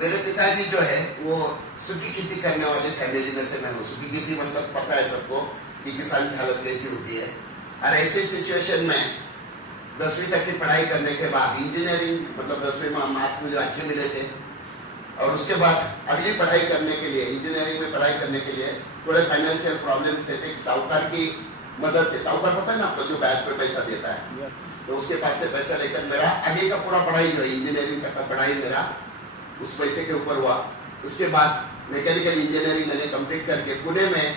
मेरे पिताजी जो है वो सूखी खेती करने वाले फैमिली में से मैं हूँ। सूखी खेती मतलब पता है सबको कि किसान की हालत कैसी होती है। और ऐसे सिचुएशन में 10वीं तक की पढ़ाई करने के बाद इंजीनियरिंग मतलब 10वीं में मार्क्स मुझे अच्छे मिले थे, और उसके बाद अगली पढ़ाई करने के लिए इंजीनियरिंग में पढ़ाई करने के लिए थोड़े फाइनेंशियल प्रॉब्लम्स थे। एक साहूकार की मदद से, साहूकार पता है ना आपको, जो ब्याज पे पैसा देता है, तो उसके पास से पैसा लेकर मेरा आगे का पूरा पढ़ाई जो है इंजीनियरिंग का पढ़ाई मेरा उस पैसे के ऊपर हुआ। उसके बाद मैकेनिकल इंजीनियरिंग मैंने कंप्लीट करके पुणे में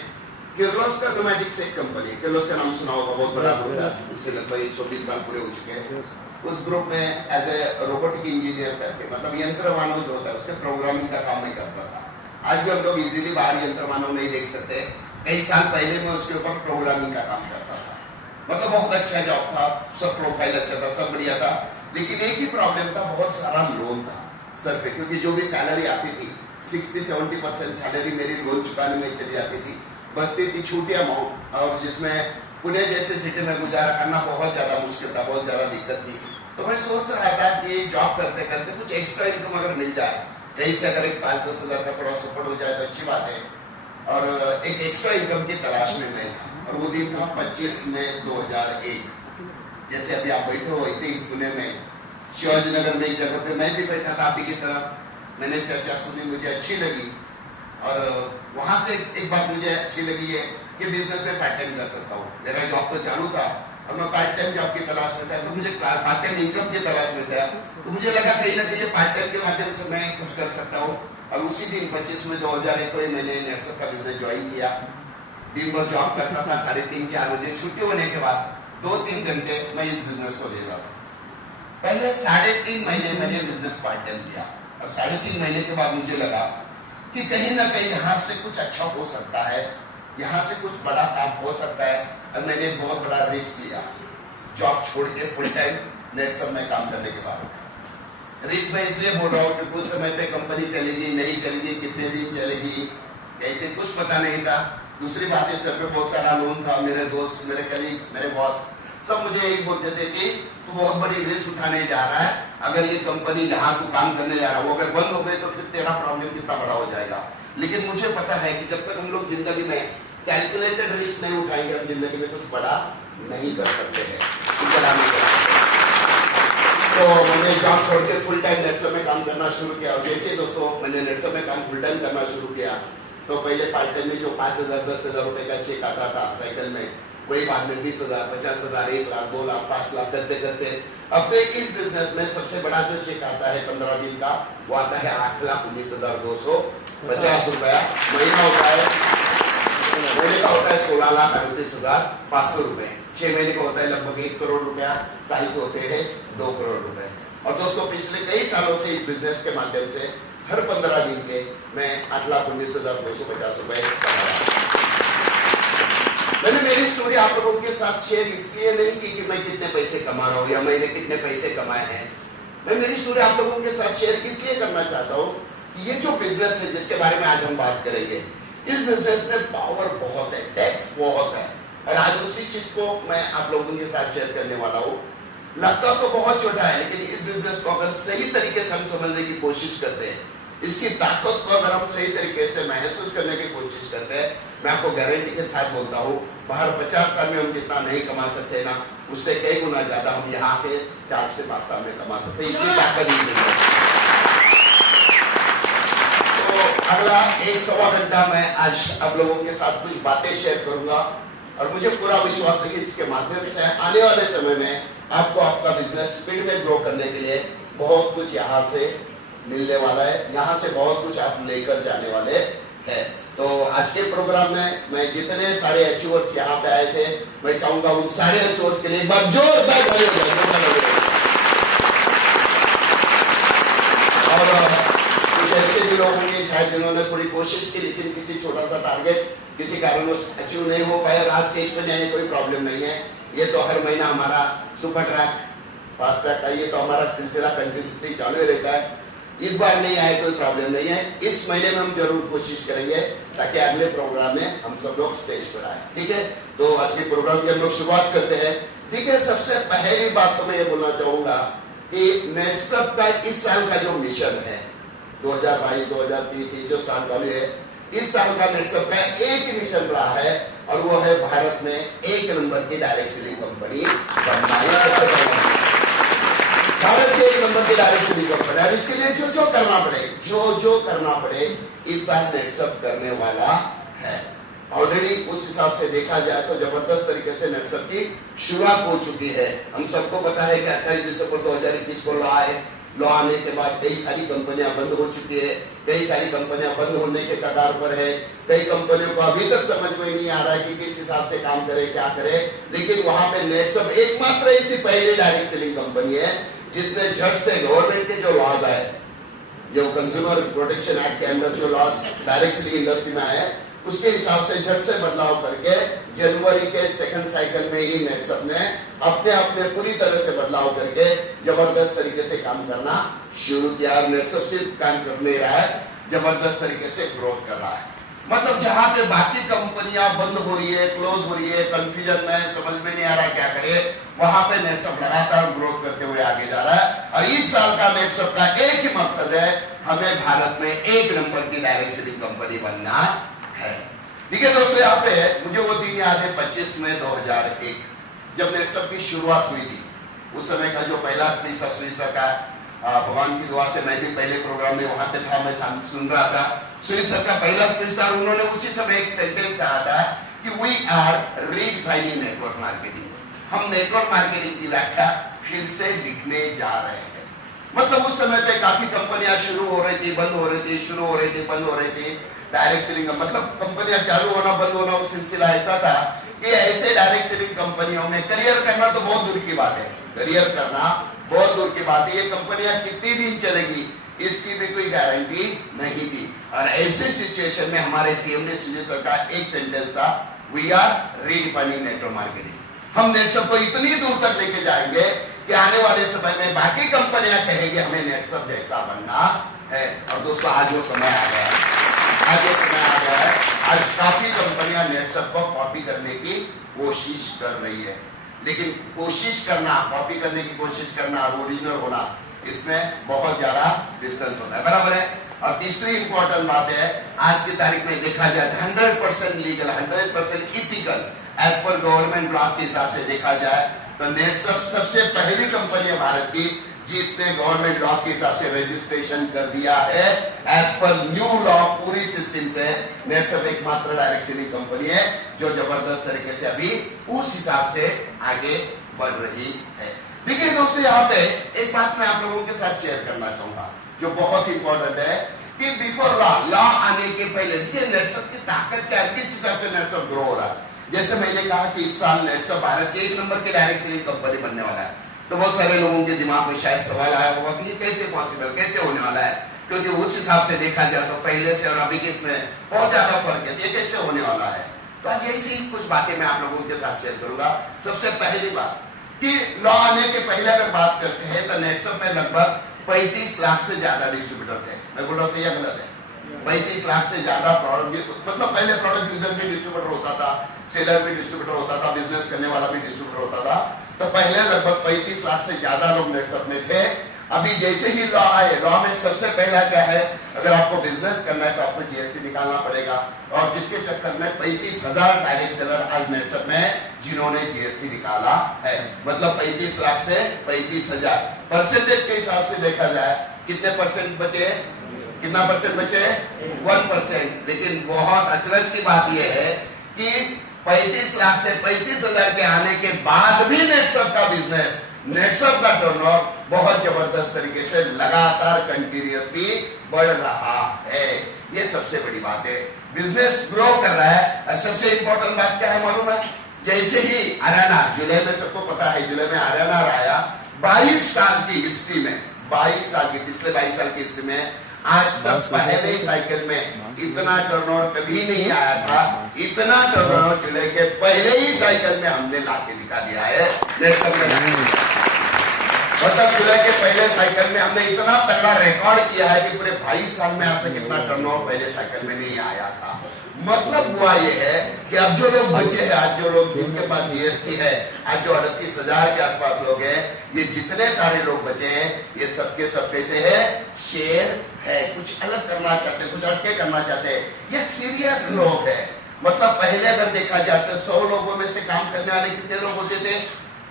किर्लोस्कर न्यूमैटिक्स एक कंपनी, किर्लोस्कर नाम सुना होगा, बहुत बड़ा ग्रुप है, उससे लगभग 120 साल पूरे हो चुके हैं। उस ग्रुप में एज ए रोबोटिक इंजीनियर करके, मतलब यंत्र मानव जो होता है उसके प्रोग्रामिंग का काम मैं करता था। आज भी हम लोग इजीली बाहर यंत्र मानव नहीं देख सकते। कई साल पहले मैं उसके ऊपर प्रोग्रामिंग का काम करता था। मतलब बहुत अच्छा जॉब था, सब प्रोफाइल अच्छा था, सब बढ़िया था, लेकिन एक ही प्रॉब्लम था, बहुत सारा लोन था सर पे, क्योंकि जो भी सैलरी आती थी 60-70% सैलरी मेरी लोन चुकाने में चली जाती थी। बचती थी छोटी अमाउंट, और जिसमें पुणे जैसे सिटी में गुजारा करना बहुत ज्यादा मुश्किल था, बहुत ज्यादा दिक्कत थी। तो मैं सोच रहा था कि जॉब करते करते कुछ एक्स्ट्रा इनकम अगर मिल जाए, कहीं से अगर एक 5-10 हजार का थोड़ा सपोर्ट हो जाए तो अच्छी बात है। और एक एक्स्ट्रा इनकम की तलाश में मैं था, और वो दिन था 25 मई 2001। जैसे अभी आप बैठे हो वैसे ही पुणे में शिवाजी नगर में एक जगह पे मैं भी बैठा था आपकी की तरह। मैंने चर्चा सुनी, मुझे अच्छी लगी, और वहां से एक बात मुझे अच्छी लगी है कि बिजनेस में पार्ट टाइम कर सकता हूँ। मेरा जॉब तो चालू था और मैं पार्ट टाइम जॉब की तलाश में था, तो मुझे पार्ट टाइम इनकम की तलाश में था। तो मुझे लगा कहीं ना कहीं पार्ट टाइम के माध्यम से मैं कुछ कर सकता हूँ। और उसी दिन 25 में 2001 को मैंने नेटसप का बिजनेस ज्वाइन किया। दिन भर जॉब करता था, 3:30-4 बजे छुट्टी होने के बाद 2-3 घंटे मैं इस बिजनेस को दे रहा था। पहले 3.5 महीने मैंने बिजनेस पार्ट टाइम किया, और 3.5 महीने के बाद मुझे लगा कि कहीं ना कहीं यहाँ से कुछ अच्छा हो सकता है, यहाँ से कुछ बड़ा काम हो सकता है। और मैंने बहुत बड़ा रिस्क लिया, जॉब छोड़ के फुल टाइम नेटसप में काम करने के बाद। रिस्क मैं इसलिए बोल रहा हूँ कि कुछ समय पे कंपनी चलेगी नहीं चलेगी, कितने दिन चलेगी, कैसे, कुछ पता नहीं था। दूसरी बात है, सर पे बहुत सारा लोन था। मेरे दोस्त, मेरे कलीग्स, मेरे बॉस सब मुझे यही बोलते थे कि तू बहुत बड़ी रिस्क उठाने जा रहा है, अगर ये कंपनी जहां तू काम करने जा रहा है वो अगर बंद हो गई तो फिर तेरा प्रॉब्लम कितना बड़ा हो जाएगा। लेकिन मुझे पता है कि जब तक हम लोग जिंदगी में कैलकुलेटेड रिस्क नहीं उठाएंगे, हम जिंदगी में कुछ बड़ा नहीं कर सकते हैं। तो मैंने जॉब छोड़ के फुल टाइम नेटसप में काम करना शुरू किया। और जैसे दोस्तों मैंने नेटसप में काम फुल टाइम करना शुरू किया, तो पहले पार्ट टाइम में जो 5,000 10,000 रुपए का चेक आता था साइकिल में, वही बाद में 20,000 50,000 1 लाख 2 लाख 5 लाख करते करते अब तो इस बिजनेस में सबसे बड़ा जो चेक आता है 15 दिन का, वो आता है 8,19,250 रुपया। महीना होता है, महीने का होता है 16,38,500 रुपए। 6 महीने का होता है लगभग 1 करोड़ रुपया, साहित्य होते हैं 2 करोड़ रुपए। और दोस्तों पिछले कई सालों से इस बिजनेस के माध्यम से हर 15 दिन के मैं 8,19,250 रुपए कमा रहा हूं। मैंने मेरी स्टोरी आप लोगों के साथ शेयर इसलिए नहीं की कि मैं कितने पैसे कमा रहा हूँ या मैंने कितने पैसे कमाए हैं। मैं मेरी स्टोरी आप लोगों के साथ शेयर इसलिए करना चाहता हूँ कि ये जो बिजनेस है जिसके बारे में आज हम बात करेंगे, इस बिजनेस में पावर बहुत है, डेप्थ बहुत है, और आज उसी चीज को मैं आप लोगों के साथ शेयर करने वाला हूँ। लगता तो बहुत छोटा है, लेकिन इस बिजनेस को अगर सही तरीके से हम समझने की कोशिश करते हैं, इसकी ताकत को अगर हम सही तरीके से महसूस करने की कोशिश करते हैं, मैं आपको गारंटी के साथ बोलता हूँ, बाहर 50 साल में हम जितना नहीं कमा सकते ना, उससे कई गुना ज्यादा हम यहाँ से 4 से 5 साल में कमा सकते हैं। इतनी ताकत ही नहीं है। तो अगला 1-1.25 घंटा मैं आज आप लोगों के साथ कुछ बातें शेयर करूंगा, और मुझे पूरा विश्वास है कि इसके माध्यम से आने वाले समय में आपको आपका बिजनेस स्पीड में ग्रो करने के लिए बहुत कुछ यहाँ से मिलने वाला है, यहाँ से बहुत कुछ आप लेकर जाने वाले हैं। तो आज के प्रोग्राम में मैं जितने सारे अचीवर्स यहाँ पे आए थे, मैं चाहूंगा उन सारे अचीवर्स के लिए एक बार जोरदार ताली हो जाए। और कुछ ऐसे भी लोग होंगे शायद जिन्होंने थोड़ी कोशिश की, लेकिन किसी छोटा सा टारगेट किसी कारणवश अचीव नहीं हो पाए। आज स्टेज पे जाए कोई प्रॉब्लम नहीं है, ये तो हर महीना हमारा सुपर ट्रैक फास्ट ट्रैक का ये तो हमारा सिलसिला कंटिन्यूसली चालू ही रहता है। इस बार नहीं आए कोई प्रॉब्लम नहीं है, इस महीने में हम जरूर कोशिश करेंगे ताकि अगले प्रोग्राम में हम सब लोग स्टेज पर आए। ठीक है, तो आज के प्रोग्राम की हम लोग शुरुआत करते हैं। ठीक है, सबसे पहली बात तो मैं ये बोलना चाहूंगा कि नेटसप का इस साल का जो मिशन है 2022 2030 ये जो साल चालू है, इस साल का नेटसप का एक ही मिशन रहा है और वो है भारत में 1 नंबर की डायरेक्ट सेलिंग कंपनी बनना। ये सबसे पहला भारत के 1 नंबर की डायरेक्ट सेलिंग कंपनी, और इसके लिए जो जो करना पड़े इस साल नेटसप करने वाला है। ऑलरेडी उस हिसाब से देखा जाए तो जबरदस्त तरीके से नेटसप की शुरुआत हो चुकी है। हम सबको पता है कि 28 दिसंबर 2021 को लॉ आए, लॉ आने के बाद कई सारी कंपनियां बंद हो चुकी है, कई सारी कंपनियां बंद होने के कगार पर है, कई कंपनियों को अभी तक समझ में नहीं आ रहा है कि किस हिसाब से काम करे, क्या करे। लेकिन वहां पे नेटसप एकमात्र ऐसी पहली डायरेक्ट सेलिंग कंपनी है जिसने झट से गवर्नमेंट के जो लॉज आए, जो कंज्यूमर प्रोटेक्शन एक्ट के अंदर जो लॉज डायरेक्ट सेलिंग इंडस्ट्री में आए, उसके हिसाब से झट से बदलाव करके जनवरी के सेकंड साइकिल में ही नेटसप ने अपने पूरी तरह से बदलाव करके जबरदस्त तरीके से काम करना शुरू किया। नेटसप सिर्फ काम कर नहीं रहा है, जबरदस्त तरीके से ग्रोथ कर रहा है। मतलब जहां पे बाकी कंपनियां बंद हो रही है, क्लोज हो रही है, कंफ्यूजन में, समझ में नहीं आ रहा क्या करे, वहां पे नेटसप लगातार ग्रोथ करते हुए आगे जा रहा है। और इस साल का नेटसप का एक ही मकसद है, हमें भारत में 1 नंबर की डायरेक्ट सेलिंग कंपनी बनना है। ठीक है दोस्तों, यहाँ पे मुझे वो दिन याद है 25 मई 2001 जब नेटसप की शुरुआत हुई थी। उस समय का जो पहला स्पीच था सुनील सर का, भगवान की दुआ से मैं भी पहले प्रोग्राम में वहां पे था, मैं सुन रहा था। सुनील सर का पहला स्पीच था, उन्होंने उसी समय एक सेंटेंस कहा था कि we are redefining network marketing. हम नेटवर्क मार्केटिंग की व्याख्या फिर से लिखने जा रहे हैं। मतलब उस समय पे काफी कंपनियां शुरू हो रही थी, बंद हो रही थी, शुरू हो रही थी, बंद हो रही थी। डायरेक्ट सेलिंग मतलब कंपनियां चालू होना बंद होना वो सिलसिला ऐसा था कि ऐसे डायरेक्ट सेलिंग कंपनियों में करियर करना तो बहुत दूर की बात है, करियर करना बहुत दूर की बात है। ये कंपनियां कितनी दिन चलेगी इसकी भी कोई गारंटी नहीं थी। और ऐसे सिचुएशन में हमारे सीएम ने सुनील सर का एक सेंटेंस था, we are redefining network marketing. हम नेटसप को इतनी दूर तक लेके जाएंगे कि आने वाले समय में बाकी कंपनियां कहेंगे हमें नेटसप जैसा बनना है। और दोस्तों आज वो समय आ गया है, आज वो समय आ गया है। आज काफी कंपनियां नेटसप को कॉपी करने की कोशिश कर रही है, लेकिन कोशिश करना, कॉपी करने की कोशिश करना और ओरिजिनल होना, इसमें बहुत ज्यादा डिस्टेंस होता है, बराबर है। और तीसरी इंपॉर्टेंट बात है, आज की तारीख में देखा जाए 100% legal, 100% ethical as per government laws के हिसाब से देखा जाए तो नेटसप सबसे पहली कंपनी है भारत की जिसने गवर्नमेंट लॉ के हिसाब से रजिस्ट्रेशन कर दिया है। एज पर न्यू लॉ पूरी सिस्टम से नेटसप एकमात्र डायरेक्ट सेलिंग कंपनी है जो जबरदस्त तरीके से अभी उस हिसाब से आगे बढ़ रही है। देखिए दोस्तों, यहाँ पे एक बात मैं आप लोगों के साथ शेयर करना चाहूंगा जो बहुत इंपॉर्टेंट है कि बिफोर लॉ आने के पहले देखिए नेटसप की ताकत क्या है, किस हिसाब से नेटसप ग्रो हो रहा है। जैसे मैंने कहा कि इस साल नेटसप भारत के 1 नंबर की डायरेक्ट सेलिंग कंपनी बनने वाला है, तो बहुत सारे लोगों के दिमाग में शायद सवाल आया होगा कि ये कैसे पॉसिबल, कैसे होने वाला है, क्योंकि उस हिसाब से देखा जाए तो पहले से और अभी के इसमें बहुत ज्यादा फर्क है, ये कैसे होने वाला है। तो आज ऐसी ही कुछ बातें मैं आप लोगों के साथ शेयर करूंगा। सबसे पहली बात कि लॉ आने के पहले अगर बात करते हैं तो नेटसप में लगभग 35 लाख से ज्यादा डिस्ट्रीब्यूटर थे। मैं बोल रहा हूँ सही या गलत है? 35 लाख से ज्यादा प्रोडक्ट, मतलब पहले प्रोडक्ट यूजर भी डिस्ट्रीब्यूटर होता था, सेलर भी डिस्ट्रीब्यूटर होता था, बिजनेस करने वाला भी डिस्ट्रीब्यूटर होता था। तो पहले लगभग 35 लाख से ज्यादा लोग नेटसप में थे। अभी जैसे ही लॉ आए, लॉ में सबसे पहला क्या है, अगर आपको बिजनेस करना है तो आपको जीएसटी निकालना पड़ेगा, और जिसके चक्कर में 35,000 डायरेक्ट सेलर आज नेटसप में जिन्होंने जीएसटी निकाला है। मतलब 35 लाख से 35,000 परसेंटेज के हिसाब से देखा जाए कितने परसेंट बचे, कितना परसेंट बचे? 1%। लेकिन बहुत अचरज की बात यह है कि 35 लाख से 35,000 के आने के बाद भी नेटसप का बिजनेस, नेटसप का टर्नओवर बहुत जबरदस्त तरीके से लगातार कंटिन्यूअसली बढ़ रहा है। ये सबसे बड़ी बात है, बिजनेस ग्रो कर रहा है। और सबसे इंपॉर्टेंट बात क्या है मालूम है? जैसे ही हरियाणा, जुलाई में सबको पता है, जुलाई में हरियाणा आया, 22 साल की हिस्ट्री में, 22 साल की, पिछले 22 साल की हिस्ट्री में आज तक पहले साइकिल में इतना टर्नओवर कभी नहीं आया था। इतना टर्नओवर जुलाई के पहले ही साइकिल में हमने लाके दिखा दिया है। मतलब जुलाई के पहले साइकिल में हमने इतना तगड़ा रिकॉर्ड किया है कि पूरे 22 साल में आज तक इतना टर्नओवर पहले साइकिल में नहीं आया था। मतलब हुआ ये है कि अब जो लोग बचे हैं, आज जो लोग जिनके पास जीएसटी है, आज जो 38,000 के आसपास लोग हैं, ये जितने सारे लोग बचे हैं ये सबके सब पैसे है शेयर है, कुछ अलग करना चाहते हैं, कुछ हटके करना चाहते हैं। ये सीरियस लोग हैं। मतलब पहले अगर देखा जाए तो 100 लोगों में से काम करने वाले कितने लोग होते थे?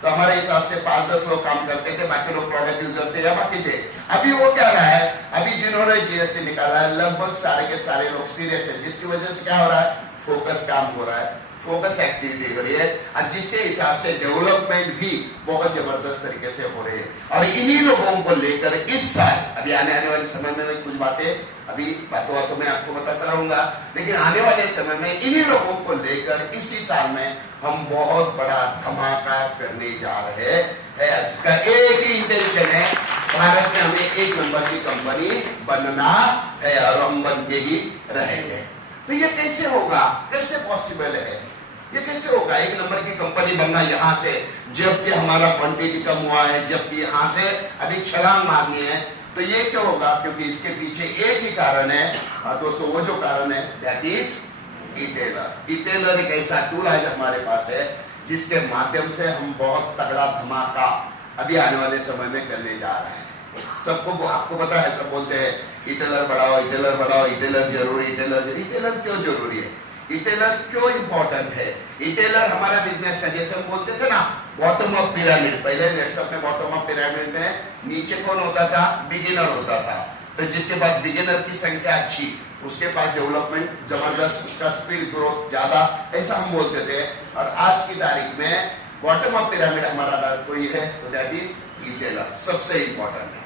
तो हमारे हिसाब से 5-10 लोग काम करते थे, बाकी लोग प्रोडक्ट यूजर थे या बाकी थे। अभी वो क्या रहा है, अभी जिन्होंने जीएसटी निकाला है लगभग सारे के सारे लोग सीरियस है, जिसकी वजह से क्या हो रहा है, फोकस काम हो रहा है, फोकस एक्टिविटी हो रही है, और जिसके हिसाब से डेवलपमेंट भी बहुत जबरदस्त तरीके से हो रही है। और इन्हीं लोगों को लेकर इस साल अभी आने वाले समय में कुछ बातें अभी बातों में आपको बताता रहूंगा, लेकिन आने वाले समय में इन्हीं लोगों को लेकर इसी साल में हम बहुत बड़ा धमाका करने जा रहे हैं। इसका एक ही इंटेंशन है, भारत में हमें 1 नंबर की कंपनी बनना है और हम बन के ही रहेंगे। तो ये कैसे होगा, कैसे पॉसिबल है, ये कैसे होगा 1 नंबर की कंपनी बनना यहाँ से, जबकि हमारा क्वांटिटी कम हुआ है, जबकि यहाँ से अभी छलांग मारनी है। तो ये क्यों होगा, क्योंकि इसके पीछे एक ही कारण है दोस्तों, वो जो कारण है दैट इज ई-टेलर। ई-टेलर एक ऐसा टूल आज हमारे पास है जिसके माध्यम से हम बहुत तगड़ा धमाका अभी आने वाले समय में करने जा रहे हैं। सबको आपको पता है, सब बोलते हैं ई-टेलर बढ़ाओ, ई-टेलर बढ़ाओ, ई-टेलर जरूरी, ई-टेलर क्यों जरूरी है, ई-टेलर क्यों इंपॉर्टेंट है? ई-टेलर हमारा बिजनेस का, जैसे हम बोलते थे ना बॉटम अप पिरामिड, पहले व्हाट्सएप में बॉटम अप पिरामिड में नीचे कौन होता था, बिगिनर होता था। तो जिसके पास बिगिनर की संख्या अच्छी, उसके पास डेवलपमेंट जबरदस्त, उसका स्पीड ग्रोथ ज्यादा, ऐसा हम बोलते थे। और आज की तारीख में बॉटम अप पिरामिड हमारा अगर कोई है तो दैट इज ई-टेलर, सबसे इंपॉर्टेंट है।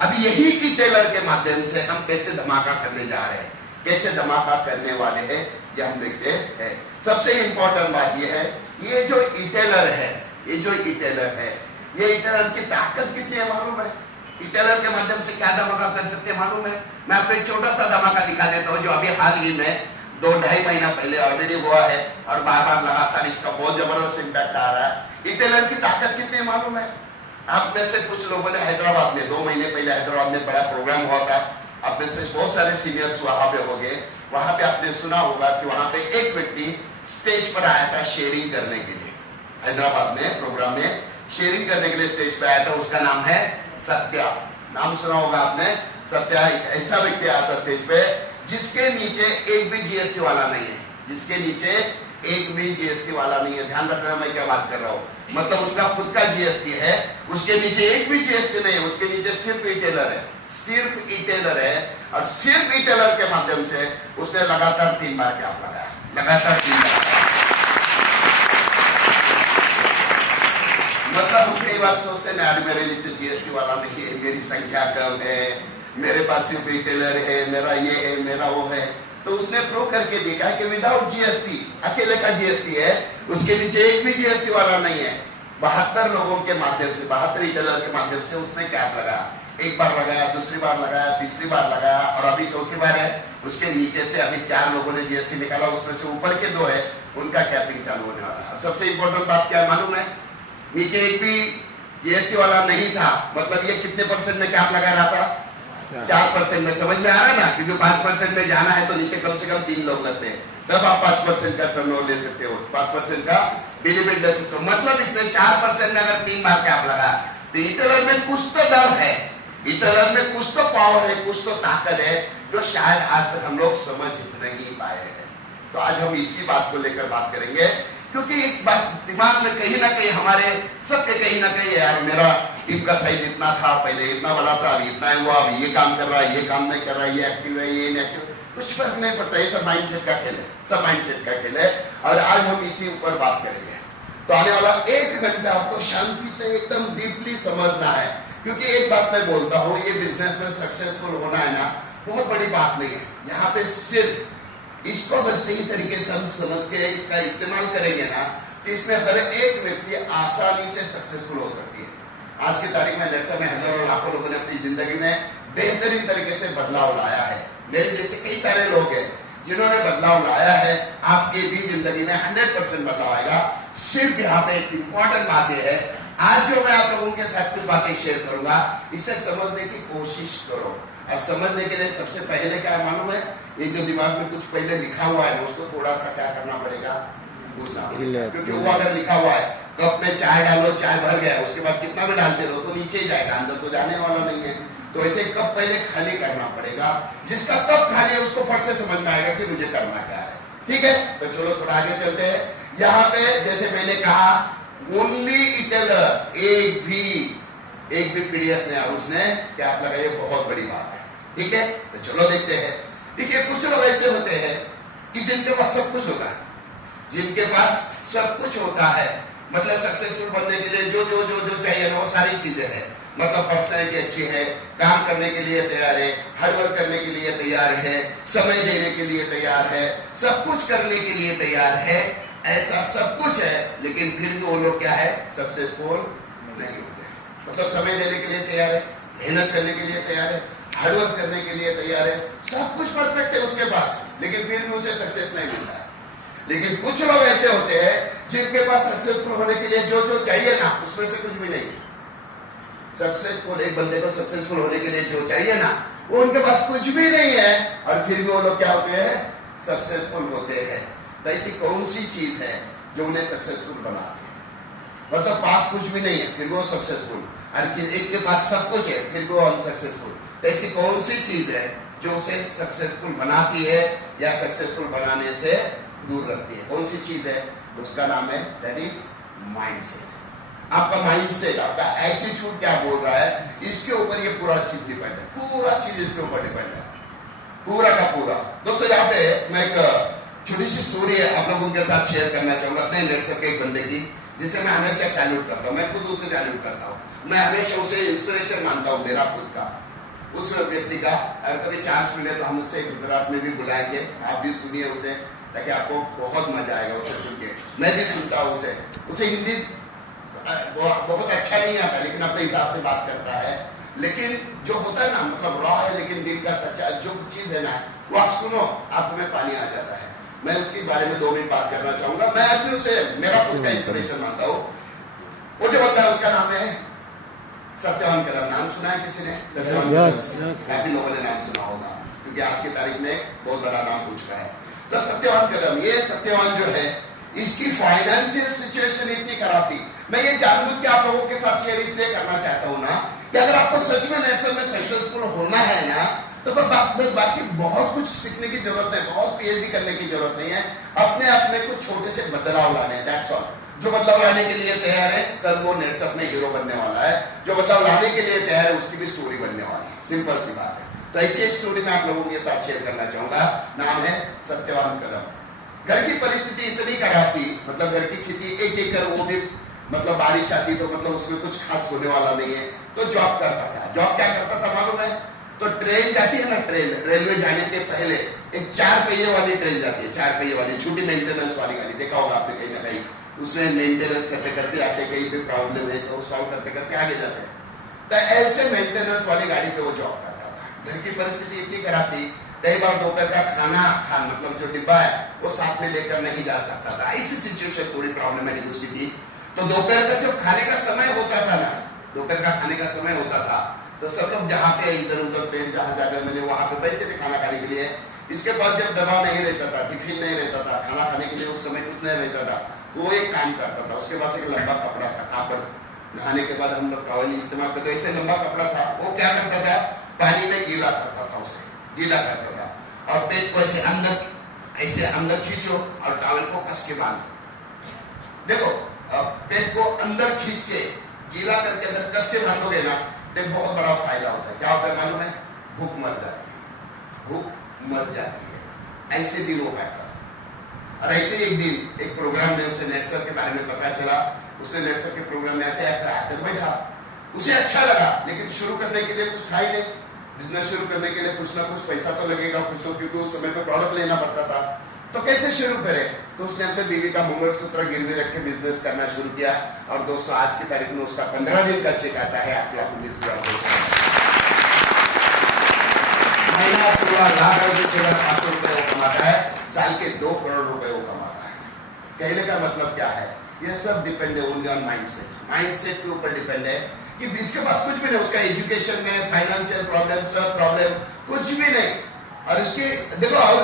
अभी यही ई-टेलर के माध्यम से हम कैसे धमाका करने जा रहे हैं, कैसे धमाका करने वाले हैं, ये हम देखते हैं। सबसे इंपॉर्टेंट बात ये है, ये जो ई-टेलर है, ये जो ई-टेलर है, ये ई-टेलर की ताकत कितनी है मालूम है? ई-टेलर के माध्यम से क्या धमाका कर सकते हैं मालूम है? मैं आपको एक छोटा सा धमाका दिखा देता हूँ, जो अभी हाल ही में 2-2.5 महीना पहले ऑलरेडी हुआ है और बार बार लगातार इसका बहुत जबरदस्त इम्पैक्ट आ रहा है। ई-टेलर की ताकत कितनी है मालूम है? आप में से कुछ लोगों ने हैदराबाद में 2 महीने पहले हैदराबाद में बड़ा प्रोग्राम हुआ था, आप में से बहुत सारे सीनियर्स वहां पे हो गए। वहां पे आपने सुना होगा कि वहां पे एक व्यक्ति स्टेज पर आया था शेयरिंग करने के लिए, हैदराबाद में प्रोग्राम में शेयरिंग करने के लिए स्टेज पे आया था। उसका नाम है सत्या, नाम सुना होगा आपने, सत्या। ऐसा व्यक्ति आया था स्टेज पे जिसके नीचे एक भी जीएसटी वाला नहीं है, जिसके नीचे एक भी जीएसटी वाला नहीं है। ध्यान रखना मैं क्या बात कर रहा हूँ, मतलब उसका खुद का जीएसटी है, उसके नीचे एक भी जीएसटी नहीं है, उसके नीचे सिर्फ ई-टेलर है, सिर्फ ई-टेलर है। और सिर्फ ई-टेलर के माध्यम से उसने लगातार 3 बार कैप लगाया, लगातार 3 बार। मतलब हम कई बार सोचते हैं यार मेरे नीचे जीएसटी वाला नहीं है, मेरी संख्या कम है, मेरे पास सिर्फ ई-टेलर है, मेरा ये है, मेरा वो है। तो उसने प्रूव करके देखा कि विदाउट जीएसटी, अकेले का जीएसटी है, उसके नीचे एक भी जीएसटी वाला नहीं है। 72 लोगों के माध्यम से, 72 ई-टेलर के माध्यम से उसने कैप लगाया। एक बार लगाया, दूसरी बार लगाया, तीसरी बार लगाया और अभी चौथी बार है। उसके नीचे से अभी 4 लोगों ने जीएसटी निकाला, उसमें से ऊपर के 2 है, उनका कैपिंग चालू होने वाला है। सबसे इंपॉर्टेंट बात क्या है मालूम है? नीचे एक भी जीएसटी वाला नहीं था, मतलब ये कितने % में कैप लगा रहा था? 4% में। समझ में आ रहा है ना, क्योंकि 5% में जाना है तो नीचे कम से कम 3 लोग लगते हैं, तब आप 5% का टर्नओवर ले सकते हो, 5% का बेनिफिट ले सकते हो। मतलब इसने 4% में अगर 3 बार कैप लगा, तो ई-टेलर में कुछ तो दम है, ई-टेलर में कुछ तो पावर है, कुछ तो ताकत है, जो शायद आज तक हम लोग समझ नहीं पाए हैं। तो आज हम इसी बात को लेकर बात करेंगे, क्योंकि एक बात दिमाग में कहीं ना कहीं हमारे सबके कहीं ना कहीं यार मेरा टीम का साइज इतना था, पहले इतना बड़ा था, अभी इतना हुआ, अभी ये काम कर रहा है, ये काम नहीं कर रहा है, ये एक्टिव है, ये इनएक्टिव, कुछ फर्क नहीं पड़ता। ये सब माइंडसेट का खेल है, सब माइंडसेट का खेल है। और आज हम इसी ऊपर बात करेंगे। तो आने वाला 1 घंटा आपको शांति से एकदम डीपली समझना है, क्योंकि एक बात मैं बोलता हूँ, ये बिजनेस में सक्सेसफुल होना है ना, बहुत बड़ी बात नहीं है। यहाँ पे सिर्फ इसको अगर सही तरीके से हम समझ के इसका इस्तेमाल करेंगे ना, तो इसमें हर एक व्यक्ति आसानी से सक्सेसफुल हो सकती है। आज की तारीख में लेट्स से हजारों लाखों लोगों ने अपनी जिंदगी में बेहतरीन तरीके से बदलाव लाया है। मेरे जैसे कई सारे लोग हैं जिन्होंने बदलाव लाया है। आपके भी जिंदगी में 100% बदलाव आएगा। सिर्फ यहाँ पे एक इंपॉर्टेंट बात यह है, आज जो मैं आप लोगों के साथ कुछ बातें शेयर करूंगा, इसे समझने की कोशिश करो। और समझने के लिए सबसे पहले क्या मालूम है, ये जो दिमाग में कुछ पहले लिखा हुआ है ना, उसको थोड़ा सा क्या करना पड़ेगा, पूछना, क्योंकि वो अगर लिखा हुआ है कप में चाय डालो, चाय भर गया, उसके बाद कितना भी डालते रहो तो नीचे ही जाएगा, अंदर तो जाने वाला नहीं है। तो ऐसे कप पहले खाली करना पड़ेगा। जिसका कप खाली है उसको फट से समझ में आएगा कि मुझे करना क्या है। ठीक है, तो चलो थोड़ा आगे चलते हैं। यहाँ पे जैसे मैंने कहा ओनली इटेलर्स, एक भी पीडीएस ने उसने क्या आप लगाइए, बहुत बड़ी बात है। ठीक है, तो चलो देखते हैं। देखिए कुछ लोग ऐसे होते हैं कि जिनके पास सब कुछ होता है, जिनके पास सब कुछ होता है, मतलब सक्सेसफुल बनने के लिए जो जो जो जो चाहिए ना वो सारी चीजें हैं। मतलब पर्सनैलिटी अच्छी है, काम करने के लिए तैयार है, हार्डवर्क करने के लिए तैयार है, समय देने के लिए तैयार है, सब कुछ करने के लिए तैयार है, ऐसा सब कुछ है, लेकिन फिर भी वो लोग क्या है, सक्सेसफुल नहीं होते। मतलब समय देने के लिए तैयार है, मेहनत करने के लिए तैयार है, हार्डवर्क करने के लिए तैयार है, सब कुछ परफेक्ट है उसके पास, लेकिन फिर भी उसे सक्सेस नहीं मिलता है। लेकिन कुछ लोग ऐसे होते हैं जिनके पास सक्सेसफुल होने के लिए जो जो चाहिए ना उसमें से कुछ भी नहीं है। सक्सेसफुल, एक बंदे को सक्सेसफुल होने के लिए जो चाहिए ना वो उनके पास कुछ भी नहीं है, और फिर भी वो लोग क्या होते हैं, सक्सेसफुल होते हैं। तो ऐसी कौन सी चीज है जो उन्हें सक्सेसफुल बनाती है? मतलब पास कुछ भी नहीं है फिर वो सक्सेसफुल, और एक के पास सब कुछ है फिर वो अनसक्सेसफुल। तो ऐसी कौन सी चीज है जो उसे सक्सेसफुल बनाती है या सक्सेसफुल बनाने से दूर रखती है? कौन सी चीज है? उसका नाम है दैट इज माइंडसेट। आपका माइंडसेट, आपका एटीट्यूड क्या बोल रहा है, इसके ऊपर ये पूरा चीज डिपेंड है, पूरा चीज इसके ऊपर डिपेंड है, पूरा का पूरा। दोस्तों यहाँ पे मैं एक छोटी सी स्टोरी है आप लोगों के साथ शेयर करना चाहूंगा अपने नेटवर्क के एक बंदे की, जिसे मैं हमेशा सैल्यूट करता हूँ। मैं खुद उसे सैल्यूट करता हूँ, मैं हमेशा उसे इंस्पिरेशन मानता हूँ, मेरा खुद का, उस व्यक्ति का। अगर कभी चांस मिले तो हम उसे गुजरात में भी बुलाएंगे, आप भी सुनिए उसे, ताकि आपको बहुत मजा आएगा उसे सुन के। मैं भी सुनता हूँ उसे हिंदी बहुत अच्छा नहीं आता, लेकिन अपने हिसाब से बात करता है। लेकिन जो होता है ना, मतलब रॉ है लेकिन दिल का सच्चा जो चीज है ना, वो आप सुनो आप में पानी आ जाता है। मैं उसके बारे में 2 मिनट बात करना चाहूंगा। मैं अपने उसे मेरा खुद का इंस्पिरेशन मानता हूँ। वो जो बंदा है उसका नाम है सत्यवान कदम। नाम सुना है किसी ने? सत्यवान कदम, काफी लोगों ने नाम सुना होगा, क्योंकि आज की तारीख में बहुत बड़ा नाम हो चुका है। तो सत्यवान कदम, ये सत्यवान जो है, इसकी फाइनेंशियल सिचुएशन इतनी खराब थी। मैं ये जानबूझ के आप लोगों के साथ शेयर इसलिए करना चाहता हूँ ना, कि अगर आपको सच में नेटवर्क में सक्सेसफुल होना है ना, तो बस बाकी बहुत कुछ सीखने की जरूरत है, बहुत पीएचडी करने की जरूरत नहीं है। अपने आप में कुछ छोटे से बदलाव लाने हैं, दैट्स ऑल। जो बदलाव लाने के लिए तैयार है, कल वो नेटवर्क में हीरो बनने वाला है। जो बदलाव लाने के लिए तैयार है, उसकी भी स्टोरी बनने वाली है। सिंपल सी बात है। तो ऐसी एक स्टोरी मैं आप लोगों के साथ शेयर करना चाहूंगा। नाम है सत्यवान कदम। घर की परिस्थिति इतनी खराब थी, मतलब घर की खेती 1 एकड़, वो भी मतलब बारिश आती तो मतलब उसमें कुछ खास होने वाला नहीं है। तो जॉब करता था। जॉब क्या करता था मालूम है? तो ट्रेन जाती है ना, ट्रेन रेलवे जाने के पहले एक 4 पहिए वाली ट्रेन जाती है, 4 पहिए वाली छोटी मेंटेनेंस वाली गाड़ी, देखा होगा आपने कहीं ना कहीं। उसमें मेंटेनेंस करते करते आते, कहीं पे प्रॉब्लम है तो सॉल्व करते करते आगे जाते हैं। तो ऐसे मेंटेनेंस वाली गाड़ी पे वो जॉब करता था। घर की परिस्थिति इतनी खराब थी, कई बार दोपहर का खाना मतलब जो डिब्बा है वो साथ में लेकर नहीं जा सकता था। ऐसी सिचुएशन थोड़ी प्रॉब्लमेटिक उसकी थी। तो दोपहर का जो खाने का समय होता था ना, दोपहर का खाने का समय होता था, तो सब लोग जहाँ पे इधर उधर पेट जहाँ जगह मिले वहां पे बैठते थे खाना खाने के लिए। इसके बाद जब दबाव नहीं रहता था, टिफिन नहीं रहता था, खाना खाने के लिए उस समय कुछ नहीं रहता था, वो एक काम करता था। उसके पास एक लंबा कपड़ा था, कापड़, नहाने के बाद हम लोग टॉवल इस्तेमाल करते, ऐसे लंबा कपड़ा था, वो क्या करता था, पानी में गीला करता था, उसे गीला करता था, और पेट को ऐसे अंदर खींचो और टॉवल को कस के बांधो। देखो पेट को अंदर खींच के गीला करके अगर कस के बांधोगे ना, तो बहुत बड़ा फायदा होता है। क्या होता है मालूम है? भूख मर जाती है, भूख मर जाती है। ऐसे दिन वो बैठा, और ऐसे एक दिन एक प्रोग्राम में उसे नेटवर्क के बारे में पता चला। उसने नेटवर्क के प्रोग्राम में ऐसे आकर बैठा, उसे अच्छा लगा, लेकिन शुरू करने के लिए कुछ था ही नहीं। बिजनेस शुरू करने के लिए कुछ ना कुछ पैसा तो लगेगा, कुछ तो, क्योंकि उस समय पे प्रोडक्ट लेना पड़ता था। तो कैसे शुरू करे? तो उसने अपने बीवी का मंगलसूत्र गिरवी रख के बिजनेस करना शुरू किया। और दोस्तों आज की तारीख में उसका 15 दिन का चेक आता है 8,19,000। महीना 16,38,500 रुपए वो कमाता है, साल के 2 करोड़ रुपए वो कमाता है। कहने का मतलब क्या है? ये सब डिपेंड है ओनली ऑन माइंडसेट। माइंडसेट के ऊपर डिपेंड है कि इसके पास कुछ भी नहीं, उसका एजुकेशन में फाइनेंशियल प्रॉब्लम, सब प्रॉब्लम कुछ भी नहीं। और इसके देखो और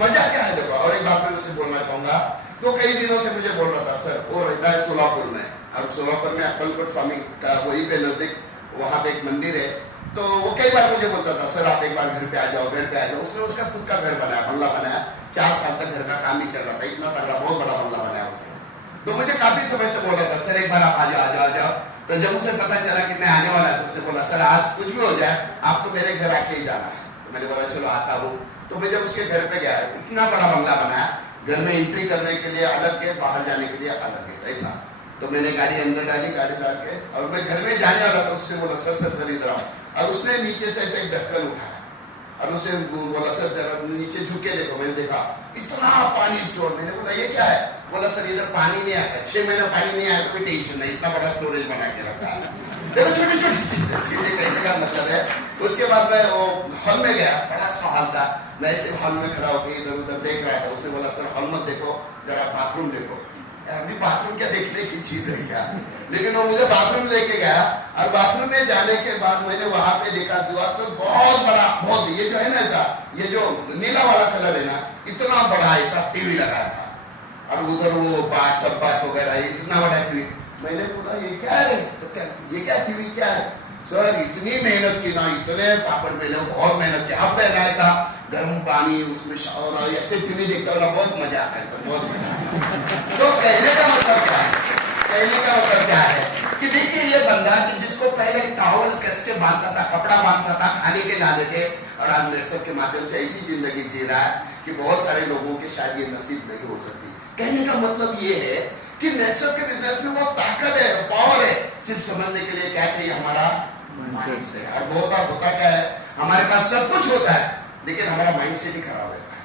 मजा क्या है, देखो और एक बात मैं उससे बोलना चाहूंगा तो कई दिनों से मुझे बोल रहा था सर, वो रहता है सोलापुर में, और सोलापुर में अक्कलकोट स्वामी का वहीं पे नजदीक वहां पे एक मंदिर है। तो वो कई बार मुझे बोलता था सर आप एक बार घर पे आ जाओ, घर पे आ जाओ। उसने उसका खुद का घर बनाया, बंगला बनाया, 4 साल तक घर का काम ही चल रहा था, इतना तगड़ा बहुत बड़ा बंगला बनाया उसने। तो मुझे काफी समय से बोल रहा था सर एक बार आप आ जाओ, आ जाओ, आ जाओ। तो जब उसे पता चला कि मैं आने वाला है, तो उसने बोला सर आज कुछ भी हो जाए आप तो मेरे घर आके ही जाना है। तो मैंने बोला चलो आता हूँ। तो मैं जब उसके घर पे गया, इतना बड़ा बंगला बनाया, घर में एंट्री करने के लिए अलग है, बाहर जाने के लिए अलग है, ऐसा। तो मैंने गाड़ी अंदर डाली, गाड़ी डाल के, और मैं घर में जाने वाला था, उसने बोला सर इधर आओ। और उसने नीचे से ऐसे एक ढक्कन उठाया और उसने बोला सर जरा नीचे झुके देखो। मैंने देखा इतना पानी स्टोर। मैंने बोला ये क्या है? बोला सर इधर पानी नहीं आया, 6 महीने पानी नहीं आया तो कोई टेंशन नहीं, इतना बड़ा स्टोरेज बना के रखा है। देखो छोटी छोटी चीजें कहने का मतलब है। उसके बाद मैं वो हॉल में गया, बड़ा सा हॉल था, मैं ऐसे हॉल में खड़ा होकर इधर उधर देख रहा था। उसने बोला सर हॉल मत देखो, जरा बाथरूम देखो। अभी बाथरूम क्या देखने की चीज है क्या? लेकिन वो मुझे बाथरूम लेके गया, और बाथरूम में जाने के बाद मैंने वहां पे देखा दीवार पे बहुत बड़ा, बहुत ये जो है ना ऐसा, ये जो नीला वाला कलर है ना, इतना बड़ा ऐसा टीवी लगा था, और उधर वो बात वगैरह इतना बड़ा टीवी। मैंने बोला ये क्या है, ये क्या टीवी क्या है? सर इतनी मेहनत की ना, इतने पापड़ बेले, बहुत मेहनत की। अब मैं ऐसा गर्म पानी उसमें शावर ऐसे टीवी देखता हूँ ना, बहुत मजा आता है सर, बहुत मजा। तो कहने का मतलब क्या है? कहने का मतलब क्या है कि देखिए ये बंदा कि जिसको पहले टॉवल कस के बांधता था, कपड़ा बांधता था, खाने के डाले थे, और आज नेटवर्क के माध्यम से ऐसी जिंदगी जी रहा है कि बहुत सारे लोगों के शायद ये नसीब नहीं हो सकती। कहने का मतलब ये है कि नेटवर्क के बिजनेस में वो ताकत है, पावर है, सिर्फ समझने के लिए क्या चाहिए, हमारा माइंड से। और बहुत बार होता क्या है, हमारे पास सब कुछ होता है लेकिन हमारा माइंड सेट ही खराब रहता है।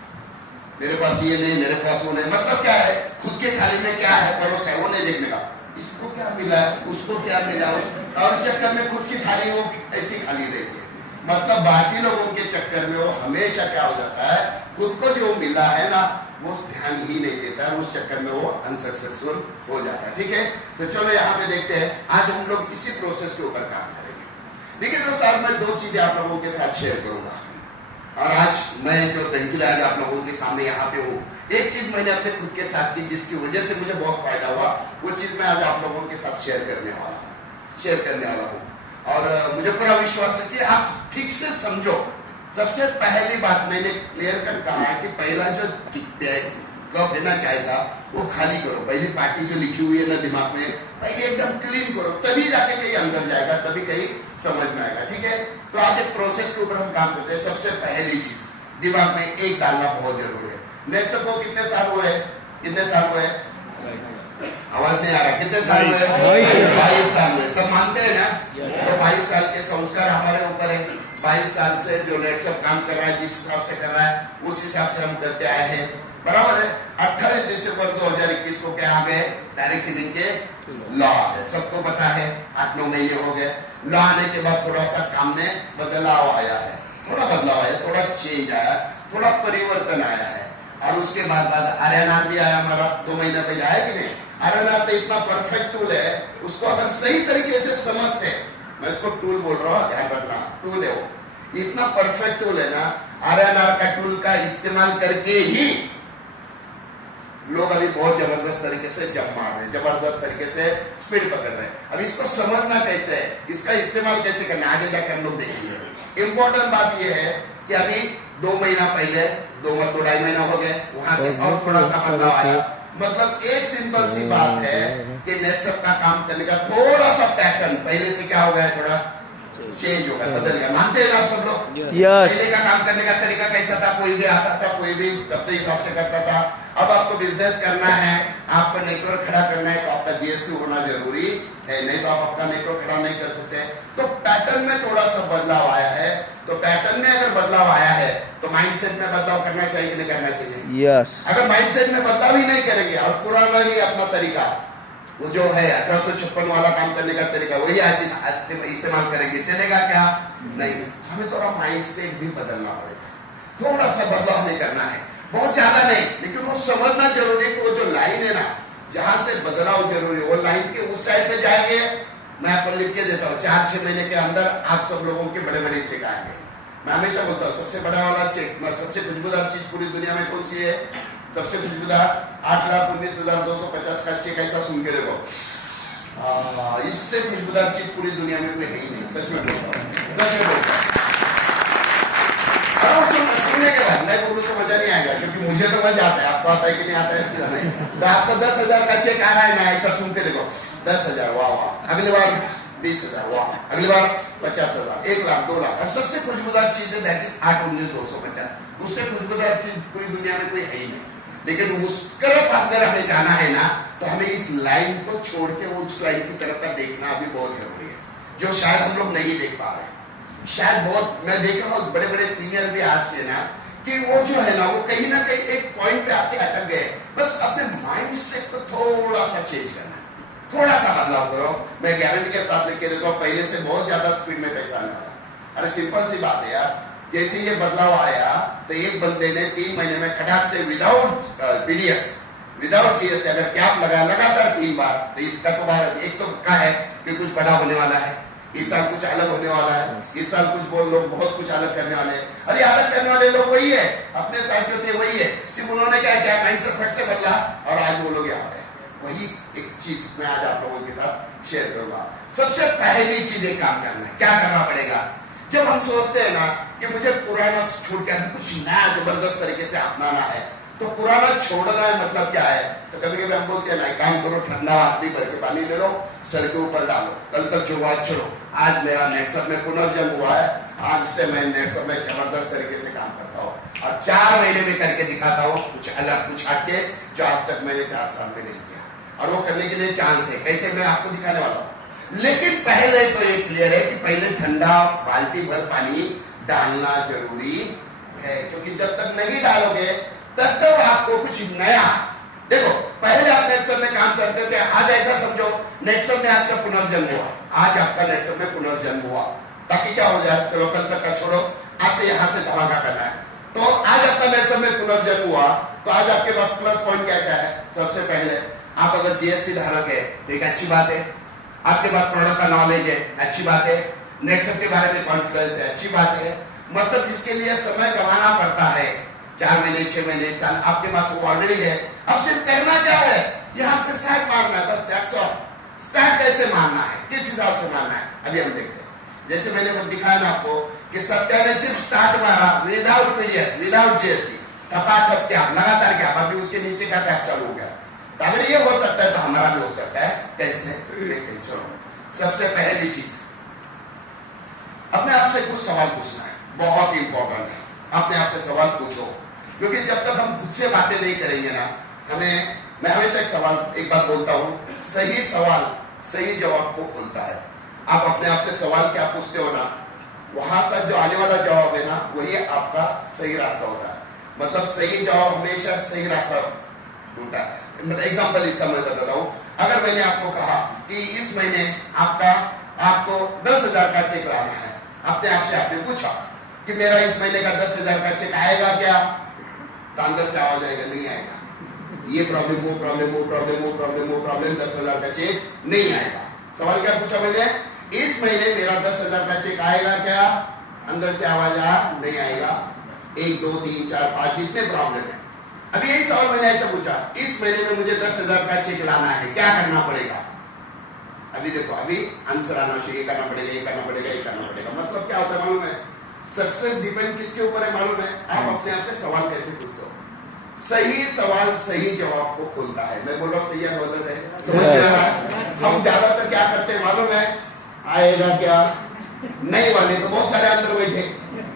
मेरे पास ये नहीं, मेरे पास वो नहीं, मतलब क्या है, खुद के थाली में क्या है परोसा है वो नहीं देखने का, इसको क्या मिला है, उसको क्या मिला, और चक्कर में खुद की थाली वो ऐसी खाली रहती है। मतलब बाकी लोगों के चक्कर में वो हमेशा क्या हो जाता है, खुद को जो मिला है ना वो ध्यान ही नहीं देता है, उस चक्कर में वो अनसक्सेसफुल हो जाता है। ठीक है, तो चलो यहाँ पे देखते हैं, आज हम लोग इसी प्रोसेस के ऊपर काम करेंगे। देखिए दोस्तों, आज मैं 2 चीजें आप लोगों के साथ शेयर करूंगा, और आज मैं जो तहकील आज आप लोगों के सामने यहाँ पे हूँ। एक चीज मैंने अपने खुद के साथ की जिसकी वजह से मुझे बहुत फायदा हुआ, वो चीज मैं आज आप लोगों के साथ शेयर करने वाला हूँ। और मुझे पूरा विश्वास है कि आप ठीक से समझो। सबसे पहली बात मैंने क्लियर कर कहा है कि पहला जो कप लेना चाहेगा वो खाली करो। पहली पार्टी जो लिखी हुई है ना दिमाग में, पहले एकदम क्लीन करो, तभी जाके कहीं अंदर जाएगा, तभी कहीं समझ में आएगा। ठीक है, तो आज एक प्रोसेस के ऊपर हम काम करते हैं। सबसे पहली चीज दिमाग में एक डालना बहुत जरूरी है। नेक्स्ट को कितने साल हुए? आवाज नहीं आ रहा, कितने साल हुए? 22 साल हुए। सब मानते हैं ना? तो 22 साल के संस्कार हमारे ऊपर है। 22 साल से जो नेक्स्ट काम कर रहा है, जिस हिसाब से कर रहा है उस हिसाब से हम करते आए हैं, बराबर है। 28 दिसंबर 2021 को क्या आ गए? डायरेक्ट सीलिंग के लॉ है, सबको पता है। 8-9 महीने हो गए। लॉ आने के बाद थोड़ा सा काम में बदलाव आया है, थोड़ा चेंज आया, थोड़ा परिवर्तन आया है। और उसके बाद आरएनआर भी आया हमारा, 2 महीने पहले आया कि नहीं? आरएनआर तो इतना परफेक्ट टूल है, उसको अगर सही तरीके से समझते, मैं इसको टूल बोल रहा हूँ, ध्यान रखना, टूल है वो, इतना परफेक्ट टूल है ना। आरएनआर का टूल का इस्तेमाल करके ही लोग अभी बहुत जबरदस्त तरीके से जंप मार रहे हैं, जबरदस्त तरीके से स्पीड पकड़ रहे हैं। अब इसको समझना कैसे है, इसका इस्तेमाल कैसे करना, आगे जाके हम लोग देखेंगे। इंपॉर्टेंट बात यह है कि अभी 2 महीना पहले, 2-2.5 महीना हो गए, वहां से और थोड़ा सा बदलाव आया। मतलब एक सिंपल सी बात है कि नेटवर्क का काम करने का थोड़ा सा पैटर्न पहले से क्या हो गया, थोड़ा चेंज हो गया, बदल गया। मानते हैं ना आप सब लोग? पहले का काम करने का तरीका कैसा था? कोई भी आता था, कोई भी अपने हिसाब से करता था। अब आपको बिजनेस करना है, आपको नेटवर्क खड़ा करना है, तो आपका जीएसटी होना जरूरी है, नहीं तो आप अपना नेटवर्क खड़ा नहीं कर सकते। तो पैटर्न में थोड़ा सा बदलाव आया है। तो पैटर्न में अगर बदलाव आया है तो माइंडसेट में बदलाव करना चाहिए कि नहीं करना चाहिए? यस। अगर माइंडसेट में बदलाव ही नहीं करेंगे और पुराना ही अपना तरीका, वो जो है 1856 वाला काम करने का तरीका, वही आज इस्तेमाल करेंगे, चलेगा क्या? नहीं। हमें थोड़ा माइंडसेट भी बदलना पड़ेगा, थोड़ा सा बदलाव हमें करना है, बहुत ज्यादा नहीं, लेकिन वो समझना जरूरी है कि वो जो लाइन है ना, जहां से बदलाव जरूरी है, वो लाइन के उस साइड पे जाएंगे। मैं आपको लिख के देता हूँ, 4-6 महीने के अंदर आप सब लोगों के बड़े बड़े चेक आएंगे। मैं हमेशा बोलता हूँ, सबसे बड़ा वाला चेक, सबसे खुशबूदार चीज पूरी दुनिया में कौन सी है? सबसे खुशबूदार 8,19,250 का चेक ऐसा सुन के देखो, इससे खुशबूदार चीज पूरी दुनिया में कोई है ही नहीं। सच में बोलता हूँ, सच में बोलता हूँ। सुनने के बाद मैं बोलूँ तो मजा नहीं आएगा, क्योंकि मुझे तो मजा आता है, आपको आता है कि नहीं आता है नहीं। तो आपको 10,000 का चेक आ रहा है ना, ऐसा सुन के देखो, 10,000, वाह वाह, अगली बार 20,000, वाह, अगली बार 50,000, 1 लाख, 2 लाख। अब सबसे खुशबूदार चीज है दैट इज 8,19,250। उससे खुशबूदार चीज पूरी दुनिया में कोई है ही नहीं। लेकिन उस तरफ अगर हमें जाना है ना, तो हमें इस लाइन को छोड़ के उस लाइन की तरफ का देखना अभी बहुत जरूरी है, जो शायद हम लोग नहीं देख पा रहे हैं। शायद बहुत, मैं देख रहा हूँ बड़े बड़े सीनियर भी आज से ना, कि वो जो है ना, वो कहीं ना कहीं एक पॉइंट पे आके अटक गए। बस अपने माइंड सेट को थोड़ा सा चेंज करना है, थोड़ा सा बदलाव करो। मैं गारंटी के साथ लिख के देता हूँ, पहले से बहुत ज्यादा स्पीड में पैसा आने वाला। अरे सिंपल सी बात है यार, जैसे ये बदलाव आया तो एक बंदे ने 3 महीने में खटाक से विदाउट पीडीएस, विदाउट जीएसटी अगर कैप लगाया लगातार 3 बार, तो इसका तो बात एक तो पक्का है कि कुछ बड़ा होने वाला है, इस साल कुछ अलग होने वाला है, इस साल कुछ बोल लोग बहुत कुछ अलग करने वाले हैं। अरे अलग करने वाले लोग वही है, अपने साथ जो थे वही है, सिर्फ उन्होंने क्या क्या माइंडसेट फट से बदला और आज वो लोग यहाँ पे। वही एक चीज मैं आज आप लोगों के साथ शेयर करूंगा। सबसे पहली चीज एक काम करना है, क्या करना पड़ेगा? जब हम सोचते हैं ना कि मुझे पुराना छोड़ के कुछ नया जबरदस्त तरीके से अपनाना है, तो पुराना छोड़ना है मतलब क्या है? तो कभी कभी हम बोलते हैं ना, काम करो, ठंडा आदमी भर के पानी ले लो, सर के ऊपर डालो, कल तक जो बात चलो। आज मेरा नेक्सट में पुनर्जन्म हुआ है, आज से मैं नेक्सट में जबरदस्त तरीके से काम करता हूँ और 4 महीने में करके दिखाता हूँ, कुछ अलग, कुछ हटके, जो आज तक मैंने 4 साल में नहीं किया। और वो करने के लिए चांस है, कैसे मैं आपको दिखाने वाला हूँ। लेकिन पहले तो ये क्लियर है कि पहले ठंडा बाल्टी भर पानी डालना जरूरी है, क्योंकि जब तक नहीं डालोगे तब तक आपको कुछ नया। देखो, पहले आप नेक्सट में काम करते थे, आज ऐसा समझो नेक्सट में आज का पुनर्जन्म हुआ, आज आपका नेक्सट में पुनर्जन्म हुआ, ताकि क्या हो जाए, चलो कल तक का छोड़ो, आज से यहाँ से धमाका करना है। तो आज आपका नेक्सट में पुनर्जन्म हुआ, तो आज आपके पास प्लस पॉइंट क्या क्या है? सबसे पहले आप अगर जीएसटी धारक है तो एक अच्छी बात है, आपके पास प्रोडक्ट का नॉलेज है, अच्छी बात है, नेक्सट के बारे में कॉन्फिडेंस है, अच्छी बात है। मतलब जिसके लिए समय गंवाना पड़ता है, 4 महीने, 6 महीने, 1 साल, आपके पास वो ऑलरेडी है। अब सिर्फ करना क्या है? यहाँ से स्टार्ट मारना है, बस दैट्स ऑल। स्टार्ट कैसे मारना है, किस हिसाब से मारना है, अभी हम देखते हैं। जैसे मैंने दिखाया ना आपको कि सत्या ने सिर्फ स्टार्ट मारा, विदाउट पीडीएस, विदाउट जीएसटी, टपाटप क्या लगातार क्या, अभी उसके नीचे का टैप चालू हो गया। तो अगर ये हो सकता है तो हमारा भी हो सकता है। कैसे? चलो, सबसे पहली चीज अपने आप से कुछ सवाल पूछना है, बहुत इंपॉर्टेंट है। अपने आप से सवाल पूछो, क्योंकि जब तक हम खुद से बातें नहीं करेंगे ना, मैं हमेशा एक सवाल, एक बात बोलता हूं, सही सवाल सही जवाब को खोलता है। आप अपने आप से सवाल क्या पूछते हो ना, वहां से जो आने वाला जवाब है ना, वही आपका सही रास्ता होता है। मतलब सही जवाब हमेशा सही रास्ता ढूंढता है। एग्जाम्पल इसका मैं बताता हूँ। अगर मैंने आपको कहा कि इस महीने आपको 10,000 का चेक लाना है, अपने आप से आपने पूछा कि मेरा इस महीने का 10,000 का चेक आएगा क्या? तो अंदर से आवाज आएगा, नहीं आएगा। ये प्रॉब्लम, वो प्रॉब्लम, वो प्रॉब्लम, वो प्रॉब्लम, वो प्रॉब्लम, 10,000 का चेक नहीं आएगा। सवाल क्या पूछा मैंने? इस महीने मेरा 10,000 का चेक आएगा क्या? अंदर से आवाज आ, नहीं आएगा। 1, 2, 3, 4, 5 जितने प्रॉब्लम है। अभी यही सवाल मैंने ऐसा पूछा, इस महीने में मुझे 10,000 का चेक लाना है, क्या करना पड़ेगा? अभी देखो, अभी आंसर आना चाहिए, ये करना पड़ेगा, ये करना पड़ेगा, ये करना पड़ेगा। मतलब क्या होता है मालूम है? सक्सेस डिपेंड किसके ऊपर है मालूम है? आप अपने आप से सवाल कैसे पूछते हो। सही सवाल सही जवाब को खोलता है। मैं बोल रहा हूँ, सही है गलत है, समझ में आ रहा है? हम ज्यादातर क्या करते हैं मालूम है? आएगा क्या, नहीं वाले तो बहुत सारे अंदर बैठे,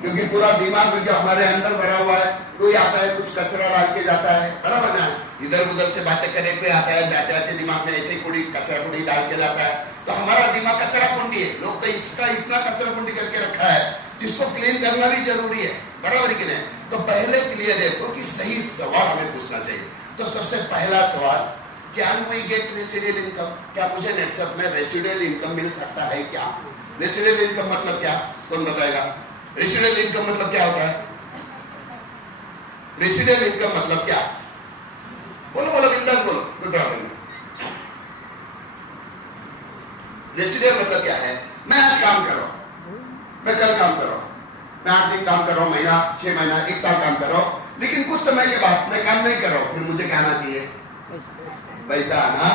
क्योंकि पूरा दिमाग जो हमारे अंदर भरा हुआ है, कोई आता है कुछ कचरा डाल के जाता है, बराबर ना, इधर उधर से बातें करने पे आता है, जाते आते दिमाग में ऐसे ही कचरा कुड़ी डाल के जाता है। तो हमारा दिमाग कचरा कुंडी है। लोग तो इसका इतना कचरा कुंडी करके रखा है, जिसको क्लीन करना भी जरूरी है, बराबर कि नहीं? तो पहले क्लियर देखो कि सही सवाल हमें पूछना चाहिए। तो सबसे पहला सवाल, can we get residual income? क्या मुझे नेक्सट में रेसिडुअल इनकम मिल सकता है क्या? रेसिडुअल इनकम मतलब क्या, कौन बताएगा? रेसिडुअल इनकम मतलब क्या होता है? रेसिडुअल इनकम मतलब क्या? बोलो बोलो, बिंदास बोलो, कोई प्रॉब्लम नहीं। रेसिडुअल मतलब क्या है? मैं आज काम कर रहा हूं, मैं कल काम कर रहा हूं, मैं 8 दिन काम कर रहा हूँ, महीना 6 महीना 1 साल काम कर रहा हूँ, लेकिन कुछ समय के बाद मैं काम नहीं कर रहा हूँ, फिर मुझे क्या आना चाहिए? पैसा आना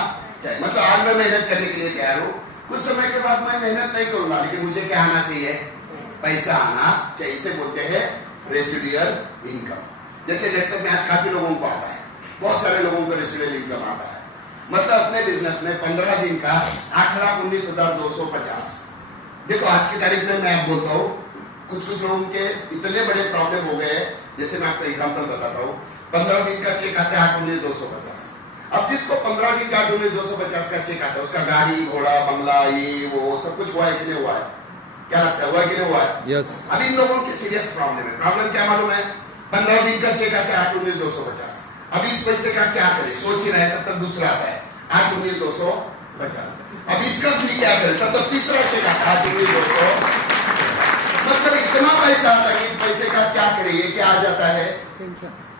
चाहिए। मतलब आज मैं मेहनत करने के लिए तैयार हूँ, कुछ समय के बाद मैं मेहनत नहीं करूंगा, लेकिन मुझे क्या आना चाहिए? पैसा आना चाहिए। इसे बोलते हैं रेसिडुअल इनकम। जैसे नेटसप में आज काफी लोगों को आता है, बहुत सारे लोगों को रेसिडुअल इनकम आता है। मतलब अपने बिजनेस में 15 दिन का 8,19,250। देखो आज की तारीख में मैं आप बोलता हूँ, कुछ लोगों के इतने बड़े प्रॉब्लम हो गए, जैसे मैं आपको एग्जांपल बताता हूँ। 15 दिन का चेक आता है 8,19,250। अब जिसको 15 दिन का 8,19,250 का चेक आता है, उसका गाड़ी घोड़ा बंगला ये वो सब कुछ हुआ है कि नहीं हुआ है? क्या लगता है, हुआ कि नहीं हुआ है? यस। अभी इन लोगों की सीरियस प्रॉब्लम है। प्रॉब्लम क्या मालूम है? 15 दिन का चेक आता है 8,19,250। अब इस पैसे का क्या करें सोच ही रहे, तब तक दूसरा आता है 8,19,250। अब इसका भी क्या करें, तब तक तीसरा चेक आता है 8,19,250। मतलब इतना पैसा आता है कि इस पैसे का क्या करें, ये क्या आ जाता है?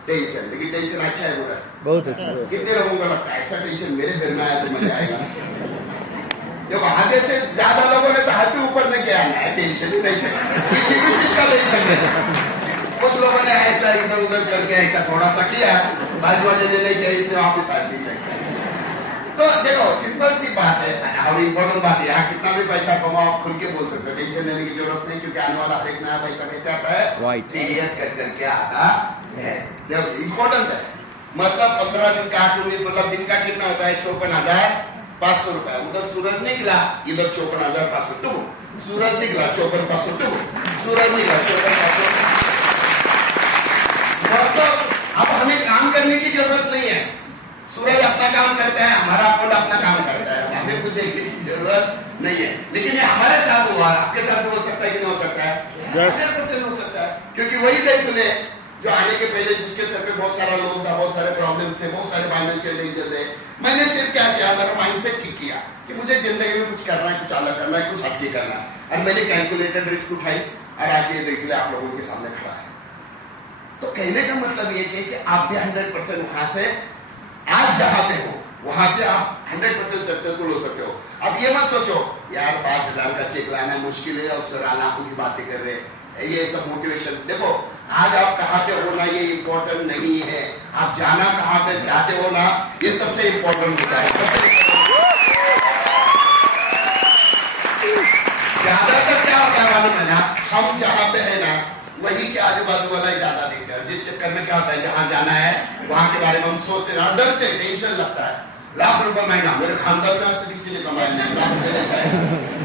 टेंशन। लेकिन टेंशन अच्छा है बुरा है? बहुत अच्छा है। कितने लोगों को लगता है ऐसा टेंशन मेरे घर में आया तो मजा आएगा? देखो आगे से ज्यादा लोगों ने तो हाथ पे ऊपर नहीं किया है, टेंशन ही नहीं है, किसी भी चीज का टेंशन नहीं। कुछ लोगों ने ऐसा इधर उधर करके ऐसा थोड़ा सा किया, बाजू वाले ने नहीं किया, इसने वापस आ दी जाए। तो देखो सिंपल सी बात है और इम्पोर्टेंट बात है, यहाँ कितना भी पैसा कमाओ आप खुल के बोल सकते हो, टेंशन लेने की जरूरत नहीं, क्योंकि आने वाला हर एक नया पैसा कैसे आता है? टीडीएस कट करके आता है। देखो इम्पोर्टेंट है। मतलब 15 दिन का 8,19 मतलब दिन का कितना होता है? 54,500 रुपए। उधर सूरज निकला, इधर 54,500 टू, सूरज निकला 54,500 टू, सूरज निकला 54,500। मतलब अब हमें काम करने की जरूरत नहीं है, सूरज अपना काम करता है, हमारा अकाउंट अपना काम करता है, हमें कुछ देखने की जरूरत नहीं है। लेकिन ये हमारे साथ हुआ, आपके साथ भी हो सकता है कि नहीं हो सकता है? 100% हो सकता है, क्योंकि वही देख ले जो आने के पहले जिसके सर पे बहुत सारा लोन था, बहुत सारे प्रॉब्लम थे, बहुत सारे फाइनेंशियल डेंजर थे। मैंने सिर्फ क्या किया, मेरा माइंडसेट ठीक किया कि मुझे जिंदगी में कुछ करना है, कुछ अलग करना है, कुछ हटके करना है, और मैंने कैलकुलेटेड रिस्क उठाई और आज ये देख ले आप लोगों के सामने खड़ा है। तो कहने का मतलब ये है कि आप भी 100% वहां से आज जहां पे हो वहां से आप 100% सक्सेसफुल हो सकते हो। अब ये मत सोचो यार 5,000 का चेक लाना मुश्किल है और सर लाखों की बातें कर रहे हैं, ये सब मोटिवेशन। देखो आज आप कहाँ पे हो ना ये इम्पोर्टेंट नहीं है, आप जाना कहाँ पे जाते हो ना ये सबसे इम्पोर्टेंट होता है। ज्यादातर क्या होता है मालूम है ना, हम जहाँ पे है ना वही के आजू बाजू वाला ही ज्यादा देखते हैं। जिस चक्कर में क्या होता है, जहाँ जाना है वहां के बारे में हम सोचते हैं, डरते हैं, टेंशन लगता है। लाख रुपए महीना मेरे खानदान में आज तक किसी ने कमाया नहीं, लाख रुपए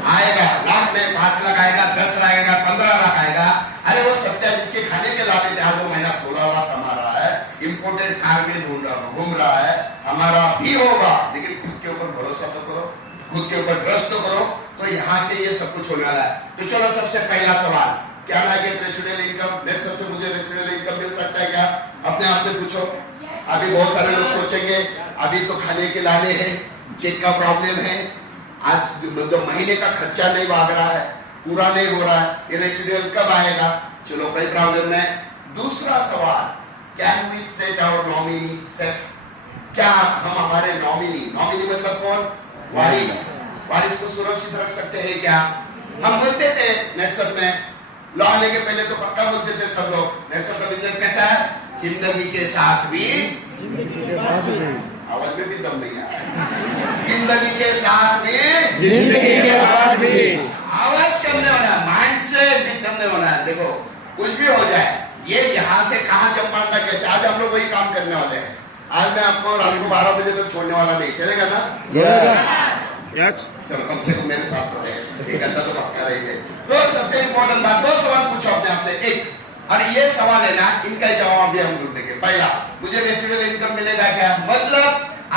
आएगा, लाख में 5 लाख आएगा, 10 लाख आएगा, 15 लाख आएगा। अरे वो सत्या जिसके खाने के लाते थे आज वो महीना 16 लाख कमा रहा है, इम्पोर्टेड कार में घूम रहा है। हमारा भी होगा, लेकिन खुद के ऊपर भरोसा तो करो, खुद के ऊपर ट्रस्ट तो करो, तो यहाँ से ये सब कुछ होने वाला है। तो चलो सबसे पहला सवाल क्या ना कि रेसिडुअल इनकम, मेरे सबसे मुझे रेसिडुअल इनकम मिल सकता है क्या? अपने आप से पूछो। अभी बहुत सारे लोग सोचेंगे अभी तो खाने के लाने हैं, चेक का प्रॉब्लम है, आज तो महीने का खर्चा नहीं भाग रहा है, पूरा नहीं हो रहा है, ये रेसिडुअल कब आएगा? चलो कोई प्रॉब्लम नहीं। दूसरा सवाल, can we set our nominee set? क्या हम हमारे नॉमिनी मतलब कौन? वारिस को सुरक्षित रख सकते हैं क्या? हम बोलते थे नेटसप में, लॉ आने के पहले तो पक्का बोलते थे सब लोग, नेटसप का बिजनेस कैसा है? जिंदगी के साथ भी, आवाज में भी दम नहीं है, जिंदगी के साथ भी, जिंदगी के बाद भी। आवाज कम नहीं होना, माइंड से भी कम नहीं होना है। देखो कुछ भी हो जाए, ये यहाँ से कहाँ जब मारना कैसे, आज हम लोग वही काम करने वाले हैं। आज मैं आपको रात को 12 बजे तक छोड़ने वाला नहीं, चलेगा ना? चलो कम से कम मेरे साथ तो है, 1 घंटा तो पक्का रहेंगे। तो सबसे इम्पोर्टेंट बात, 2 सवाल पूछो अपने आप से। एक, और ये सवाल है ना, इनका जवाब भी हम ढूंढेंगे। पहला, मुझे रेसिडुअल इनकम मिलेगा क्या? मतलब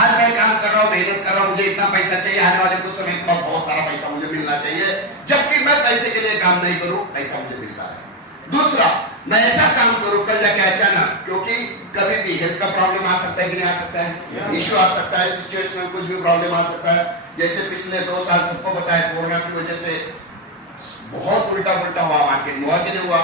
आज मैं काम कर रहा हूँ, मेहनत कर रहा हूँ, मुझे इतना पैसा चाहिए, आने वाले कुछ समय में बहुत सारा पैसा मुझे मिलना चाहिए, जबकि मैं पैसे के लिए काम नहीं करूँ, पैसा मुझे मिलता है। दूसरा, मैं ऐसा काम करूँ कल जाके अचानक, क्योंकि कभी भी हेल्थ का प्रॉब्लम आ सकता है कि नहीं आ सकता है, इश्यू आ सकता है, सिचुएशनल कुछ भी प्रॉब्लम आ सकता है। जैसे पिछले 2 साल सबको बताया, कोरोना की वजह से बहुत उल्टा पुल्टा हुआ मार्केट में, हुआ कि नहीं हुआ?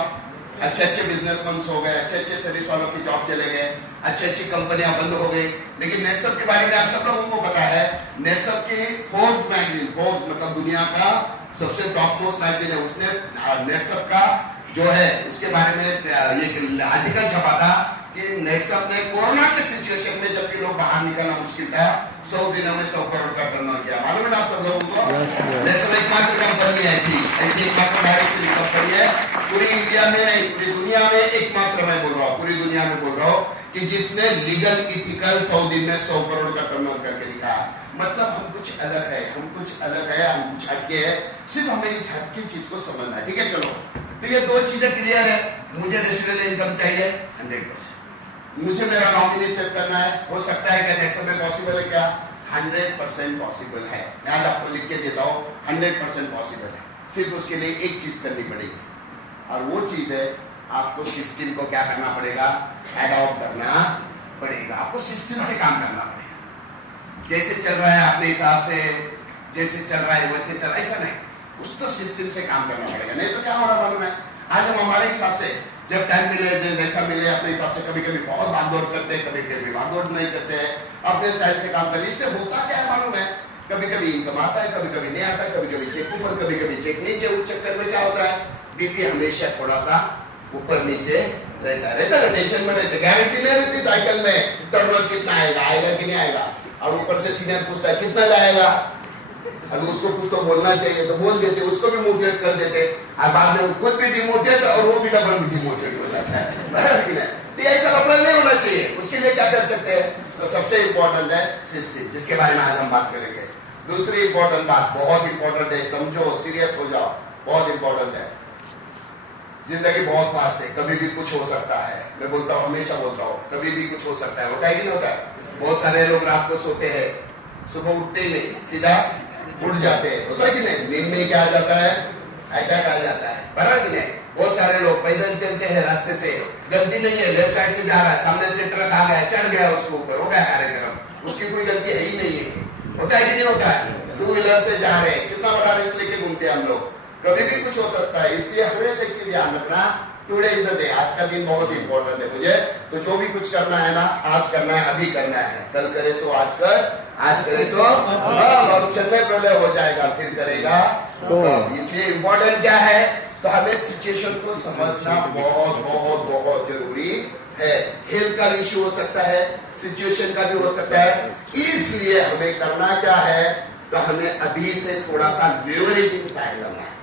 अच्छे बिजनेसमैन हो गए, अच्छे सर्विस वालों की जॉब चले गए, अच्छी कंपनियां बंद हो गई। लेकिन नेटसप के बारे में आप सब लोगों को पता है, नेटसप की फोर्ब्स मैगजीन, फोर्ब्स मतलब दुनिया का सबसे टॉप मोस्ट मैगजीन है, उसने नेटसप का जो है उसके बारे में ये आर्टिकल छपा था कि नेक्सम ने कोरोना के सिचुएशन में जबकि लोग बाहर निकलना मुश्किल था 100 दिनों में 100 करोड़ का टर्नओवर किया। मालूम है आप सब लोगों को? नेक्सम एकमात्र कंपनी है ऐसी एकमात्र डायरेक्ट कंपनी है पूरी इंडिया में नहीं पूरी दुनिया में, एकमात्र मैं बोल रहा हूँ पूरी दुनिया में बोल रहा हूँ कि जिसने लीगल इथिकल 100 दिन में 100 करोड़ का टर्नओवर करके दिखाया। मतलब हम कुछ अलग है, हम कुछ हटके है, सिर्फ हमें इस हटके चीज को समझना है। ठीक है, चलो तो ये दो चीजें क्लियर है। मुझे रेसिडुअल इनकम चाहिए 100%, मुझे मेरा नॉमिनी सेट करना है। हो सकता है कि नेक्स्ट में पॉसिबल है क्या? 100% पॉसिबल है। मैं आज आपको लिख के देता हूँ 100% पॉसिबल है। सिर्फ उसके लिए एक चीज करनी पड़ेगी और वो चीज है आपको सिस्टम को क्या करना पड़ेगा? एडॉप्ट करना पड़ेगा। आपको सिस्टम से काम करना पड़ेगा। जैसे चल रहा है अपने हिसाब से, जैसे चल रहा है वैसे चल, ऐसा नहीं, कुछ तो सिस्टम से काम करना पड़ेगा। नहीं तो क्या हो रहा मालूम है? आज हम हमारे हिसाब से जब टाइम मिले जैसा मिले अपने हिसाब से कभी कभी बहुत भागदौड़ करते हैं, कभी कभी भागदौड़ नहीं करते हैं, अपने स्टाइल से काम करते। इससे होता क्या है मालूम है? कभी कभी इनकम आता है, कभी कभी नहीं आता, कभी कभी चेक ऊपर, कभी कभी चेक नीचे। उस चक्कर में क्या होता है? बीपी हमेशा थोड़ा सा ऊपर नीचे रहता है, टेंशन में रहते, गारंटी नहीं रहती साइकिल में टर्नओवर कितना आएगा कि नहीं आएगा। और ऊपर से सीनियर पूछता है कितना जाएगा, अगर उसको कुछ तो बोलना चाहिए तो बोल देते, उसको भी मोटिवेट कर देते और बाद में खुद भी डिमोटिवेट और वो भी डबल डिमोटिवेट हो जाता है। तो ऐसा लफड़ा नहीं होना चाहिए। उसके लिए क्या कर सकते हैं? तो सबसे इंपॉर्टेंट है सिस्टम, जिसके बारे में आज हम बात करेंगे। दूसरी इंपॉर्टेंट बात, बहुत इंपॉर्टेंट है, समझो, सीरियस हो जाओ, बहुत इंपॉर्टेंट है। जिंदगी बहुत फास्ट है, कभी भी कुछ हो सकता है। मैं बोलता हूँ, हमेशा बोलता हूँ, कभी भी कुछ हो सकता है। होता है कि नहीं होता है? बहुत सारे लोग रात को सोते हैं, सुबह उठते ही नहीं, सीधा उठ जाते हैं। होता है कि नहीं? नींद में क्या आ जाता है? अटैक आ जाता है, बराबर कि नहीं? बहुत सारे लोग पैदल चलते हैं रास्ते से, गलती नहीं है, लेफ्ट साइड से जा रहा है, सामने से ट्रक आ गया, चढ़ गया उसके ऊपर, हो गया कार्यक्रम, उसकी कोई गलती है ही नहीं है। होता है कि नहीं होता है? टू व्हीलर से जा रहे हैं, कितना बड़ा रिस्क लेके घूमते हैं हम लोग, कभी भी कुछ हो सकता है। इसलिए हमेशा एक चीज ध्यान रखना, टुडे इज द डे, आज का दिन बहुत इंपॉर्टेंट है मुझे। तो जो भी कुछ करना है ना, आज करना है, अभी करना है। कल करे सो आज कर, आज करे सो भविष्य में प्रलय हो जाएगा, फिर करेगा कब। इसलिए इंपॉर्टेंट क्या है? तो हमें सिचुएशन को समझना बहुत बहुत बहुत जरूरी है। हेल्थ का भी इश्यू हो सकता है, सिचुएशन का भी हो सकता है। इसलिए हमें करना क्या है? तो हमें अभी से थोड़ा सा लीवरेजिंग स्टार्ट करना है।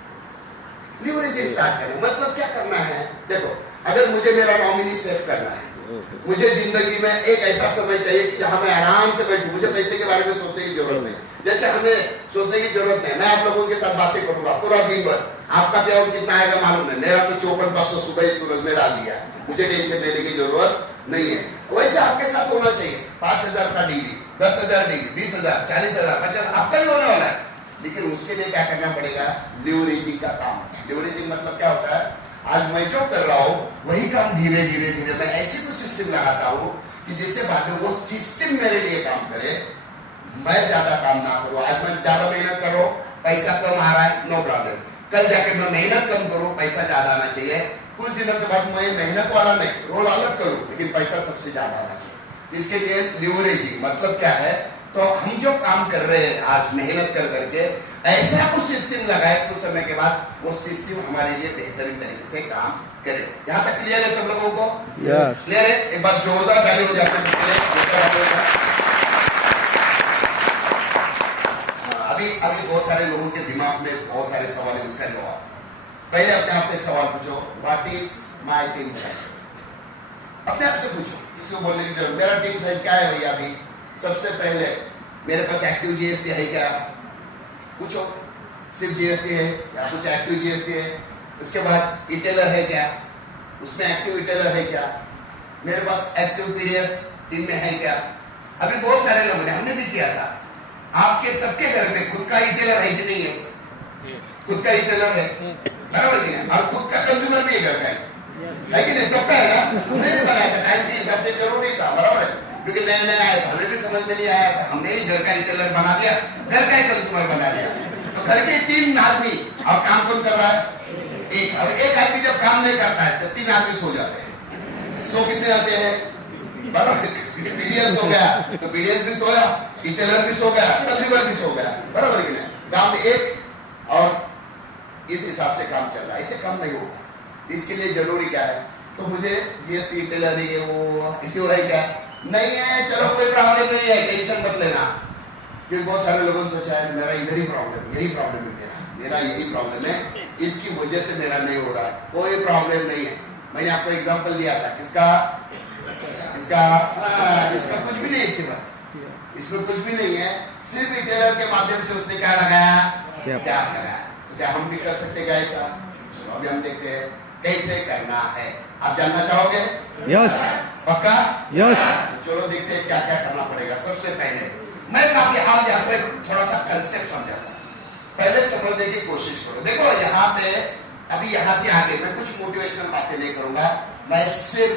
लीवरेजिंग स्टार्ट करना मतलब क्या करना है? देखो, अगर मुझे मेरा नॉमिनी सेव करना है, मुझे जिंदगी में एक ऐसा समय चाहिए कि जहां मैं आराम से बैठूं, मुझे पैसे के बारे में सोचने की जरूरत नहीं। जैसे हमें सोचने की जरूरत नहीं, मैं आप लोगों के साथ बातें करूंगा पूरा दिन भर, आपका पेआउट कितना आएगा मालूम है? मेरा तो 54,500 सुबह ही सूरज में डाल दिया, मुझे टेंशन लेने की जरूरत नहीं है। वैसे आपके साथ होना चाहिए 5,000 का डिग्री, 10,000 डिग्री, 20,000, 40,000, 50,000 आपका भी होने वाला है। लेकिन उसके लिए क्या करना पड़ेगा? लीवरेजिंग का काम। लीवरेजिंग मतलब क्या होता है? आज मैं जो कर रहा हूं वही काम धीरे धीरे धीरे मैं ऐसे कुछ सिस्टम लगाता हूं कि जिससे बाद में वो सिस्टम मेरे लिए काम करे, मैं ज्यादा काम ना करूं। आज मैं ज्यादा मेहनत कर रहा हूं, पैसा कम आ रहा है, नो प्रॉब्लम। कल जाके मैं मेहनत कम करूं, पैसा ज्यादा आना चाहिए। कुछ दिनों के बाद मैं मेहनत वाला नहीं, रोल अलग करूं, लेकिन पैसा सबसे ज्यादा आना चाहिए। इसके लिए लीवरेजिंग मतलब क्या है? तो हम जो काम कर रहे हैं आज मेहनत कर करके, ऐसा कुछ सिस्टम लगाए, कुछ समय के बाद वो सिस्टम हमारे लिए बेहतरीन तरीके से काम करे। यहाँ तक क्लियर है सब लोगों को? क्लियर है? एक बार जोरदार ताली हो जाते हैं। अभी बहुत सारे लोगों के दिमाग में बहुत सारे सवाल है, उसका जवाब पहले अपने आप से सवाल पूछो, what is my team size? अपने आप से पूछो, किसी को बोलने की जरूरत, मेरा टीम साइज क्या है भैया? अभी सबसे पहले मेरे पास एक्टिव जीएसटी है क्या? पूछो, सिर्फ जीएसटी है या कुछ एक्टिव जीएसटी है? उसके बाद इटेलर है क्या? उसमें एक्टिव इटेलर है क्या? मेरे पास एक्टिव पीडीएस टीम में है क्या? अभी बहुत सारे लोगों ने, हमने भी किया था। आपके सबके घर में खुद का इटेलर है कि नहीं है? खुद का इटेलर है, बराबर कि नहीं? और खुद का कंज्यूमर भी है घर का, है कि नहीं? सबका है ना? हमने भी बनाया था, टाइम के हिसाब से जरूरी था, बराबर है? क्योंकि नया नया आया था, हमें भी समझ में नहीं आया था, हमने ही घर का इटेलर बना दिया, घर का ही कंज्यूमर बना दिया। तो घर के 3 आदमी, और काम कौन कर रहा है? एक। और एक आदमी जब काम नहीं करता है तो 3 आदमी सो जाते हैं। सो कितने आते हैं? बराबर, पीडीएस हो गया तो पीडीएस भी सोया, इटेलर भी सो गया, कंज्यूमर भी सो गया, बराबर कि नहीं? काम एक, और इस हिसाब से काम चल रहा है। ऐसे काम नहीं होगा। इसके लिए जरूरी क्या है? तो मुझे जीएसटी रिटेलर है वो क्यों है क्या नहीं है, चलो कोई प्रॉब्लम नहीं है, टेंशन मत लेना। क्योंकि बहुत सारे लोगों ने सोचा है मेरा इधर ही प्रॉब्लम, यही प्रॉब्लम है मेरा यही प्रॉब्लम है, इसकी वजह से मेरा नहीं हो रहा। कोई प्रॉब्लम नहीं है। मैंने आपको एग्जांपल दिया था किसका, इसका कुछ भी नहीं, इसके पास इसमें कुछ भी नहीं है, सिर्फ रिटेलर के माध्यम से उसने क्या लगाया, क्या लगाया। तो क्या हम भी कर सकते क्या ऐसा? चलो अभी हम देखते हैं कैसे करना है। आप जानना चाहोगे? यस पक्का? यस। तो चलो देखते हैं क्या क्या करना पड़ेगा। सबसे पहले मैं काफी आप यहाँ पे थोड़ा सा कंसेप्ट समझाता हूँ, पहले समझने की कोशिश करो। देखो यहाँ पे अभी यहाँ से आगे मैं कुछ मोटिवेशनल बातें नहीं करूंगा, मैं सिर्फ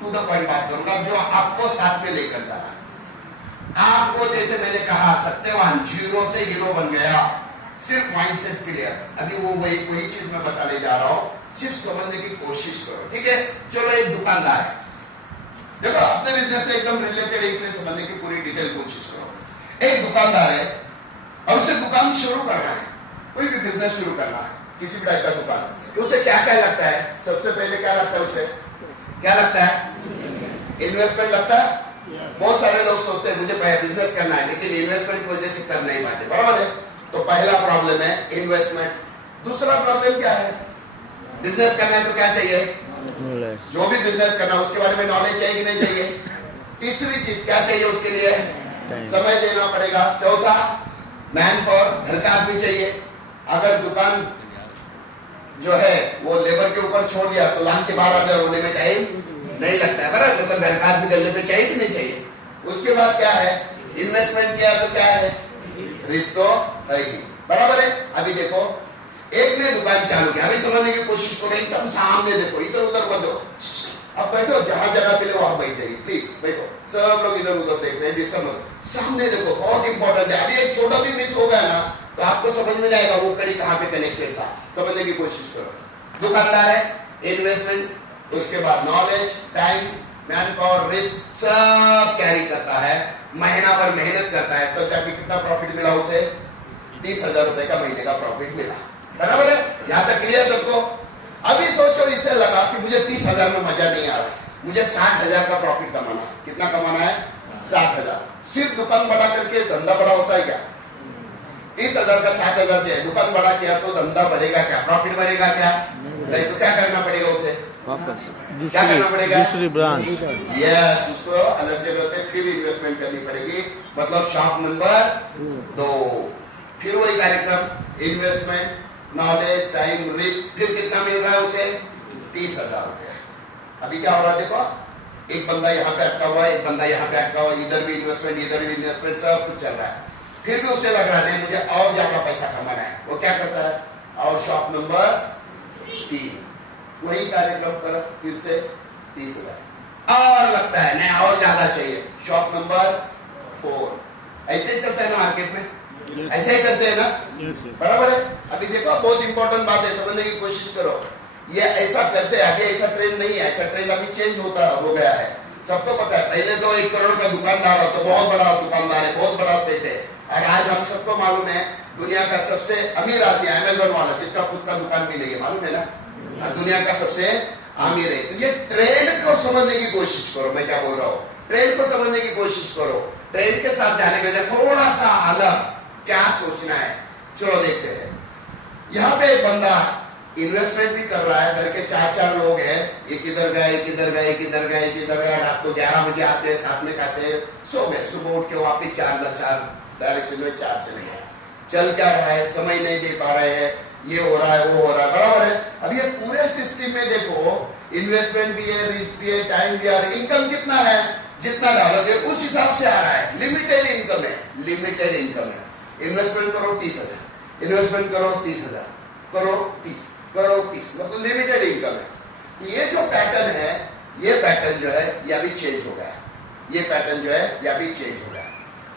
टू द पॉइंट बात करूंगा जो आपको साथ में लेकर जाना है। आपको जैसे मैंने कहा सत्यवान जीरो से हीरो बन गया, सिर्फ माइंडसेट क्लियर। अभी वो वही चीज मैं बताने जा रहा हूँ, सिर्फ समझने की कोशिश करो, ठीक है? चलो एक दुकानदार है, देखो अपने बिजनेस से एकदम रिलेटेड है, इसलिए समझने की पूरी डिटेल कोशिश करो। एक दुकानदार है और उसे दुकान शुरू करना है, कोई भी बिजनेस शुरू करना है, किसी भी टाइप का दुकान, तो उसे क्या क्या लगता है? सबसे पहले क्या लगता है उसे? क्या लगता है? इन्वेस्टमेंट लगता है। बहुत सारे लोग सोचते हैं मुझे बिजनेस करना है, लेकिन इन्वेस्टमेंट की वजह से कर नहीं पाते, बराबर है? तो पहला प्रॉब्लम है इन्वेस्टमेंट। दूसरा प्रॉब्लम क्या है? बिजनेस करना है तो क्या चाहिए? जो भी बिजनेस करना उसके बारे में नॉलेज चाहिए कि नहीं चाहिए? तीसरी चीज क्या चाहिए उसके लिए? समय देना पड़ेगा। चौथा मैन पावर, घर का आदमी चाहिए। अगर दुकान जो है वो लेबर के ऊपर छोड़ दिया तो लान के 12,000 होने में टाइम नहीं लगता है, बराबर? मतलब घर का आदमी गले पे चाहिए कि नहीं चाहिए? उसके बाद क्या है? इन्वेस्टमेंट किया तो क्या है? रिस्क तो है ही, बराबर है? अभी देखो एक ने दुकान चालू किया, अभी समझने की कोशिश करो, एकदम सामने देखो, इधर उधर मत दो। अब बैठो, जहां जगह पे ले वहां बैठ जाइए, प्लीज बैठो। सब लोग इधर उधर देख रहे हैं, डिस्टर्ब मत। सामने देखो, बहुत इंपॉर्टेंट है। अभी एक छोटा भी मिस हो गया ना तो आपको समझ में नहीं आएगा वो कड़ी कहां पे कनेक्टेड था। समझने की कोशिश करो। दुकानदार है, इन्वेस्टमेंट, उसके बाद knowledge, time, man power, risk सब कैरी करता है, महीना भर मेहनत करता है, तो जाके कितना प्रॉफिट मिला उसे? 30,000 रुपए का महीने का प्रॉफिट मिला, बराबर है? यहां तक क्लियर सबको? अभी सोचो इससे लगा कि मुझे 30,000 में मजा नहीं आ रहा, मुझे 60,000 का प्रॉफिट कमाना है। कितना कमाना है? 60,000। सिर्फ दुकान बड़ा करके धंधा बड़ा होता है क्या? 30,000 का 60,000 चाहिए। दुकान बड़ा किया तो धंधा बढ़ेगा क्या? प्रॉफिट बढ़ेगा क्या? नहीं। तो क्या करना पड़ेगा उसे? क्या करना पड़ेगा? दूसरी ब्रांच, यस, उसको अलग जगह पे फिर इन्वेस्टमेंट करनी पड़ेगी, मतलब शॉप नंबर 2। फिर वही कार्यक्रम, इन्वेस्टमेंट, नॉलेज, टाइम, रिस्क, फिर कितना मिल रहा है उसे? 30,000 रुपया। अभी क्या हो रहा है देखो, एक बंदा यहाँ पे अटका हुआ है, एक बंदा यहाँ पे अटका हुआ है, इधर भी इन्वेस्टमेंट, इधर भी इन्वेस्टमेंट, सब कुछ चल रहा है। फिर भी उसे लग रहा है मुझे और ज्यादा पैसा कमाना है। वो क्या करता है? और शॉप नंबर 3, वही कार्यक्रम कर, फिर से 30,000 और लगता है नहीं और ज्यादा चाहिए, शॉप नंबर 4। ऐसे ही चलता है ना मार्केट में, ऐसे ही करते हैं ना, बराबर है? अभी देखो बहुत इंपॉर्टेंट बात है, समझने की कोशिश करो। ये ऐसा करते हैं, अभी ऐसा ट्रेंड नहीं है, ऐसा ट्रेंड अभी चेंज हो गया है। सबको पता है, पहले तो 1 करोड़ का दुकानदार हो तो बहुत बड़ा दुकानदार है, बहुत बड़ा सेट है। और आज हम सबको मालूम है दुनिया का सबसे अमीर आदमी अमेज़न वाला, जिसका खुद का दुकान भी नहीं है, मालूम है ना? दुनिया का सबसे अमीर है। तो ये ट्रेंड को समझने की कोशिश करो। मैं क्या बोल रहा हूँ? ट्रेंड को समझने की कोशिश करो। ट्रेंड के साथ जाने के लिए थोड़ा सा अलग क्या सोचना है, चलो देखते हैं। यहाँ पे एक बंदा इन्वेस्टमेंट भी कर रहा है, घर के 4 लोग हैं, एक इधर गए, एक इधर गए, एक इधर गए, एक इधर गए, रात को 11 बजे आते हैं, साथ में खाते हैं, सो गए। सुबह उठ के वापिस 4 डायरेक्शन में 4 चले गए। चल क्या रहा है? समय नहीं दे पा रहे हैं, ये हो रहा है, वो हो रहा है, बराबर है? अब ये पूरे सिस्टम में देखो, इन्वेस्टमेंट भी है, रिस्क भी है, टाइम भी है, इनकम कितना है? जितना डालोगे उस हिसाब से आ रहा है। लिमिटेड इनकम है, लिमिटेड इनकम है। इन्वेस्टमेंट करो 30,000, इन्वेस्टमेंट करो 30,000, करो 30, करो 30, मतलब लिमिटेड इनकम है। ये जो पैटर्न है, ये पैटर्न जो है ये अभी चेंज हो गया। ये पैटर्न जो है ये अभी चेंज हो गया।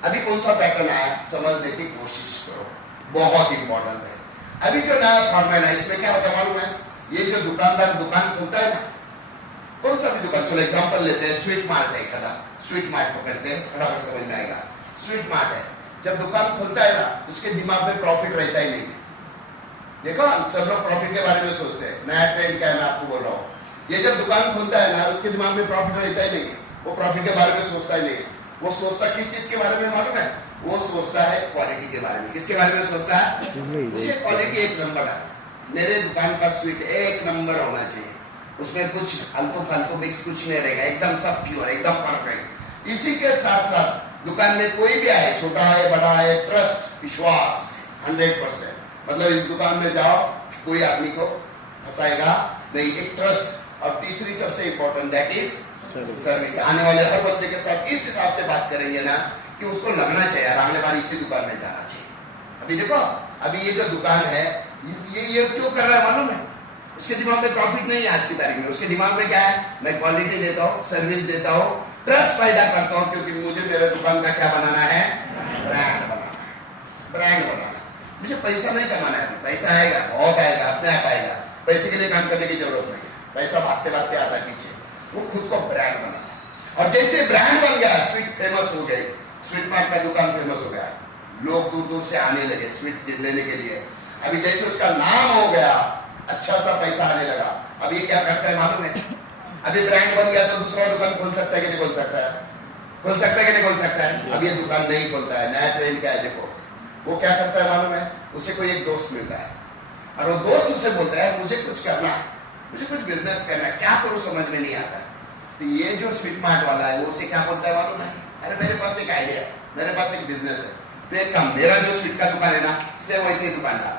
अभी कौन सा पैटर्न आया समझने की कोशिश करो, बहुत इंपॉर्टेंट है। अभी जो नया फॉर्मेट है इसमें क्या होता है मालूम है? ये जो दुकानदार दुकान खोलता है ना, कौन सा भी दुकान, चलो एग्जांपल लेते हैं, स्वीट मार्ट है, खड़ा स्वीट मार्ट पकड़ते हैं, फटाफट समझ में आएगा। स्वीट मार्ट है, जब दुकान खुलता है ना उसके दिमाग में प्रॉफिट रहता ही नहीं है, देखो सब लोग प्रॉफिट के बारे में सोचते हैं। नया ट्रेंड क्या है मैं आपको बोल रहा हूँ, ये जब दुकान खुलता है ना उसके दिमाग में प्रॉफिट रहता ही नहीं है, वो प्रॉफिट के बारे में सोचता ही नहीं है। वो सोचता किस चीज के बारे में मालूम है? वो सोचता है क्वालिटी के बारे में। किसके बारे में सोचता है? उसे क्वालिटी एक नंबर है, मेरे दुकान का स्वीट एक नंबर होना चाहिए, उसमें कुछ फालतू फालतू मिक्स कुछ नहीं रहेगा, एकदम सब प्योर, एकदम परफेक्ट। इसी के साथ साथ दुकान में कोई भी आए, छोटा है बड़ा है, ट्रस्ट विश्वास 100%। मतलब इस दुकान में जाओ कोई आदमी को फंसाएगा नहीं, एक ट्रस्ट। और तीसरी सबसे इंपॉर्टेंट दैट इज सर्विस। आने वाले हर बंदे के साथ इस हिसाब से बात करेंगे ना कि उसको लगना चाहिए अगले बार इसी दुकान में जाना चाहिए। अभी देखो, अभी ये जो दुकान है ये क्यों कर रहा है मालूम है? उसके दिमाग में प्रॉफिट नहीं है आज की तारीख में। उसके दिमाग में क्या है? मैं क्वालिटी देता हूँ, सर्विस देता हूँ, ट्रस्ट पैदा करता हूँ, क्योंकि मुझे मेरे दुकान का क्या बनाना है? ब्रांड बनाना है, ब्रांड बनाना है। मुझे पैसा नहीं कमाना है, पैसा आएगा, बहुत आएगा, अपने आप आएगा, पैसे के लिए काम करने की जरूरत नहीं है, पैसा भागते भागते आता है पीछे। वो खुद को ब्रांड बनाना है। और जैसे ब्रांड बन गया, स्वीट फेमस हो गई, स्वीट मार्ट का दुकान फेमस हो गया, लोग दूर दूर से आने लगे स्वीट लेने के लिए। अभी जैसे उसका नाम हो गया, अच्छा सा पैसा आने लगा। अब ये क्या करता है मालूम है? अभी ब्रांड बन गया तो दूसरा दुकान खोल सकता है कि नहीं खोल सकता है? खोल सकता है कि नहीं खोल सकता है? अब ये दुकान नहीं खोलता है। नया ट्रेंड क्या है देखो, वो क्या करता है मालूम है? उसे कोई एक दोस्त मिलता है और वो दोस्त उसे बोलता है मुझे कुछ करना है, मुझे कुछ बिजनेस करना है, क्या करूं समझ में नहीं आता। तो ये जो स्वीट मार्ट वाला है वो उसे क्या बोलता है मालूम है? अरे मेरे पास एक आइडिया है, मेरे पास एक बिजनेस है, तो एक काम, मेरा जो स्वीट का दुकान है ना, सेम वैसे ही दुकान का,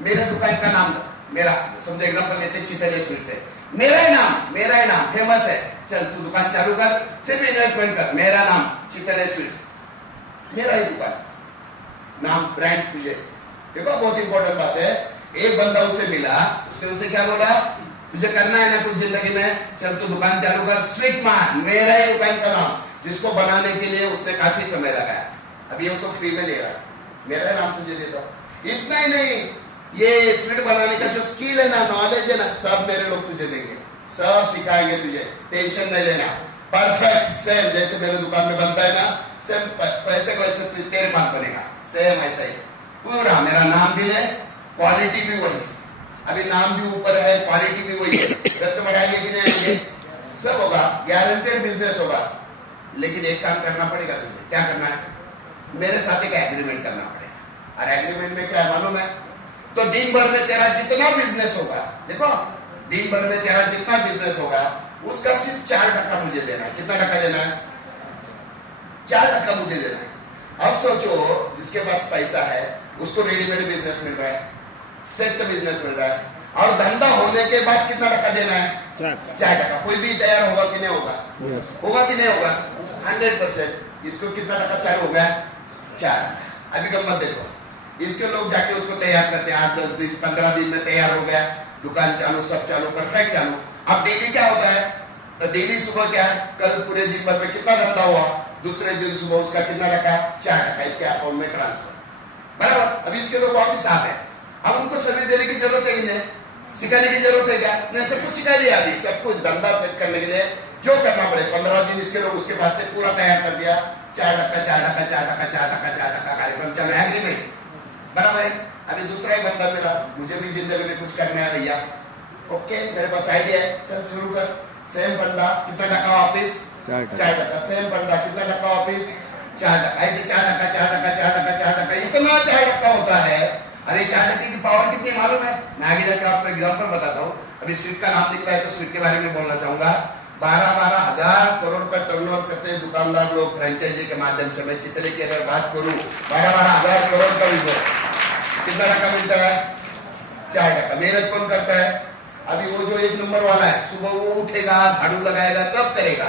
मेरा दुकान का नाम मेरा, समझो एग्जाम्पल लेते चितले स्वीट से, मेरा ही नाम फेमस है, चल तू दुकान चालू कर, सिर्फ इन्वेस्टमेंट कर, मेरा नाम चितले स्वीट्स, मेरा ही दुकान, नाम ब्रांड तुझे। देखो बहुत इंपॉर्टेंट बात है। एक बंदा उसे मिला, उसने उसे क्या बोला? तुझे करना है ना कुछ जिंदगी में, चल तू दुकान चालू कर, स्वीट मार्ट, मेरा ही दुकान का नाम, जिसको बनाने के लिए उसने काफी समय लगाया, अभी ये उसको फ्री में दे रहा है, मेरा नाम तुझे देता हूं। इतना ही नहीं, ये स्वीट बनाने का जो स्किल है ना, नॉलेज है ना, सब मेरे लोग तुझे देंगे, सब सिखाएंगे तुझे, टेंशन नहीं लेना, परफेक्ट सेम जैसे मेरे दुकान में बनता है ना, सेम पैसे का वैसे तेरे पास बनेगा, सेम ऐसा ही पूरा। मेरा नाम भी है, क्वालिटी भी वही, अभी नाम भी ऊपर है, क्वालिटी भी वही है, कस्टमर आएंगे कि नहीं आएंगे, सब होगा, गारंटेड बिजनेस होगा। लेकिन एक काम करना पड़ेगा तुझे, क्या करना है? मेरे साथ एक एग्रीमेंट करना पड़ेगा। और एग्रीमेंट में क्या है मालूम है? तो दिन भर में तेरा जितना बिजनेस होगा, देखो दिन भर में तेरा जितना बिजनेस होगा उसका सिर्फ 4% मुझे देना है। कितना टका देना है? 4% मुझे देना है। अब सोचो, जिसके पास पैसा है उसको रेडीमेड बिजनेस मिल रहा है, सेट बिजनेस मिल रहा है, और धंधा होने के बाद कितना टका देना है? 4%। कोई भी तैयार होगा कि नहीं होगा? होगा कि नहीं होगा? 100%। इसको कितना टका चालू हो गया? 4। अभी गम्मत देखो, इसके लोग जाके उसको तैयार करते हैं, 8-10 दिन 15 दिन में तैयार हो गया, दुकान चालू, सब चालू, परफेक्ट चालू। अब डेली क्या होता है? तो डेली सुबह क्या है, कल पूरे दिन भर में कितना धंधा हुआ, दूसरे दिन सुबह उसका कितना टका? 4% इसके अकाउंट में ट्रांसफर, बराबर। अभी इसके लोग वापिस आ गए, अब उनको सर्विस देने की जरूरत है कि नहीं? सिखाने की जरूरत है क्या? नहीं, सब कुछ सिखा दिया। अभी सब कुछ धंधा सेट करने के लिए जो करना पड़े, 15 दिन इसके लोग उसके पास से पूरा तैयार कर दिया, 4% कार्यक्रम चल रहा है, एग्रीमेंट, बराबर है। अभी दूसरा ही बंदा मिला, मुझे भी जिंदगी में कुछ करना है भैया, ओके मेरे पास आइडिया है, चल शुरू कर। सेम बंदा, कितना टका वापिस? 4%। सेम बंदा, कितना टका वापिस? 4%। ऐसे 4%, इतना 4% होता है। अरे 4% की पावर कितनी मालूम है? मैं आगे जाकर आपको एग्जाम्पल बताता हूँ। अभी स्वीट का नाम निकला है तो स्वीट के बारे में बोलना चाहूंगा। 12-12 हजार करोड़ का टर्नओवर करते हैं दुकानदार लोग फ्रेंचाइजी के माध्यम से। मैं चितले की अगर बात करूं, 12-12 हजार करोड़ का बिजनेस, कितना टका मिलता है? 4%। मेहनत कौन करता है? अभी वो जो 1 नंबर वाला है, सुबह वो उठेगा, झाड़ू लगाएगा, सब करेगा,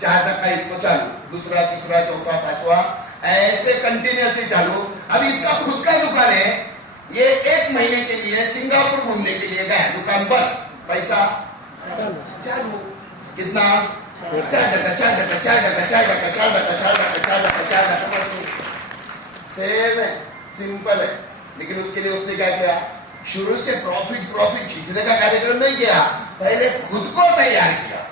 4% इसको चालू, दूसरा, तीसरा, चौथा, 5वां, ऐसे कंटिन्यूअसली चालू। अभी इसका खुद का दुकान है, ये 1 महीने के लिए सिंगापुर घूमने के लिए गया, दुकान बंद, पैसा चालू, कितना? 4%। सेम है, सिंपल है। लेकिन उसके लिए उसने क्या किया? शुरू से प्रॉफिट खींचने का कार्यक्रम नहीं किया, पहले खुद को तैयार किया,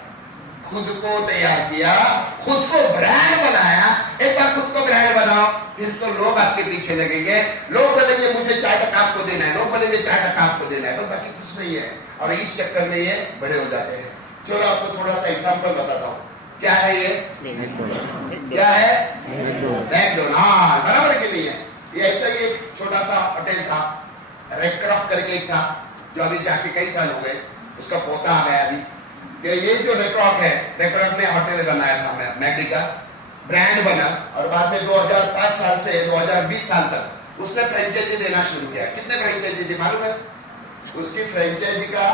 खुद को ब्रांड बनाया, एक बार खुद को ब्रांड बनाओ, फिर तो लोग आपके पीछे लगेंगे। लोग बोलेंगे मुझे 4% आपको देना है, लोग बोलेंगे 4% आपको देना है, बस बाकी कुछ नहीं है। और इस चक्कर में ये बड़े हो जाते हैं। चलो आपको थोड़ा सा एग्जाम्पल बताता हूँ। क्या है ये? क्या है? मैकडोनल्ड। हाँ, बराबर है कि नहीं है? ये ऐसा ही एक छोटा सा होटल था, रेक्रॉक करके एक था, जो अभी जाके कई साल हो गए, उसका पोता आ गया अभी। ये जो रेक्रॉक है, रेक्रॉक ने होटल बनाया था मैकडी का, ब्रांड बना, और बाद में 2005 साल से 2020 साल तक उसने फ्रेंचाइजी देना शुरू किया। कितने फ्रेंचाइजी दी मालूम है? उसकी फ्रेंचाइजी का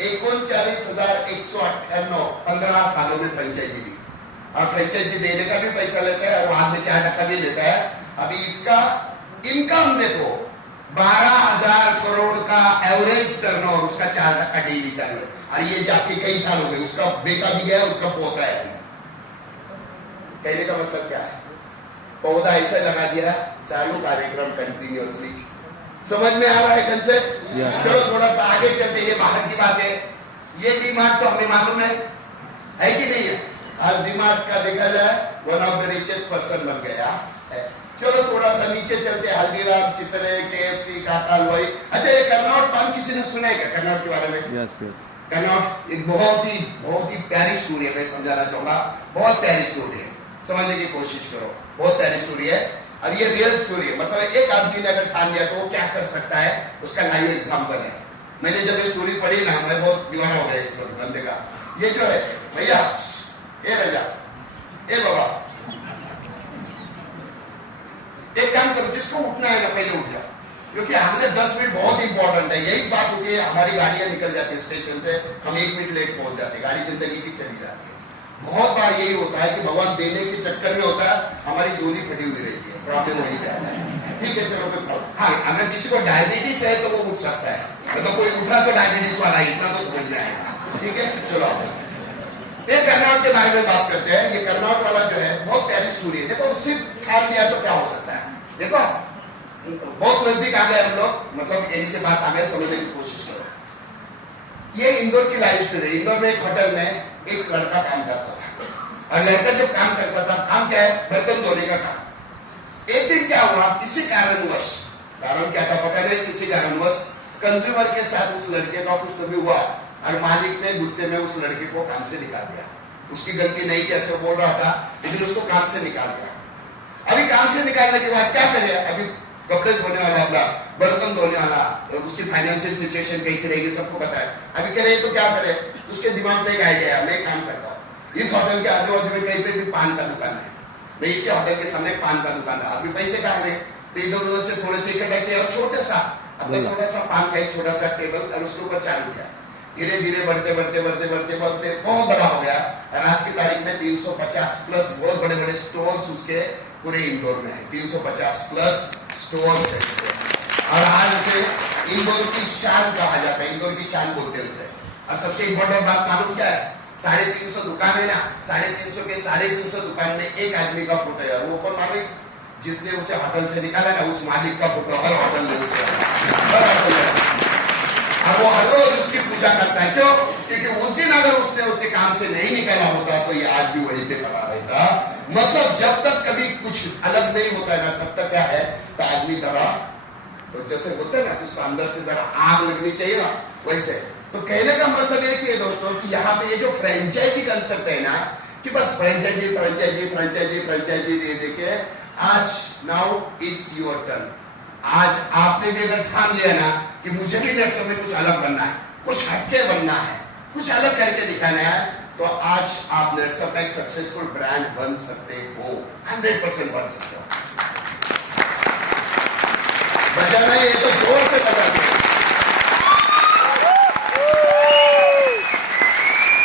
39,198 15 सालों में फ्रेंचाइजी दी, और फ्रेंचाइजी देने का भी पैसा लेता है और बाद में 4% भी लेता है। अभी इसका इनकम देखो, 12,000 करोड़ का एवरेज टर्नओवर, उसका 4% डेली चालू है। और ये जाके कई साल हो गए, उसका बेटा भी गया, उसका पोता है। कहने का मतलब क्या है? पौधा ऐसा लगा दिया, चालू कार्यक्रम कंटिन्यूअसली। समझ में आ रहा है कंसेप्ट? चलो थोड़ा सा आगे चलते, ये बाहर की बात है। ये डीमार्ट तो हमें मालूम है कि नहीं है? आज डीमार्ट का देखा जाए, one of the richest person बन गया है। चलो थोड़ा सा नीचे चलते, हल्दीराम, चितले, KFC, काका लोई। अच्छा, ये कन्नौट पान किसी ने सुना है क्या कन्नौट के बारे में? कन्नौट एक बहुत ही प्यारी स्टोरी है। मैं समझाना चाहूंगा, बहुत प्यारी स्टोरी है, समझने की कोशिश करो। बहुत प्यारी स्टोरी है, और ये रियल स्टोरी है। मतलब एक आदमी ने अगर ठान लिया तो वो क्या कर सकता है, उसका लाइव एग्जाम्पल है। मैंने जब ये स्टोरी पढ़ी ना, मैं बहुत दीवाना हो गया इस बंदे का। ये जो है भैया, ए रजा, ए बाबा, एक काम करो, जिसको उठना है ना पहले उठ जाओ, क्योंकि अगले 10 मिनट बहुत इंपॉर्टेंट है। यही बात होती है, हमारी गाड़ियां निकल जाती है स्टेशन से, हम 1 मिनट लेट पहुंच जाते हैं, गाड़ी जिंदगी की चली जाती है। बहुत बार यही होता है कि भगवान देने के चक्कर में होता है, हमारी जोली फटी हुई रहती है, प्रॉब्लम वही पे आता है। ठीक है, चलो फिर हाँ, अगर किसी को डायबिटीज है तो वो उठ सकता है, मतलब कोई उठा तो डायबिटीज वाला है, इतना तो समझ में आएगा। ठीक है, चलो ये कर्नाटक के बारे में बात करते हैं। ये कर्नाटक वाला जो है बहुत प्यारी स्टोरी है। देखो, सिर्फ ठान लिया तो क्या हो सकता है? देखो, बहुत नजदीक आ गए हम लोग, मतलब एनी के पास आ गए, समझने की कोशिश करो। ये इंदौर की लाइफ स्टोरी है। इंदौर में एक होटल में एक लड़का काम करता था, और लड़का जब काम करता था, काम क्या है? बर्तन धोने का काम। एक दिन क्या हुआ, किसी कारणवश, कारण क्या था पता नहीं, किसी कारणवश कंज्यूमर के साथ उस लड़के का कुछ तो भी हुआ, और मालिक ने गुस्से में उस लड़के को काम से निकाल दिया। उसकी गलती नहीं थी ऐसे बोल रहा था, लेकिन उसको काम से निकाल दिया। अभी काम से निकालने के बाद क्या करे? अभी कपड़े धोने वाला, अपना बर्तन धोने वाला, उसकी फाइनेंशियल सिचुएशन कैसी रहेगी सबको पता है। अभी कह रहे तो क्या करे? उसके दिमाग में एक आइडिया, मैं काम करता हूँ, इस होटल के आजू बाजू में कहीं पे भी पान का दुकान है, मैं इसी होटल के सामने पान का दुकान है। अभी पैसे कहाँ रहे? तो इधर उधर से थोड़े से इकट्ठा किया, और छोटा सा अपना छोटा सा पान का एक छोटा सा टेबल, और उसके ऊपर चालू किया। धीरे धीरे बढ़ते बहुत बड़ा हो गया, और आज की तारीख में 350 प्लस बहुत बड़े बड़े स्टोर्स उसके पूरे इंदौर में है। 350 प्लस स्टोर्स है इसके, और आज उसे इंदौर की शान कहा जाता है, इंदौर की शान बोलते हैं उसे। और सबसे इंपॉर्टेंट बात मालूम क्या है? 350 दुकान है ना, 350 के 350 दुकान में एक आदमी का फोटो है। वो कौन मालिक? जिसने उसे होटल से निकाला ना, उस मालिक का फोटो हर होटल में उसका, हर होटल में। और वो हर रोज उसकी पूजा करता है। क्यों? क्योंकि उस दिन अगर उसने उसे काम से नहीं निकाला होता तो ये आज भी वहीं पे पड़ा रहता। मतलब जब तक कभी कुछ अलग नहीं होता है ना, तब तक क्या है, तो आदमी जरा, तो जैसे बोलते हैं ना, तो उसको अंदर से जरा आग लगनी चाहिए ना, वैसे। तो कहने का मतलब ये कि दोस्तों, कि यहाँ पे ये जो फ्रेंचाइजी कंसेप्ट है ना, कि बस फ्रेंचाइजी फ्रेंचाइजी फ्रेंचाइजी फ्रेंचाइजी दे दे के, आज नाउ इट्स योर टर्न। आज आपने भी अगर ठान लिया ना कि मुझे भी नेक्स्ट में कुछ अलग बनना है, कुछ हटके बनना है, कुछ अलग करके दिखाना है, तो आज आप नेटसप में एक सक्सेसफुल ब्रांड बन सकते हो, 100% बन सकते हो। बजाना ये तो जोर से बजाते हैं।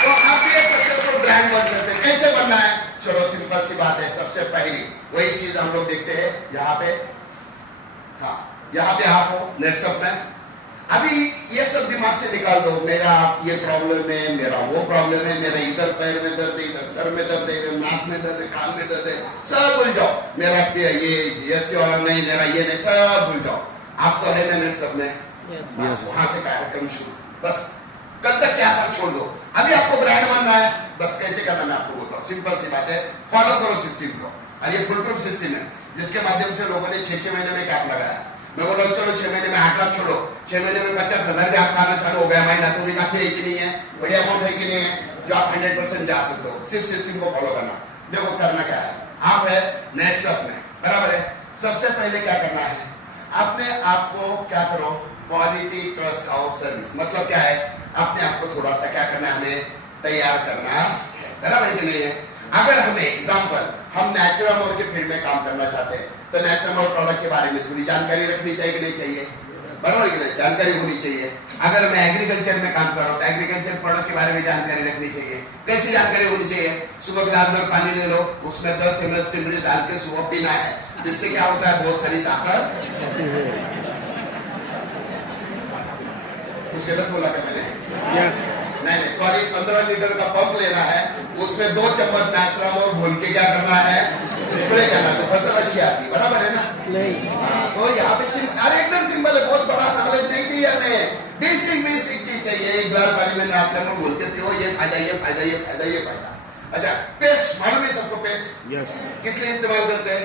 तो आप भी एक सक्सेसफुल ब्रांड बन सकते हैं। कैसे बनना है? चलो सिंपल सी बात है। सबसे पहली वही चीज हम लोग देखते हैं यहाँ पे। हाँ, यहाँ पे आप हो नेटसप में। अभी ये सब दिमाग से निकाल दो, मेरा ये प्रॉब्लम है, मेरा वो प्रॉब्लम है, मेरा इधर पैर में दर्द है, इधर सर में दर्द है, इधर नाक में दर्द है, कान में दर्द है, सब भूल जाओ। मेरा ये जीएसटी वाला नहीं, मेरा ये नहीं, सब भूल जाओ। आप तो है ना नेटसप में, बस वहां से कार्यक्रम शुरू। बस कल तक क्या था छोड़ दो। अभी आपको ब्रांड बनना है, बस कैसे करना मैं आपको बोलता हूँ। सिंपल सी बात है, फॉलो करो सिस्टम को। और ये फुल प्रूफ सिस्टम है जिसके माध्यम से लोगों ने 6-6 महीने में कैप लगाया। मैं बोला चलो 6 महीने में 8 लाख छोड़ो, 6 महीने में 50,000 भी आप खाना चालू हो गया महीना, तो भी काफी है कि नहीं है, बढ़िया अमाउंट है कि नहीं है, जो आप 100% जा सकते हो सिर्फ सिस्टम को फॉलो करना। देखो करना क्या है, आप है नेटसप में, बराबर है। सबसे पहले क्या करना है, अपने आप को क्या करो, क्वालिटी ट्रस्ट ऑफ सर्विस। मतलब क्या है, अपने आप को थोड़ा सा क्या करना है, हमें तैयार करना है, बराबर है कि नहीं है। अगर हमें एग्जांपल हम नेचुरल के फील्ड में काम करना चाहते हैं तो नेचुरल प्रोडक्ट के बारे में थोड़ी जानकारी रखनी चाहिए कि नहीं चाहिए, बराबर कि नहीं, जानकारी होनी चाहिए। अगर मैं एग्रीकल्चर में काम कर रहा हूँ तो एग्रीकल्चर प्रोडक्ट के बारे में जानकारी रखनी चाहिए। कैसी जानकारी होनी चाहिए, सुबह गिलास भर पानी ले लो, उसमें 10 ml स्टिमुलेंट डाल के सुबह पीना है, जिससे क्या होता है, बहुत सारी ताकत। कुछ गलत बोला क्या मैंने? नहीं सॉरी, 15 लीटर का पंप लेना है, उसमें 2 चम्मच नेचुरल और घोल के क्या करना है, स्प्रे करना, तो फसल अच्छी आती, बराबर है ना। तो यहाँ पे एकदम सिंपल है, बहुत बड़ा नॉलेज नहीं चाहिए हमें, बेसिक चीज चाहिए। एक गिलास पानी में नेचुरल घोल के पियो, ये फायदा ये फायदा ये फायदा ये फायदा। अच्छा, पेस्ट मालूम है सबको, पेस्ट किस लिए इस्तेमाल करते हैं,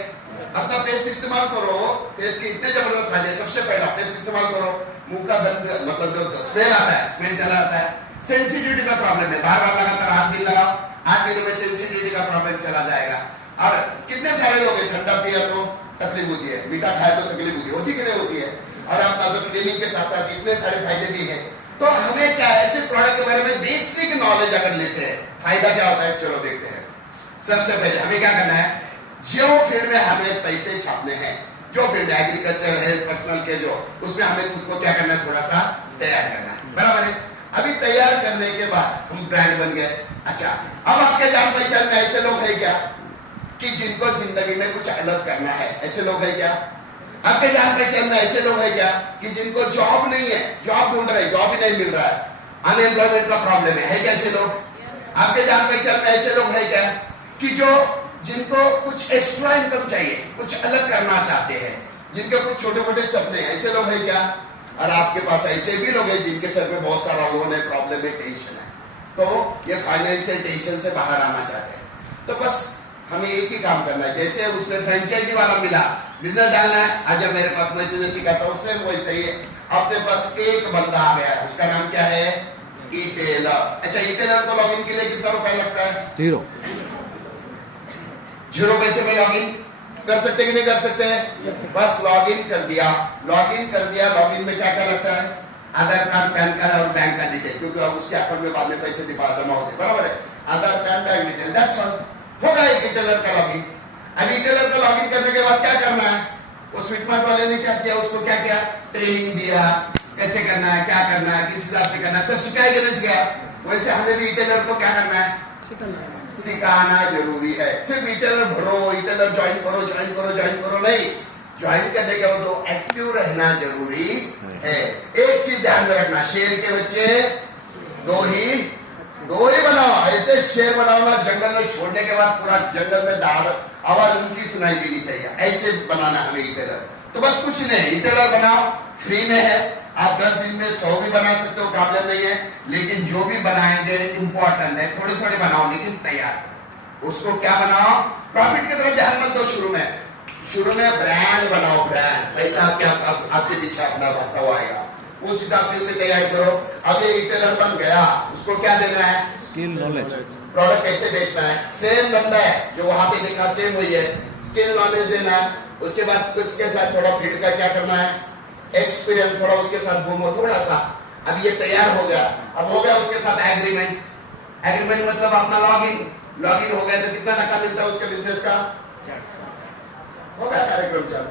अपना पेस्ट इस्तेमाल करो। पेस्ट के इतने जबरदस्त फायदे, सबसे पहला पेस्ट इस्तेमाल करो, मुंह का गंद मतलब जो स्मेल आता है, स्मेल चला आता है, सेंसिटिविटी का प्रॉब्लम है, बार बार लगातार 8 दिन लगाओ, 8 दिनों में सेंसिटिविटी का प्रॉब्लम चला जाएगा। और कितने सारे लोग हैं, ठंडा पिया तो तकलीफ होती है, मीठा खाया तो तकलीफ होती कि नहीं होती है, और आपका तो क्लीनिंग के साथ साथ इतने सारे फायदे भी हैं। तो हमें क्या है, ऐसे प्रोडक्ट के बारे में बेसिक नॉलेज अगर लेते हैं, फायदा क्या होता है, चलो देखते हैं। सबसे पहले हमें क्या करना है, जो फील्ड में हमें पैसे छापने हैं, जो फील्ड एग्रीकल्चर है, पर्सनल के जो, उसमें हमें खुद को क्या करना है, थोड़ा सा तैयार करना है, बराबर है। अभी तैयार करने के बाद हम ब्रांड बन गए। अच्छा, अब आपके जान पहचान में ऐसे लोग हैं क्या कि जिनको जिंदगी में कुछ अलग करना है, ऐसे लोग हैं क्या? आपके जान पहचान में ऐसे लोग हैं क्या कि जिनको जॉब नहीं है, जॉब ढूंढ रहे, जॉब ही नहीं मिल रहा है, अनएम्प्लॉयमेंट का प्रॉब्लम है क्या ऐसे लोग? आपके जान पहचान में ऐसे लोग हैं क्या कि जो जिनको कुछ एक्स्ट्रा इनकम चाहिए, कुछ अलग करना चाहते हैं, जिनके कुछ छोटे मोटे सपने हैं, ऐसे लोग हैं क्या? और आपके पास ऐसे भी लोग हैं जिनके सर में बहुत सारा लोन है, प्रॉब्लम है, टेंशन है, तो ये फाइनेंशियल टेंशन से बाहर आना चाहते हैं। तो बस हमें एक ही काम करना है, जैसे उसमें फ्रेंचाइजी वाला मिला, बिजनेस डालना है, आज मेरे पास मैं तुझे सिखाता हूँ, सेम वैसे ही अपने पास एक बंदा आ गया, उसका नाम क्या है, ई-टेलर। अच्छा, ई-टेलर को लॉगिन के लिए कितना रुपया लगता है? 0 पैसे में लॉगिन कर सकते कि नहीं कर सकते? बस लॉगिन कर दिया, लॉगिन में क्या क्या लगता है, आधार कार्ड, पैन कार्ड और बैंक का डिटेल, क्योंकि अब उसके अकाउंट में बाद में पैसे जमा होते, बराबर है। Aadhaar card, bank detail, that's all, होगा एक ई-टेलर का लॉगिन। अब ई-टेलर का लॉगिन करने के बाद क्या करना है, उस स्वीटमार्ट वाले ने क्या किया, उसको क्या किया, ट्रेनिंग दिया, कैसे करना है, क्या करना है, किस हिसाब से करना है, सब सिखाया गया। वैसे हमें भी ई-टेलर को क्या करना है, सिखाना जरूरी है। सिर्फ ई-टेलर भरो, ई-टेलर ज्वाइन करो नहीं, ज्वाइन करने के बाद तो एक्टिव रहना जरूरी है। एक चीज ध्यान में रखना, शेर के बच्चे दो ही बनाओ, ऐसे शेर बनाओ ना, जंगल में छोड़ने के बाद पूरा जंगल में दाड़ आवाज उनकी सुनाई देनी चाहिए, ऐसे बनाना हमें ई-टेलर। तो बस कुछ नहीं, ई-टेलर बनाओ, फ्री में है, आप 10 दिन में 100 भी बना सकते हो, प्रॉब्लम नहीं है, लेकिन जो भी बनाएंगे इंपॉर्टेंट है, थोड़े थोड़े बनाओ लेकिन तैयार करो। उसको क्या बनाओ, प्रॉफिट की तरफ ध्यान मत दो, शुरू में ब्रांड बनाओ, ब्रांड, पैसा आपके पीछे अपना बढ़ता हुआ आएगा, उस हिसाब से उसे तैयार करो। अब ये रिटेलर बन गया, उसको क्या देना है, स्किल नॉलेज, प्रोडक्ट कैसे बेचना है, सेम बंदा है जो वहां पे देखा, सेम वही है, स्किल नॉलेज देना है। उसके बाद कुछ के साथ थोड़ा फील्ड का क्या करना है, एक्सपीरियंस थोड़ा उसके साथ घूमो थोड़ा सा। अब ये तैयार हो गया, अब हो गया उसके साथ एग्रीमेंट मतलब अपना लॉगिन हो गया, तो कितना टका मिलता है उसके बिजनेस का, हो गया कार्यक्रम चालू।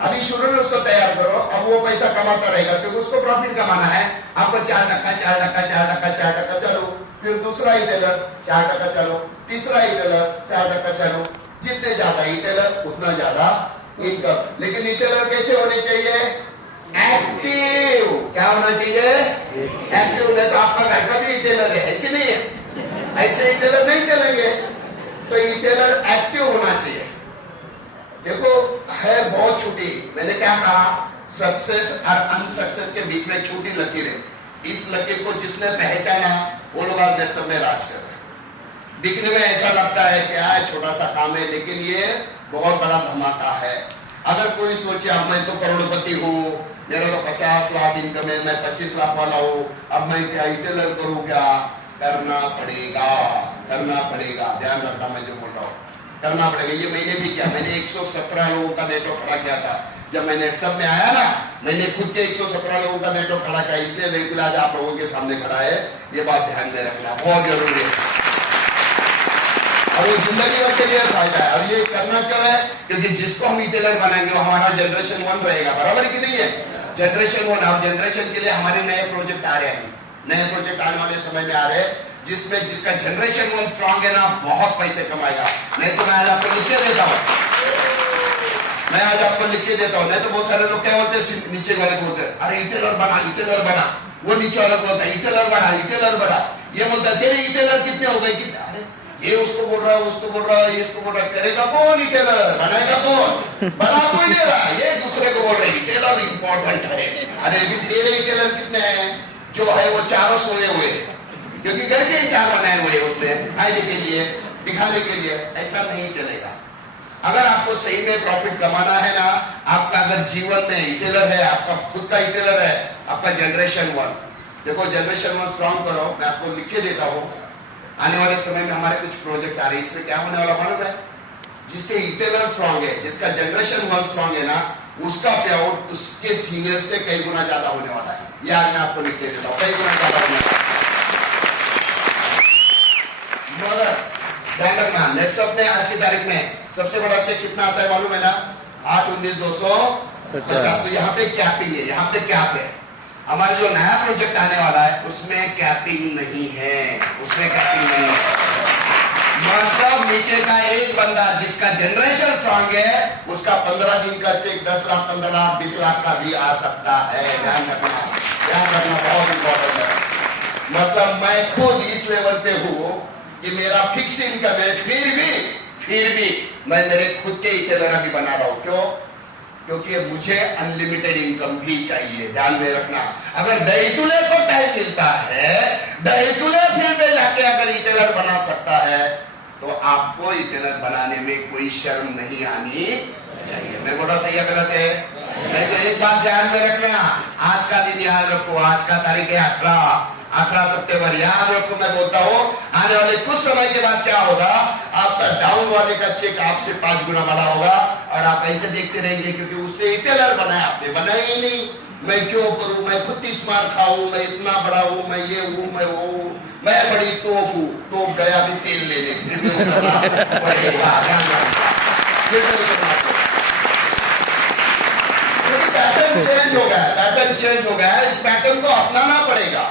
अभी शुरू में उसको तैयार करो, अब वो पैसा कमाता रहेगा क्योंकि उसको प्रॉफिट कमाना है। आपको 4% चालू, फिर दूसरा ई-टेलर 4% चालू, तीसरा ई-टेलर 4% चालू, जितने ज्यादा ई-टेलर उतना ज्यादा इनकम। लेकिन ई-टेलर कैसे होने चाहिए, एक्टिव। क्या होना चाहिए, एक्टिव। नहीं तो आपका घर का भी ई-टेलर है कि नहीं है, ऐसे ई-टेलर नहीं चलेंगे। तो ई-टेलर एक्टिव होना चाहिए। देखो है बहुत छोटी, मैंने क्या कहा, सक्सेस और अनसक्सेस के बीच में छोटी लकीर है। इस लकीर को जिसने पहचाना वो लोग आज दर्शन में राज कर रहे हैं। दिखने में ऐसा लगता है कि यार छोटा सा काम है, लेकिन ये बहुत बड़ा धमाका है। अगर कोई सोचे अब मैं तो करोड़पति हूँ, मेरा तो 50 लाख इनकम है, मैं 25 लाख वाला हूँ, अब मैं क्या रिटेलर करूँ? क्या करना पड़ेगा, करना पड़ेगा। ध्यान रखना मैं जो बोल रहा हूँ, करना पड़ेगा। ये मैंने भी किया, मैंने 117 लोगों का नेटवर्क खड़ा किया था। जब मैंने सब में आया ना, मैंने खुद के 117 लोगों का नेटवर्क खड़ा किया, इसलिए बिल्कुल आज आप लोगों के सामने खड़ा है। ये बात ध्यान में रखना बहुत जरूरी है, और वो जिंदगी भर के लिए फायदा है। और ये करना क्यों है? क्योंकि जिसको हम रिटेलर बनाएंगे वो हमारा जनरेशन 1 रहेगा, बराबर कि नहीं है? जनरेशन 1। और जनरेशन के लिए हमारे नए प्रोजेक्ट आ रहे हैं, नए प्रोजेक्ट आने वाले समय में आ रहे हैं, जिसमें जिसका जनरेशन 1 स्ट्रांग है ना, बहुत पैसे कमाएगा। नहीं तो मैं आज आपको लिख के देता हूँ, मैं आज आपको लिख के देता हूँ। नहीं तो बहुत सारे लोग क्या बोलते हैं, नीचे वाले को बोलते हैं अरे रिटेलर बना, रिटेलर बना। वो नीचे वाले को बोलता है रिटेलर बना, रिटेलर बना। ये बोलता है तेरे रिटेलर कितने हो गए, कितने? अरे ये उसको बोल रहा है, उसको बोल रहा है, ये इसको बोल रहा है। करेगा कौन रिटेलर? बनाएगा कौन? बना कोई नहीं रहा, ये दूसरे को बोल रहे रिटेलर इंपॉर्टेंट है। अरे लेकिन तेरे रिटेलर कितने हैं? जो है वो चारों सोए हुए, क्योंकि घर के ही 4 बनाए हुए उसने फायदे के लिए, दिखाने के लिए। ऐसा नहीं चलेगा। अगर आपको सही में प्रॉफिट कमाना है ना, आपका अगर जीवन में रिटेलर है, आपका खुद का रिटेलर है, आपका जनरेशन 1, देखो जनरेशन 1 स्ट्रॉन्ग करो। मैं आपको लिख के देता हूँ, आने वाले समय में हमारे कुछ प्रोजेक्ट आ रहे हैं। इसमें क्या होने वाला मालूम है? जिसके रिटेलर स्ट्रॉन्ग है, जिसका जनरेशन 1 स्ट्रॉन्ग है ना, उसका पे आउट उसके सीनियर से कई गुना ज्यादा होने वाला है। ये आज मैं आपको लिख के देता हूँ, कई गुना ज्यादा होने वाला है। मगर ध्यान रखना, नेटसप में आज की तारीख में सबसे बड़ा चेक कितना आता है मालूम है ना? 8,19,250। तो यहाँ पे कैपिंग है, यहाँ पे कैप है। हमारा जो नया प्रोजेक्ट आने वाला है उसमें कैपिंग नहीं है, उसमें कैपिंग नहीं है। मतलब नीचे का एक बंदा जिसका जनरेशन स्ट्रॉन्ग है, उसका 15 दिन का चेक 10 लाख, 15 लाख, 20 लाख का भी आ सकता है। ध्यान रखना, ध्यान रखना, बहुत इंपॉर्टेंट है। मतलब मैं खुद इस लेवल पे हूँ कि मेरा फिक्स इनकम है, फिर भी मैं मेरे खुद के रिटेलर भी बना रहा हूँ। क्यों? क्योंकि मुझे अनलिमिटेड इनकम भी चाहिए। ध्यान में रखना, अगर दहीतुले को टाइम मिलता है, दहीतुले फील्ड में जाके अगर रिटेलर बना सकता है, तो आपको रिटेलर बनाने में कोई शर्म नहीं आनी चाहिए। मैं बोला सही है गलत है? मैं तो एक बात ध्यान में रखना, आज का दिन याद रखो, आज का तारीख है 18 सितंबर। याद रखो, मैं बोलता हूँ आने वाले कुछ समय के बाद क्या होगा, आपका डाउन वाले का चेक आपसे 5 गुना बड़ा होगा, और आप ऐसे देखते रहेंगे क्योंकि उसने रिटेलर बनाया, आपने बनाया ही नहीं। मैं क्यों करूं, मैं खुद 30 मार खाऊं, मैं इतना बड़ा हूं, मैं ये हूं, मैं वो हूं, मैं बड़ी तोप हूं। तोप गया भी तेल लेने, फिर भी उतरना पड़ेगा। पैटर्न चेंज हो गया, पैटर्न चेंज हो गया, इस पैटर्न को अपनाना पड़ेगा।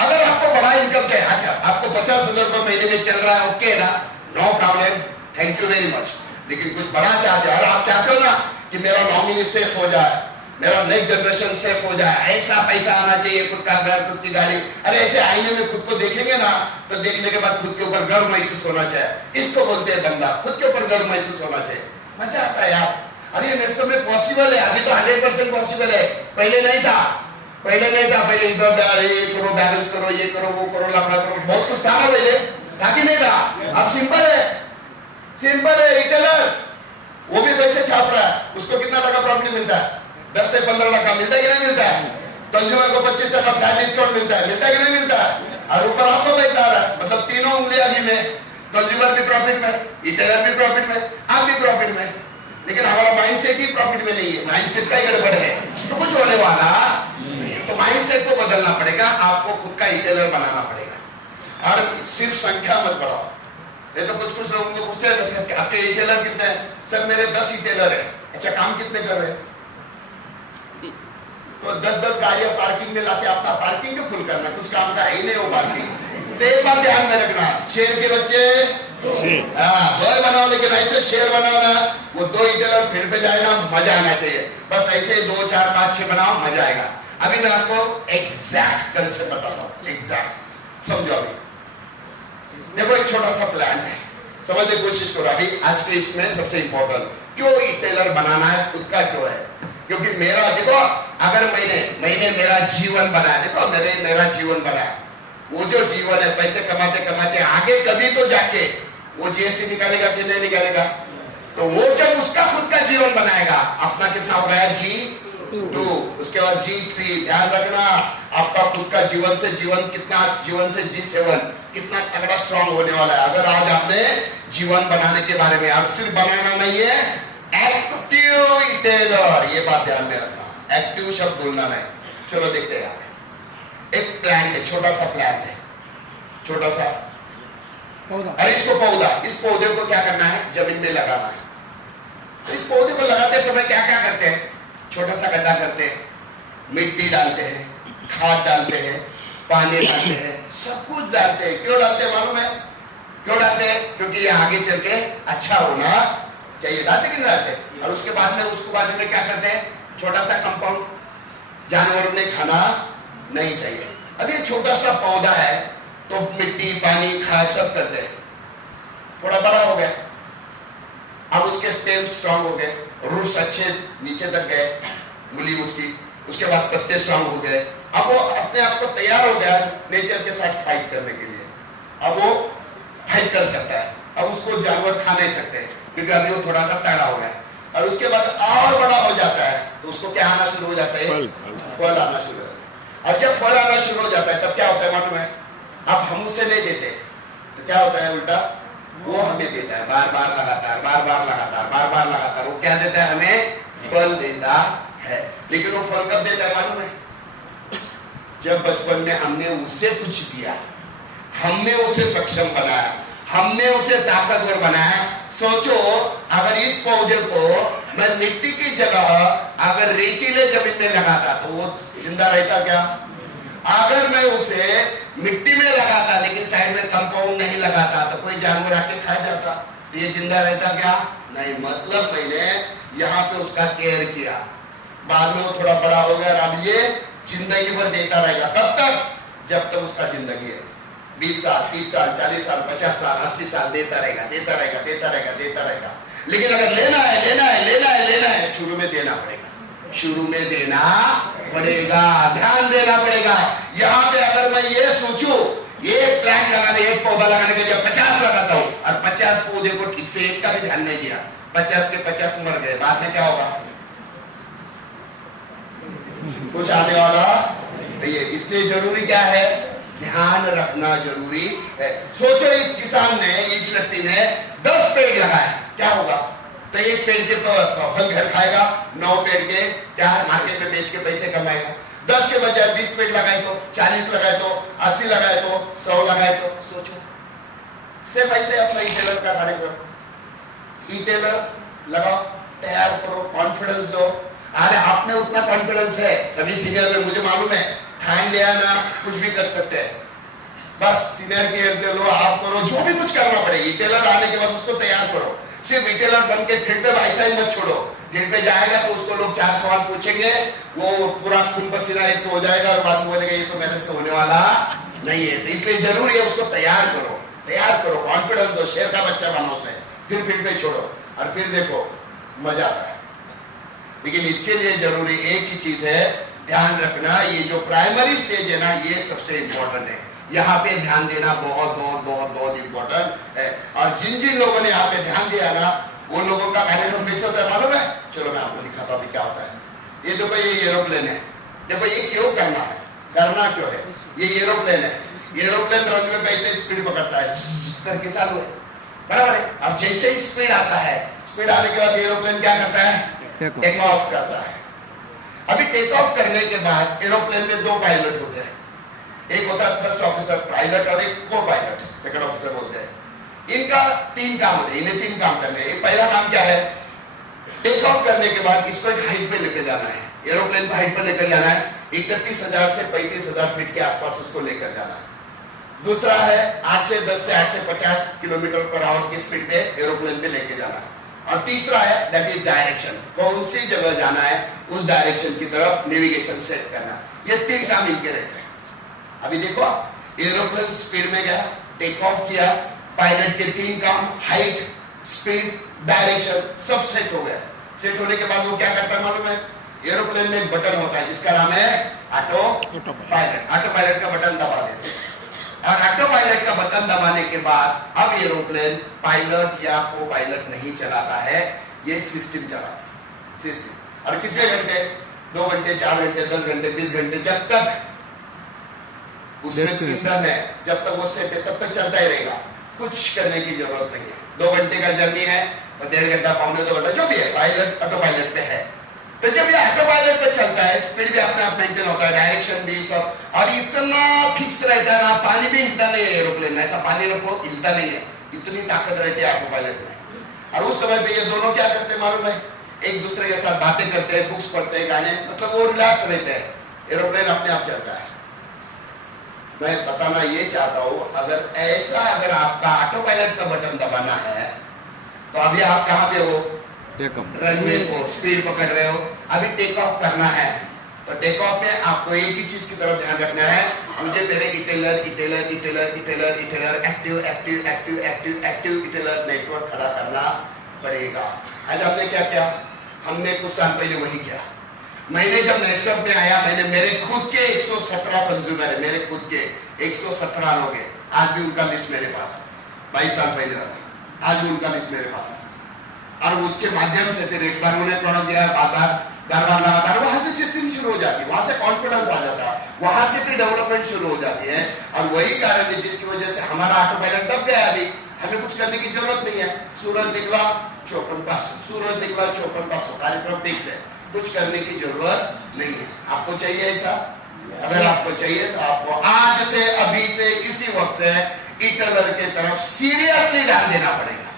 अगर आपको बड़ा इनकम है, अच्छा आपको 50,000 रुपए महीने में चल रहा है, ओके ना, no problem, thank you very much. लेकिन कुछ बड़ा चाहते हो, और आप चाहते हो ना कि मेरा नॉमिनी सेफ हो जाए, मेरा नेक्स्ट जनरेशन सेफ हो जाए, ऐसा पैसा आना चाहिए, खुद का घर, खुद की गाड़ी। अरे ऐसे आईने में खुद को देखेंगे ना, तो देखने के बाद खुद के ऊपर गर्व महसूस होना चाहिए। इसको बोलते हैं बंदा, खुद के ऊपर गर्व महसूस होना चाहिए। मजा आता है यार। अरे ये नेटसप में पॉसिबल है, अभी तो 100% पॉसिबल है, पहले नहीं था। पहले इधर करो, बैलेंस करो, ये करो, वो करो, लफड़ा करो, बहुत कुछ था ना पहले, था कि नहीं था? अब सिंपल है, सिंपल है। रिटेलर वो भी पैसे छाप रहा है, उसको कितना टका प्रॉफिट मिलता है? 10 से 15 टका मिलता है कि नहीं मिलता है? कंज्यूमर को 25 टका फ्लैट डिस्काउंट मिलता है कि नहीं मिलता है? और ऊपर आपको पैसा आ रहा है, मतलब तीनों उंगलियां घी में, कंज्यूमर भी प्रॉफिट में, रिटेलर भी प्रॉफिट में, आप भी प्रॉफिट में। लेकिन हमारा माइंडसेट ही प्रॉफिट में नहीं है, माइंडसेट का ही गड़बड़ है, तो कुछ होने वाला नहीं। तो माइंडसेट को बदलना पड़ेगा, आपको खुद का रिटेलर बनाना पड़ेगा। और सिर्फ संख्या मत बढ़ाओ। नहीं तो कुछ लोगों को पूछते हैं आपके रिटेलर कितने हैं? सर मेरे 10 रिटेलर है। अच्छा काम कितने कर रहे हैं? तो 10 गाड़ियां पार्किंग में लाके अपना पार्किंग को फुल करना, कुछ काम का ही नहीं हो पार्किंग। तो एक बात ध्यान में रखना, शेर के बच्चे दो बनाओ, लेकिन ऐसे शेर बनाओ ना, वो 2 रिटेलर फील्ड पे जाएगा, मजा आना चाहिए। बस ऐसे 2, 4, 5, 6 बनाओ, मजा आएगा। अभी मैं आपको एग्जैक्ट कंसेप्ट बताता हूँ, एग्जैक्ट समझो। अभी देखो एक छोटा सा प्लान है, समझने की कोशिश करो। अभी आज के इसमें सबसे इंपॉर्टेंट क्यों रिटेलर बनाना है, खुद का क्यों है? क्योंकि मेरा देखो, अगर मैंने मेरा जीवन बनाया, देखो मेरा जीवन बनाया, वो जो जीवन है पैसे कमाते कमाते आगे कभी तो जाके वो जीएसटी निकालेगा कि नहीं निकालेगा? तो वो जब उसका खुद का जीवन बनाएगा, अपना कितना हो गया G2, उसके बाद G3। ध्यान रखना, आपका खुद का जीवन से G7 कितना तगड़ा स्ट्रॉन्ग होने वाला है अगर आज आपने जीवन बनाने के बारे में। अब सिर्फ बनाना नहीं है, एक्टिव इटेलर, ये बात ध्यान में रखना, एक्टिव शब्द बोलना नहीं। चलो देखते हैं, एक प्लांट है, छोटा सा प्लांट है, छोटा सा पौधा, और इसको पौधा, इस पौधे को क्या करना है? जमीन में लगाना है। तो इस पौधे को लगाते समय क्या क्या करते हैं? छोटा सा गड्ढा करते हैं, मिट्टी डालते हैं, खाद डालते हैं, पानी डालते हैं, सब कुछ डालते हैं। क्यों डालते हैं मालूम है? क्यों डालते हैं? क्योंकि ये आगे चल के अच्छा होना चाहिए। डालते कि नहीं डालते? और उसके बाद में उसको बाजू में क्या करते हैं? छोटा सा कंपाउंड, जानवरों ने खाना नहीं चाहिए। अब ये छोटा सा पौधा है तो मिट्टी, पानी, खाद सब करते हैं। थोड़ा बड़ा हो गया, अब उसके स्टेम स्ट्रांग हो गए, रूट्स अच्छे नीचे तक गए, मूली उसकी, उसके बाद पत्ते स्ट्रांग हो गए। अब वो अपने आप को तैयार हो गया नेचर के साथ फाइट करने के लिए। अब वो फाइट कर सकता है। अब उसको जानवर खा नहीं सकते क्योंकि अभी वो थोड़ा सा तगड़ा हो गया। और उसके बाद और बड़ा हो जाता है तो उसको क्या आना शुरू हो जाता है? फल आना शुरू हो जाता है। और जब फल आना शुरू हो जाता है तब क्या होता है मालूम है? अब हम उसे नहीं देते तो क्या होता है? उल्टा वो हमें देता है, बार बार लगातार, बार बार लगातार, बार बार लगातार। वो क्या देता है? हमें फल देता है। लेकिन वो फल कब देता है मालूम है? जब बचपन में हमने उसे कुछ दिया, हमने उसे सक्षम बनाया, हमने उसे ताकतवर बनाया। सोचो, अगर इस पौधे को मैं मिट्टी की जगह अगर रेतीले जमीन में लगाता तो वो जिंदा रहता क्या? अगर मैं उसे मिट्टी में लगाता लेकिन साइड में कंपाउंड नहीं लगाता तो कोई जानवर आके खा जाता, तो ये जिंदा रहता क्या? नहीं। मतलब मैंने यहाँ पे उसका केयर किया, बाद में वो थोड़ा बड़ा हो गया, अब ये जिंदगी भर देता रहेगा। कब तक? जब तक उसका जिंदगी है। 20 साल, 30 साल, 40 साल, 50 साल, 80 साल देता रहेगा, देता रहेगा, देता रहेगा, देता रहेगा। लेकिन अगर लेना है, लेना है, लेना है, लेना है, शुरू में देना पड़ेगा, शुरू में देना पड़ेगा, ध्यान देना पड़ेगा। यहाँ पे अगर मैं ये सोचूं, एक प्लांट लगाने, एक पौधा लगाने के जब 50 लगाता हूँ और 50 पौधे को ठीक से एक का भी ध्यान नहीं दिया, 50 के 50 मर गए, बाद में क्या होगा? कुछ आने वाला नहीं है। इसलिए जरूरी क्या है? ध्यान रखना जरूरी है। सोचो, इस किसान ने, इस व्यक्ति ने 10 पेड़ लगाए, क्या होगा? तो एक पेड़ के तो फल घर खाएगा, 9 पेड़ के क्या है मार्केट में बेच के पैसे कमाएगा। 10 के बजाय 20 पेड़ लगाए तो, 40 लगाए तो, 80 लगाए तो, 100 लगाए तो। सोचो, सिर्फ ऐसे अपना ई-टेलर का कार्यक्रम, ई-टेलर लगाओ, तैयार करो, कॉन्फिडेंस दो। अरे आपने उतना कॉन्फिडेंस है, सभी सीनियर में मुझे मालूम है, ठान लिया ना कुछ भी कर सकते हैं। बस सीनियर की हेल्प ले लो, आप करो, जो भी कुछ करना पड़ेगा। ई-टेलर आने के बाद उसको तैयार करो। सिर्फ ई-टेलर बन के फील्ड पे ऐसा ही मत छोड़ो, फील्ड पे जाएगा तो उसको लोग 4 सवाल पूछेंगे, वो पूरा खून पसीना एक हो जाएगा और बाद में बोलेगा ये तो मेरे से होने वाला नहीं है। तो इसलिए जरूरी है उसको तैयार करो, तैयार करो, कॉन्फिडेंस दो, शेर का बच्चा बनो उसे, फिर फील्ड पे छोड़ो और फिर देखो मजा आता है। लेकिन इसके लिए जरूरी एक ही चीज है, ध्यान रखना, ये जो प्राइमरी स्टेज है ना, ये सबसे इंपॉर्टेंट है। यहाँ पे ध्यान देना बहुत बहुत बहुत बहुत इंपॉर्टेंट है। और जिन जिन लोगों ने यहाँ पे ध्यान दिया ना, उन लोगों का कार्यक्रम कैसे होता है मालूम है? चलो मैं आपको दिखाता हूँ क्या होता है। ये देखो, ये एरोप्लेन है, देखो ये क्यों करना है, करना क्यों है? ये एरोप्लेन है, एरोप्लेन रन में कैसे स्पीड पकड़ता है, करके चालू है, बराबर है। और जैसे ही स्पीड आता है, स्पीड आने के बाद एरोप्लेन क्या करता है? टेक ऑफ करता है। अभी टेक ऑफ करने के बाद एरोप्लेन में 2 पायलट होते हैं, एक होता है फर्स्ट ऑफिसर पायलट और एक को पायलट सेकंड ऑफिसर बोलते हैं। इनका 3 काम होते हैं, इन्हें 3 काम करने हैं। पहला काम क्या है? टेक ऑफ करने के बाद इसको एक हाइट पे लेकर जाना है, एरोप्लेन को हाइट पे लेकर जाना है, 31,000 से 35,000 फीट के आसपास उसको लेकर जाना है। दूसरा है 8 से 10 से 8 से 50 किलोमीटर पर आवर की स्पीड पे एरोप्लेन पे लेके जाना है। और तीसरा है दैट इज डायरेक्शन, कौन सी जगह जाना है उस डायरेक्शन की तरफ नेविगेशन सेट करना। ये 3 काम इनके रहते हैं। अभी देखो, एरोप्लेन स्पीड में गया, टेक ऑफ किया, पायलट के 3 काम, हाइट, स्पीड, डायरेक्शन, सब सेट हो गया। सेट होने के बाद वो क्या करता है मालूम है? एरोप्लेन में एक बटन होता है जिसका नाम है ऑटो पायलट। ऑटो पायलट का बटन दबा देते हैं, और ऑटो पायलट का बटन दबाने के बाद अब एरोप्लेन पायलट या को पायलट नहीं चलाता है, ये सिस्टम चलाता है, सिस्टम। और कितने घंटे? 2 घंटे, 4 घंटे, 10 घंटे, 20 घंटे, जब तक उसमें ईंधन है, जब तक वो सेट है, तब तक चलता ही रहेगा, कुछ करने की जरूरत नहीं है। 2 घंटे का जर्नी है और 1.5 घंटा, पौने 2 घंटा, जो भी है, पायलट ऑटो पायलट पे है। तो जब ये ऑटो पायलट पे चलता है, स्पीड भी अपने आप मेंटेन होता है, डायरेक्शन भी सब, और इतना फिक्स रहता है ना, पानी भी हिलता नहीं है एरोप्लेन में, ऐसा पानी रखो हिलता नहीं है, इतनी ताकत रहती है ऑटो पायलट में। और उस समय पे ये दोनों क्या करते हैं मालूम है? एक दूसरे के साथ बातें करते हैं, बुक्स पढ़ते हैं, गाने, मतलब वो रिलैक्स रहते हैं, एरोप्लेन अपने आप चलता है। मैं बताना ये चाहता हूं, अगर आपका ऑटो पायलट का बटन दबाना है तो अभी आप कहां पे हो? रनवे को स्पीड पकड़ रहे हो, अभी टेक ऑफ करना है। तो टेक ऑफ में आपको एक ही चीज की तरफ ध्यान रखना है, मुझे मेरे इटेलर एक्टिव इटेलर नेटवर्क खड़ा करना पड़ेगा। आज आपने क्या किया? हमने कुछ साल पहले वही किया। मैंने जब नेटवर्क में आया, मैंने मेरे खुद के 117 कंज्यूमर है, मेरे खुद के 117 लोग हैं, आज भी उनका लिस्ट मेरे पास है, 22 साल पहले रहा, आज भी उनका लिस्ट मेरे पास है। और उसके माध्यम से फिर एक बार उन्हें प्रोडक्ट दिया, बार लगातार, वहां से सिस्टम शुरू हो जाती है, वहां से कॉन्फिडेंस आ जाता है, वहां से फिर डेवलपमेंट शुरू हो जाती है। और वही कारण है जिसकी वजह से हमारा ऑटो पायलट दब गया। अभी हमें कुछ करने की जरूरत नहीं है, सूरज निकला 54,500, सूरज निकला 54,500, कार्यक्रम फिक्स है, कुछ करने की जरूरत नहीं है। आपको चाहिए ऐसा? अगर आपको चाहिए तो आपको आज से, अभी से, इसी वक्त से इटेलर के तरफ सीरियसली ध्यान देना पड़ेगा।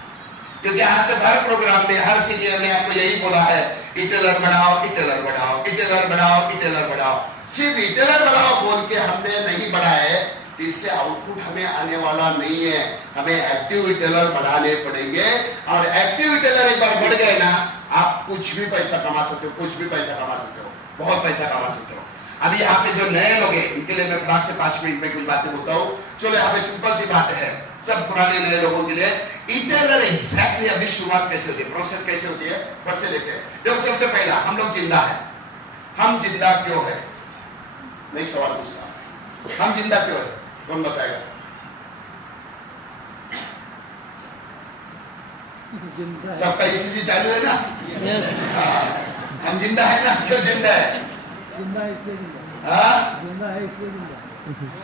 क्योंकि आज तक हर प्रोग्राम में, हर सीनियर ने आपको यही बोला है, इटेलर बढ़ाओ, इटेलर बढ़ाओ, इटेलर बढ़ाओ, इटेलर बढ़ाओ। सिर्फ इटेलर बढ़ाओ बोल के हमने नहीं बढ़ाया है, तो इससे आउटपुट हमें आने वाला नहीं है। हमें एक्टिव इटेलर बढ़ाने पड़ेंगे, और एक्टिव इटेलर एक बार बढ़ गए ना, आप कुछ भी पैसा कमा सकते हो, कुछ भी पैसा कमा सकते हो, बहुत पैसा कमा सकते हो। अभी यहाँ पे जो नए लोग हैं, उनके लिए मैं फटाक से 5 मिनट में कुछ बातें बोलता हूँ। चलो यहाँ पे सिंपल सी बात है, सब पुराने नए लोगों के लिए इटेलर एग्जैक्टली अभी शुरुआत कैसे होती है, प्रोसेस कैसे होती है, फट से देखते हैं। देखो, सबसे पहला, हम लोग जिंदा है। हम जिंदा क्यों है? मैं एक सवाल पूछता हूं, हम जिंदा क्यों है? कौन बताएगा? सबका ईसीजी चालू है ना? हम जिंदा है ना? क्यों जिंदा है?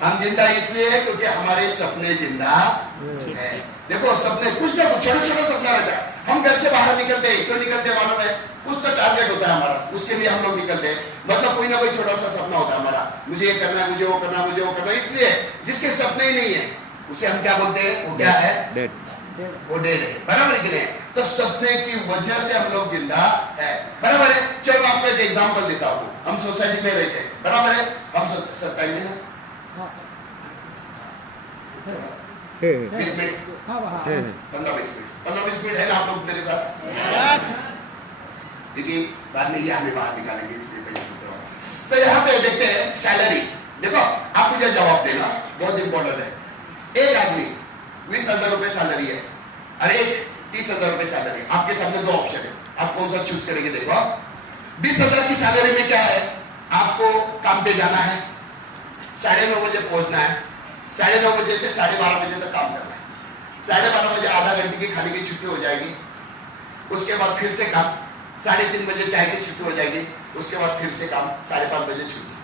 हम जिंदा इसलिए क्योंकि हमारे सपने जिंदा है। देखो, सपने कुछ ना कुछ छोटा छोटा सपना रहता है। हम घर से बाहर निकलते हैं, क्यों निकलते हैं मालूम है? कुछ तो टारगेट होता है हमारा, उसके लिए हम लोग निकलते हैं। मतलब कोई ना कोई छोटा सा सपना होता है हमारा, मुझे ये करना है, मुझे वो करना, मुझे वो करना। इसलिए जिसके सपने ही नहीं है उसे हम क्या बोलते हैं? वो क्या है? डेड। वो डेड है, बराबर है कि नहीं? तो सपने की वजह से हम लोग जिंदा है, बराबर है। चलो आपको एक एग्जांपल देता हूँ। हम सोसाइटी में रहते हैं, बराबर है? हम सब टाइम है ना, 20 मिनट, 15-20 मिनट है ना आप लोग मेरे साथ? क्योंकि बाद में ये हमें बाहर निकालेंगे, इसलिए पहले पूछा। तो यहाँ पे देखते हैं सैलरी। देखो, आप मुझे जवाब देना, बहुत इंपॉर्टेंट है। एक आदमी 20,000 रुपए सैलरी है और एक 30,000 रुपए सैलरी। आपके सामने 2 ऑप्शन है, आप कौन सा चूज करेंगे? देखो, 20,000 की सैलरी में क्या है? आपको काम पे जाना है, 9:30 बजे पहुंचना है, 9:30 बजे से 12:30 बजे तक काम करना है, 12:30 बजे आधा घंटे की खाने की छुट्टी हो जाएगी, उसके बाद फिर से काम, 3:30 बजे चाय की छुट्टी हो जाएगी, उसके बाद फिर से काम, 5:30 बजे छुट्टी।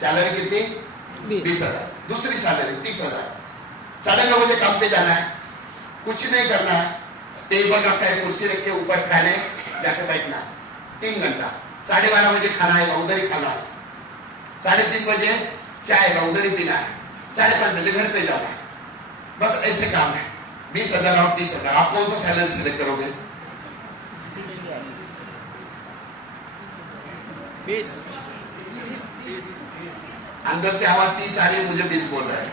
सैलरी कितनी? 20,000। दूसरी सैलरी 30,000। 9:30 बजे काम पे जाना है, कुछ नहीं करना है, टेबल रखा है, कुर्सी रख के ऊपर खाने जाके बैठना है 3 घंटा। 12:30 बजे खाना आएगा, उधर ही खाना है, 3:30 बजे चाय आएगा, उधर ही पीना है, 5:30 बजे घर पे जाना है। बस ऐसे काम है। 20,000 और 30,000, आप कौन सा सैलरी सिलेक्ट करोगे? 20। अंदर से आवाज 30 आ रही है, मुझे 20 बोल रहा है।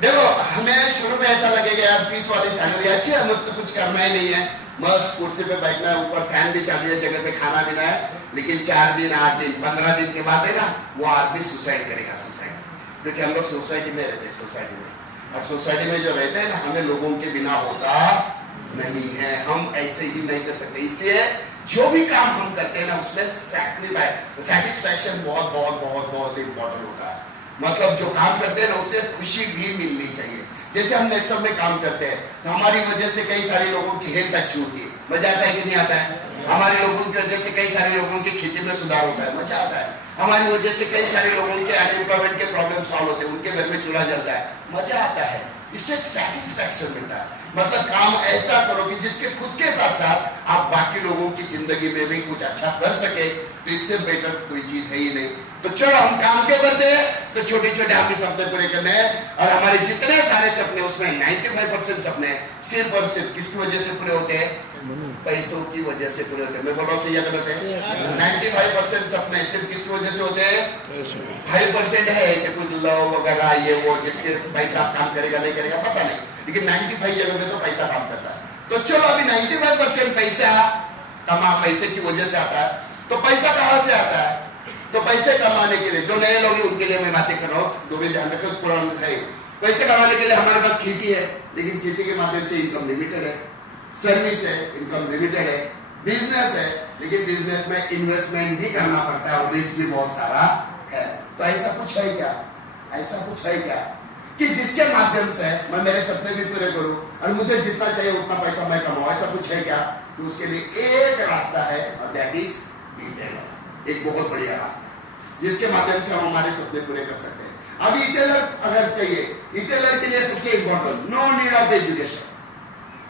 देखो, हमें शुरू में ऐसा लगेगा यार 30 वाली सैलरी अच्छी है, मस्त, कुछ करना ही नहीं है, मस्त कुर्सी पे बैठना है, ऊपर फैन भी चालू है, जगह पे खाना पीना है। लेकिन 4 दिन, 8 दिन, 15 दिन के बाद है ना, वो आदमी सुसाइड करेगा, सुसाइड। क्योंकि हम लोग सोसाइटी में रहते हैं, सोसाइटी में, और सोसाइटी में जो रहते हैं ना, हमें लोगों के बिना होता नहीं है, हम ऐसे ही नहीं कर सकते। इसलिए जो भी काम हम करते हैं ना, उसमें सेटिस्फैक्शन बहुत बहुत बहुत बहुत इंपॉर्टेंट होता है। मतलब जो काम करते हैं ना उससे खुशी भी मिलनी चाहिए। जैसे हम नेक्सम में काम करते हैं तो हमारी वजह से कई सारे लोगों की हेल्थ अच्छी होती है, मजा आता है कि नहीं आता है? हमारे लोगों की वजह से कई सारे लोगों की खेती में सुधार होता है, मजा आता है। हमारी वजह से कई सारे लोगों के अनएम्प्लॉयमेंट के प्रॉब्लम सॉल्व होते हैं, उनके घर में चूल्हा जलता है, मजा आता है। इससे एक सेटिस्फैक्शन मिलता है। मतलब काम ऐसा करो कि जिसके खुद के साथ साथ आप बाकी लोगों की जिंदगी में भी कुछ अच्छा कर सके, तो इससे बेटर कोई चीज है ही नहीं। तो चलो हम काम क्यों करते हैं? तो छोटे छोटे आपके सपने पूरे करने हैं, और हमारे जितने सारे सपने उसमें 95% सपने सिर्फ और सिर्फ किसकी वजह से पूरे होते हैं? पैसों की वजह से पूरे होते हैं। मैं बोल रहा हूँ सही या गलत है? 95% सपने सिर्फ किसकी वजह से होते हैं? 5% है ऐसे कुछ लव वगैरह ये वो जिसके पैसा काम करेगा नहीं करेगा पता नहीं, लेकिन 95 जगह में तो पैसा काम करता है। तो चलो अभी 95% पैसा पैसे की वजह से आता है, तो पैसा कहां से आता है? तो पैसे कमाने के लिए जो नए लोग हैं उनके लिए मैं बातें कर रहा हूँ, दो भी ध्यान रखो, पुराना है। पैसे कमाने के लिए हमारे पास खेती है, लेकिन खेती के माध्यम से इनकम लिमिटेड है, सर्विस है इनकम लिमिटेड है, बिजनेस है लेकिन बिजनेस में इन्वेस्टमेंट भी करना पड़ता है और रिस्क भी बहुत सारा है। तो ऐसा कुछ है क्या? ऐसा कुछ है क्या कि जिसके माध्यम से मैं मेरे सपने भी पूरे करूं और मुझे जितना चाहिए उतना पैसा मैं कमाऊं? ऐसा कुछ है क्या? तो उसके लिए एक रास्ता है और दैट इज रिटेलर। एक बहुत बढ़िया रास्ता जिसके माध्यम से हम हमारे सपने पूरे कर सकते हैं। अब रिटेलर अगर चाहिए, रिटेलर के लिए सबसे important no need of education.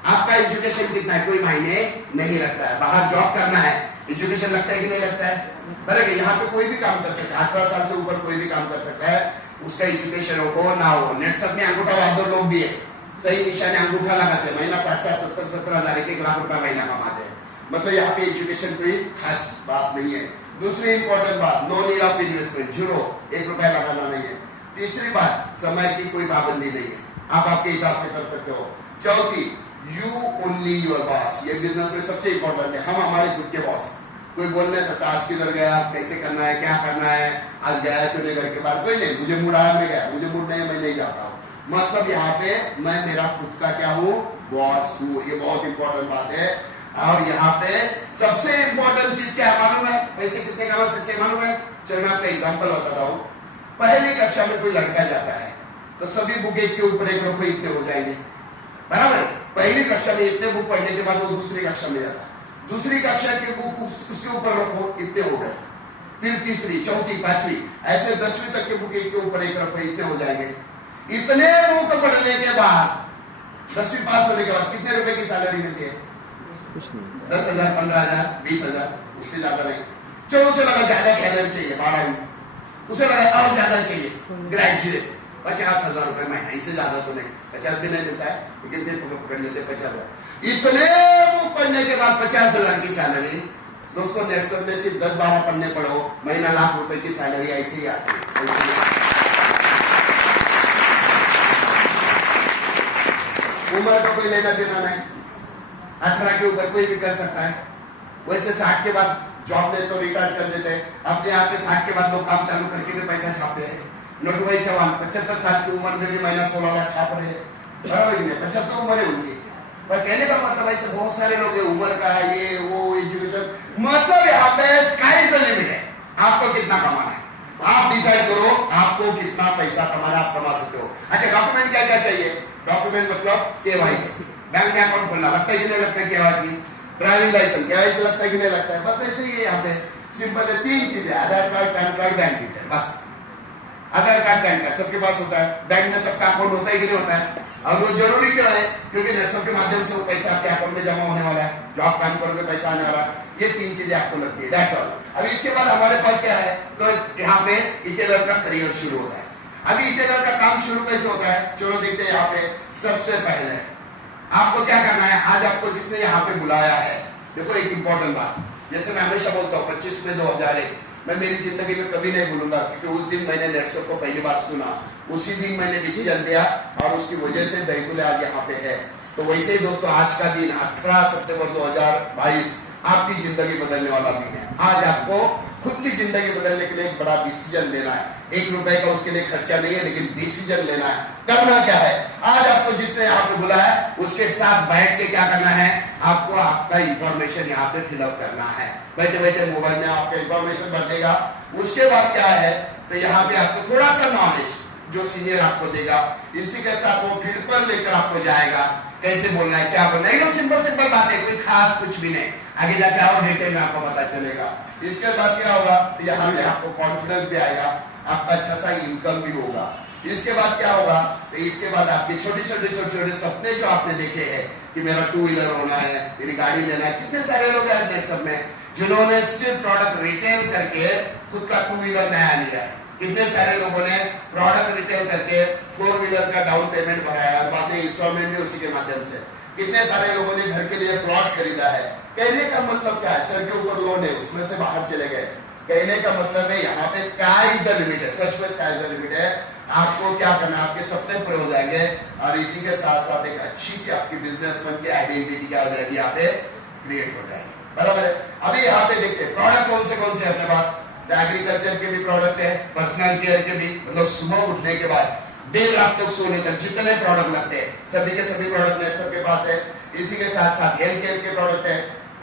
आपका एजुकेशन कितना है कोई मायने नहीं रखता है। बाहर जॉब करना है, एजुकेशन लगता है कि नहीं लगता है? बराबर, यहाँ पे कोई भी काम कर सकता है, 18 साल से ऊपर कोई भी काम कर सकता है, उसका एजुकेशन हो ना हो। नेटसप में अंगूठा बहादुर लोग भी है, सही निशाने अंगूठा लगाते हैं, महीना 60-70 हजार 1 लाख रुपया महीना कमाते हैं। मतलब यहाँ पे एजुकेशन कोई खास बात नहीं है। दूसरी इंपॉर्टेंट बात, नो नीड ऑफ इन्वेस्टमेंट, 0 1 रुपया लगाना नहीं है। तीसरी बात, समय की कोई पाबंदी नहीं है, आप आपके हिसाब से कर सकते हो। चौथी, यू ओनली योर बॉस। ये बिजनेस में सबसे इंपॉर्टेंट है, हम हमारे खुद के बॉस। कोई बोल नहीं सकता आज किधर गया, कैसे करना है, क्या करना है, आज गया तूने घर के बाहर, कोई नहीं, मुझे मूड आया मैं गया, मुझे मूड नहीं है मैं नहीं जाता हूँ। मतलब यहाँ पे मैं मेरा खुद का क्या हूँ, बॉस हूँ। ये बहुत इंपॉर्टेंट बात है। और यहाँ पे सबसे इंपॉर्टेंट चीज क्या है मालूम है? पैसे कितने कमा सकते हैं मालूम है? चलो मैं आपका एग्जाम्पल बताता हूँ। पहली कक्षा में कोई लड़का जाता है तो सभी बुक एक के ऊपर एक रखो, इतने हो जाएंगे, बराबर। पहली कक्षा में इतने बुक पढ़ने के बाद वो दूसरी कक्षा में जाता है, दूसरी कक्षा के बुक उसके ऊपर रखो, इतने हो गए। फिर तीसरी, चौथी, पांचवी, ऐसे 10वीं तक के बुक एक के ऊपर एक रखो, इतने हो जाएंगे। इतने बुक पढ़ने के बाद 10वीं पास होने के बाद कितने रुपए की सैलरी मिलती है? 10,000, 15,000, 20,000, उससे ज्यादा नहीं। चलो उसे लगा ज्यादा सैलरी चाहिए 12वीं, उसे लगा और ज्यादा चाहिए ग्रेजुएट, 50,000 रुपए महीना, इससे ज्यादा तो नहीं, 50 भी नहीं मिलता है, लेकिन फिर पकड़ लेते 50,000। इतने बुक पढ़ने के बाद 50,000 की सैलरी। दोस्तों नेक्सट में सिर्फ 10-12 पढ़ने पढ़ो, महीना लाख रुपए की सैलरी ऐसे ही आती है। उम्र का कोई लेना देना नहीं, 18 के ऊपर कोई भी कर सकता है। वैसे 60 के बाद जॉब में तो रिटायर कर देते हैं, अपने आप में 60 के बाद लोग काम चालू करके भी पैसा छापते हैं। नोटवाई चौहान 75 साल की उम्र में भी महीना 16 लाख छाप रहे हैं, बराबर ही नहीं, 75 उम्र है उनकी। पर कहने का मतलब ऐसे बहुत सारे लोग हैं, उम्र का ये वो एजुकेशन, मतलब यहाँ पे स्काई इज द लिमिट है। आपको कितना कमाना है आप डिसाइड करो, आपको कितना पैसा कमाना आप कमा सकते हो। अच्छा डॉक्यूमेंट क्या क्या चाहिए? डॉक्यूमेंट मतलब केवाईसी, बैंक में अकाउंट खोलना लगता है कि नहीं लगता है? केवाईसी, ड्राइविंग लाइसेंस केवाईसी लगता है कि नहीं लगता है? बस ऐसे ही है यहाँ पे, सिंपल है, 3 चीजें, Aadhaar card, PAN card, bank detail, बस। आधार कार्ड पैन कार्ड सबके पास होता है, बैंक में सबका अकाउंट होता है कि नहीं होता है? और वो जरूरी क्यों है? क्योंकि नेटसप के माध्यम से वो पैसा आपके अकाउंट में जमा होने वाला है, जो आप काम करोगे पैसा आने वाला है। ये 3 चीजें आपको लगती है, दैट्स ऑल। अभी इसके बाद हमारे पास क्या है? तो यहाँ पे रिटेलर का करियर शुरू होता है। अभी रिटेलर का काम शुरू कैसे होता है? चलो देखते हैं। यहाँ पे सबसे पहले आपको क्या करना है? आज आपको जिसने यहाँ पे बुलाया है, देखो एक इंपॉर्टेंट बात, जैसे मैं हमेशा बोलता हूँ 25 में 2001 मैं मेरी जिंदगी में कभी नहीं भूलूंगा, क्योंकि उस दिन मैंने नेटसप को पहली बार सुना, उसी दिन मैंने डिसीजन लिया और उसकी वजह से दैतुल आज यहाँ पे है। तो वैसे ही दोस्तों आज का दिन 18 सितंबर 2022 आपकी जिंदगी बदलने वाला दिन है। आज आपको खुद की जिंदगी बदलने के लिए एक बड़ा डिसीजन लेना है। 1 रुपए का उसके लिए खर्चा नहीं है, लेकिन डिसीजन लेना है। करना क्या है? आज आपको जिसने यहाँ पे बुलाया उसके साथ बैठ के क्या करना है? आपको आपका इंफॉर्मेशन यहाँ पे फिलअप करना है। बैठे बैठे मोबाइल में आपका इंफॉर्मेशन भर देगा। उसके बाद क्या है? तो यहाँ पे आपको थोड़ा सा नॉलेज जो सीनियर आपको देगा, इसी के साथ वो फील्ड पर लेकर आपको जाएगा, कैसे बोलना है, क्या बोलना है, एकदम सिंपल सिंपल बात है, कोई खास कुछ भी नहीं। आगे जाके और डिटेल में आपको पता चलेगा। इसके बाद क्या होगा, यहाँ से आपको कॉन्फिडेंस भी आएगा, आपका अच्छा सा इनकम भी होगा। इसके बाद क्या होगा, तो इसके बाद आपके छोटे छोटे सपने जो आपने देखे हैं कि मेरा 2 व्हीलर होना है, मेरी गाड़ी लेना है, कितने सारे लोग हैं सब में जिन्होंने सिर्फ प्रोडक्ट रिटेल करके खुद का 2 व्हीलर नया लिया है। कितने सारे लोगों ने प्रोडक्ट रिटेल करके 4 व्हीलर का डाउन पेमेंट भराया और बाद में इंस्टॉलमेंट भी उसी के माध्यम से। कितने सारे लोगों ने घर के लिए प्लॉट खरीदा है। कहने का मतलब क्या है, सर के ऊपर लोन है, उसमें से बाहर चले गए। कहने का मतलब है यहाँ पे स्काई इज द लिमिट है, सच में स्काई इज द लिमिट है। आपको क्या करना है, आपके सपने पूरे हो जाएंगे और इसी के साथ साथ एक अच्छी सी आपकी बिजनेसमैन की आइडेंटिटी क्या हो जाएगी, यहाँ पे क्रिएट हो जाएगी। बराबर है। अभी यहाँ पे देखते हैं प्रोडक्ट कौन से अपने पास। एग्रीकल्चर के भी प्रोडक्ट है, पर्सनल केयर के भी, मतलब सुबह उठने के बाद देर रात तक सोने तक जितने प्रोडक्ट लगते हैं सभी के सभी प्रोडक्ट नेटसप के पास है। इसी के साथ साथ हेल्थ केयर के प्रोडक्ट है,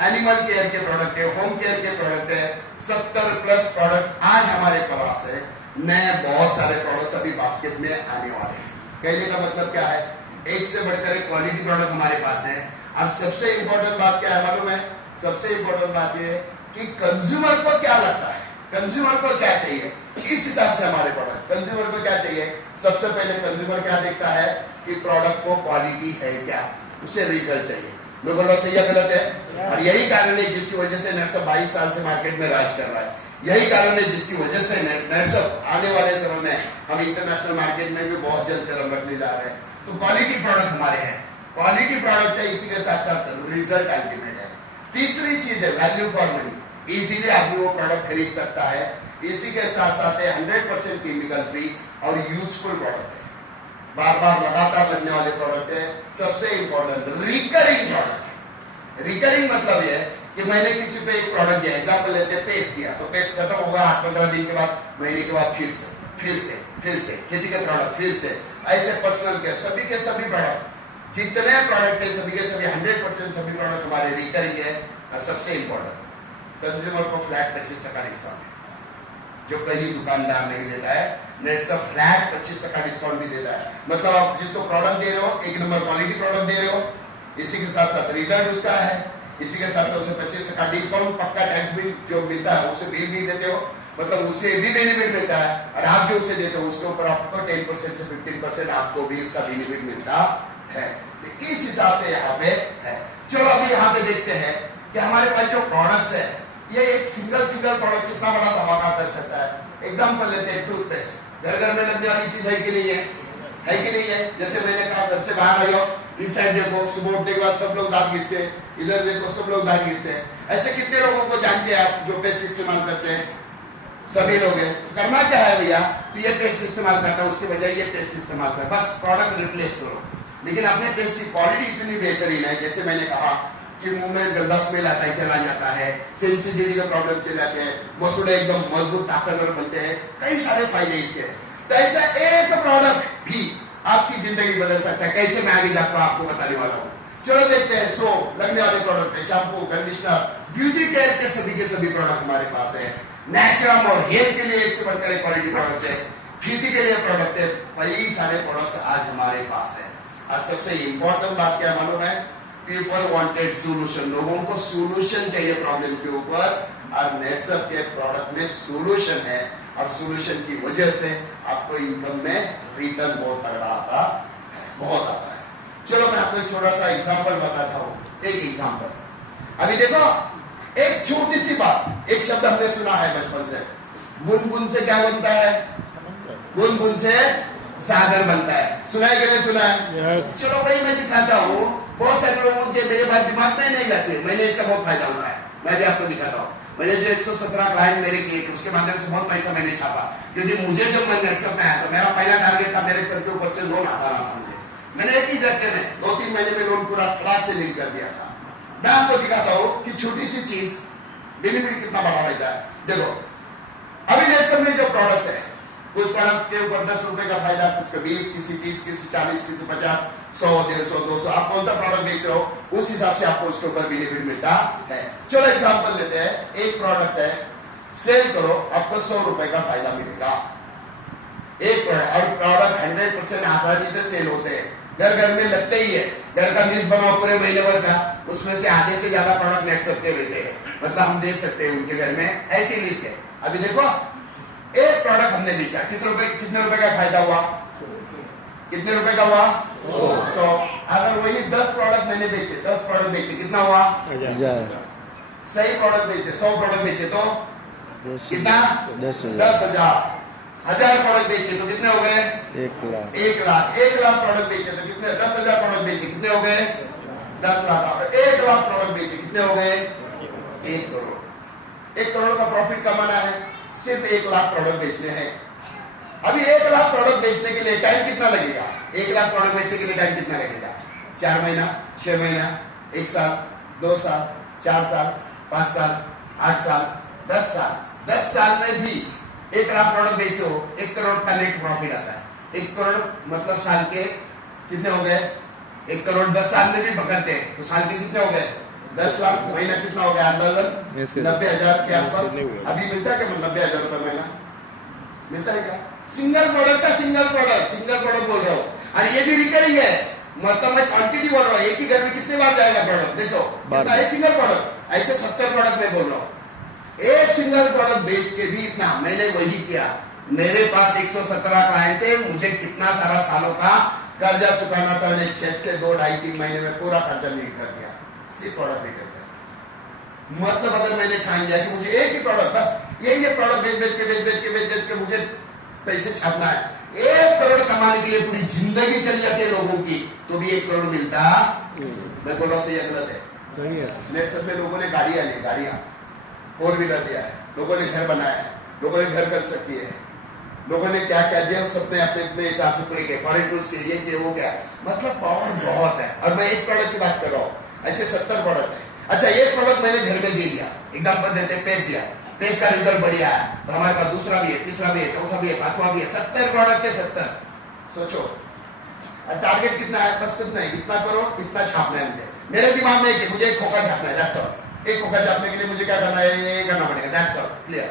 एनिमल केयर के प्रोडक्ट है, होम केयर के प्रोडक्ट है, 70+ प्रोडक्ट आज हमारे पास है। नए बहुत सारे प्रोडक्ट्स अभी बास्केट में आने वाले हैं। कहने का मतलब क्या है, एक से बढ़कर एक क्वालिटी प्रोडक्ट हमारे पास है। और सबसे इंपॉर्टेंट बात क्या है मालूम है, सबसे इंपॉर्टेंट बात ये कि कंज्यूमर को क्या लगता है, कंज्यूमर को क्या चाहिए, इस हिसाब से हमारे प्रोडक्ट। कंज्यूमर को क्या चाहिए, सबसे पहले कंज्यूमर क्या देखता है कि प्रोडक्ट को क्वालिटी है क्या, उसे रिजल्ट चाहिए। मैं बोल रहा हूं सही या गलत है? और यही कारण है जिसकी वजह से नेटसप 22 साल से मार्केट में राज कर रहा है। यही कारण है जिसकी वजह से नेटसप आने वाले समय में हम इंटरनेशनल मार्केट में भी बहुत जल्द कदम रखने जा रहे हैं। तो क्वालिटी प्रोडक्ट हमारे हैं, क्वालिटी प्रोडक्ट है, इसी के साथ साथ रिजल्ट अल्टीमेट है। तीसरी चीज है वैल्यू फॉर मनी, इजीली आदमी वो प्रोडक्ट खरीद सकता है। इसी के साथ साथ 100% केमिकल फ्री और यूजफुल प्रोडक्ट है, बार बार लगातार लगने वाले प्रोडक्ट है। सबसे इंपॉर्टेंट रिकरिंग प्रोडक्ट है। रिकरिंग मतलब ये कि मैंने किसी पे एक प्रोडक्ट दिया, एग्जांपल लेते हैं पेस्ट दिया, तो पेस्ट खत्म होगा 8-15 दिन के बाद, महीने के बाद फिर से खेती के प्रोडक्ट फिर से, ऐसे पर्सनल केयर सभी के सभी प्रोडक्ट जितने प्रोडक्ट है सभी के सभी 100% सभी प्रोडक्ट हमारे रिकरिंग है। और सबसे इंपॉर्टेंट कंज्यूमर को फ्लैट 25% डिस्काउंट है, जो कहीं दुकानदार नहीं देता है। नेटसप फ्लैट 25% डिस्काउंट भी देता है। मतलब आप जिसको प्रोडक्ट दे रहे हो, एक नंबर क्वालिटी प्रोडक्ट दे रहे हो, इसी के साथ साथ रिजल्ट उसका है, इसी के साथ साथ उसे 25% डिस्काउंट, पक्का टैक्स बिल जो मिलता है उसे बिल भी देते हो, मतलब उससे भी बेनिफिट मिलता है। और आप जो उसे देते हो उसके ऊपर आपको 10% से 15% आपको भी इसका बेनिफिट मिलता है। तो इस हिसाब से यहाँ पे है। चलो अभी यहाँ पे देखते हैं कि हमारे पास जो प्रोडक्ट्स है, ये एक सिंगल प्रोडक्ट कितना बड़ा धमाका कर सकता है। एग्जांपल लेते हैं टूथपेस्ट, घर में लगने वाली चीज है कि नहीं है, है कि नहीं है। जैसे मैंने कहा घर से बाहर आ जाओ, इस साइड देखो, सुबह उठने के बाद सब लोग दांत घिसते हैं, इधर देखो सब लोग दांत घिसते हैं। ऐसे कितने लोगों को जानते हैं आप जो पेस्ट इस्तेमाल करते हैं, सभी लोग हैं। करना क्या है भैया, तो ये पेस्ट इस्तेमाल करता है, उसके बजाय ये पेस्ट इस्तेमाल कर, बस प्रोडक्ट रिप्लेस करो। लेकिन अपने पेस्ट की क्वालिटी इतनी बेहतरीन है, जैसे मैंने कहा कि मुंह में गंदा स्मेल आता है, चला जाता है, सेंसिटिविटी का प्रॉब्लम चले जाते हैं, मसूड़े एकदम मजबूत ताकतवर बनते हैं, कई सारे फायदे इसके। तो ऐसा एक प्रोडक्ट भी आपकी जिंदगी बदल सकता है। कैसे मैं आगे जाकर आपको बताने वाला हूँ। चलो देखते हैं। सोप लगने वाले प्रोडक्ट है, शैम्पू, कंडीशनर, ब्यूटी केयर के सभी प्रोडक्ट हमारे पास है। नेचुरल और हेयर के लिए इसके बढ़कर क्वालिटी प्रोडक्ट है, खेती के लिए प्रोडक्ट है, कई सारे प्रोडक्ट्स आज हमारे पास है। और सबसे इंपॉर्टेंट बात क्या मालूम है, पीपल वांटेड सोल्यूशन, लोगों को सोल्यूशन चाहिए प्रॉब्लम के ऊपर, और नेटसप के प्रोडक्ट में सोल्यूशन है। और सोल्यूशन की वजह से आपको इनकम में रिटर्न बहुत तगड़ा आता है, बहुत आता है। चलो मैं आपको एक छोटा सा एग्जांपल बताता हूँ। एक एग्जांपल, अभी देखो, एक छोटी सी बात, एक शब्द हमने सुना है बचपन से, बूंद बूंद से क्या बनता है, बूंद बूंद से सागर बनता है। सुना है कि नहीं सुना है? Yes. चलो भाई मैं दिखाता हूँ। बहुत सारे लोगों के मेरे बात दिमाग में नहीं जाती है, मैंने इसका बहुत फायदा उठाया। मैं भी आपको दिखाता हूँ। मैंने जो 117 क्लाइंट मेरे किए थे, उसके माध्यम से बहुत पैसा मैंने छापा, क्योंकि मुझे जब मैं नेटसप में आया तो मेरा पहला टारगेट था, मेरे सर के ऊपर से लोन आता रहा था मुझे। मैंने एक ही झटके में 2-3 महीने में लोन पूरा खराब से लील कर दिया था। मैं आपको दिखाता हूँ कि छोटी सी चीज बेनिफिट कितना बड़ा रहता है। देखो अभी नेटसप में जो प्रोडक्ट्स है, उस प्रोडक्ट के ऊपर 10 रुपए का फायदा, कुछ का 20, किसी 30, किसी 40, किसी 50, 100, 150, 200, आप कौन सा प्रोडक्ट बेच रहे हो उस हिसाब से आपको उसके ऊपर बेनिफिट मिलता है। चलो एग्जांपल लेते हैं। एक प्रोडक्ट है सेल करो, आपको 100 रुपए का फायदा मिलेगा। एक और प्रोडक्ट 100% आसानी से सेल होते हैं, घर घर में लगते ही है। घर का लिस्ट बनाओ पूरे महीने भर का, उसमें से आधे से ज्यादा प्रोडक्ट नेक्स्ट हफ्ते रहते हैं, मतलब हम दे सकते हैं उनके घर में, ऐसी लिस्ट है। अभी देखो एक प्रोडक्ट हमने बेचा, कितने रुपए का फायदा हुआ, कितने रुपए का हुआ 100। अगर वही 10 प्रोडक्ट मैंने बेचे, 10 प्रोडक्ट बेचे, कितना हुआ 1000। सही प्रोडक्ट बेचे, 100 प्रोडक्ट बेचे तो कितना 10,000। 1000 प्रोडक्ट बेचे तो कितने हो गए 1 लाख। 1 लाख। 1 लाख प्रोडक्ट बेचे तो कितने, 10,000 प्रोडक्ट बेचे कितने हो गए 10 लाख। 1 लाख प्रोडक्ट बेचे कितने हो गए 1 करोड़। 1 करोड़ का प्रॉफिट कमाना है, सिर्फ 1 लाख प्रोडक्ट बेचने हैं। अभी 1 लाख प्रोडक्ट बेचने के लिए टाइम कितना लगेगा, 1 लाख प्रोडक्ट बेचने के लिए टाइम कितना लगेगा, 4 महीना, 6 महीना, 1 साल, 2 साल, 4 साल, 5 साल, 8 साल, 10 साल। 10 साल में भी 1 लाख प्रोडक्ट बेचते हो, 1 करोड़ का नेट प्रॉफिट आता है। 1 करोड़ मतलब साल के कितने हो गए, 1 करोड़ 10 साल में भी पकड़ते हैं तो साल के कितने हो गए 10 लाख। महीना कितना हो गया अंदाजन 90,000 के आसपास। अभी मिलता है क्या 90,000 रुपए महीना मिलता है क्या? सिंगल प्रोडक्ट का सिंगल प्रोडक्ट बोल रहा हूँ, और ये भी रिकरिंग है, मतलब मैं क्वांटिटी बोल रहा हूँ, एक ही घर में कितने बार जाएगा प्रोडक्ट, देखो कितना, एक सिंगल प्रोडक्ट। ऐसे 70 प्रोडक्ट में बोल रहा हूँ, एक सिंगल प्रोडक्ट बेच के भी इतना। मैंने वही किया, मेरे पास 117 क्लाइंट है, मुझे कितना सारा सालों का कर्जा चुकाना था, मैंने चेक से 2-2.5-3 महीने में पूरा कर्जा नीट कर दिया, सिर्फ प्रोडक्ट लेकर। मतलब अगर मैंने ठान लिया कि मुझे एक ही प्रोडक्ट, बस ये प्रोडक्ट बेच के मुझे पैसे छापना है, 1 करोड़ कमाने के लिए पूरी जिंदगी चली जाती है लोगों की, तो भी 1 करोड़ मिलता। मैं बोल रहा हूँ सही है गलत है? सही है। नेक्स्ट सब में लोगों ने गाड़ियां ली, गाड़ियां 4 व्हीलर लिया है, लोगों ने घर बनाया है, लोगों ने घर कर सकती है, लोगों ने क्या क्या दिया, सबने अपने हिसाब से पूरे किए, फॉरेन टूर्स के लिए किए, वो क्या, मतलब पावर बहुत है। और मैं एक प्रोडक्ट की बात कर रहा हूँ, ऐसे 70 प्रोडक्ट है। अच्छा, एक प्रोडक्ट मैंने घर में दे दिया, एग्जाम्पल देते हैं, पेस्ट दिया, पेस्ट का रिजल्ट बढ़िया है, तो हमारे पास दूसरा भी है, तीसरा भी है, चौथा भी है, 5वां भी है, 70 प्रोडक्ट है 70। सोचो टारगेट कितना है, बस कितना है, इतना करो, इतना छापना है मुझे। मेरे दिमाग में मुझे एक खोखा छापना है, दैट्स ऑल। एक खोखा छापने के लिए मुझे क्या करना है, ये करना पड़ेगा, दैट्स ऑल। क्लियर?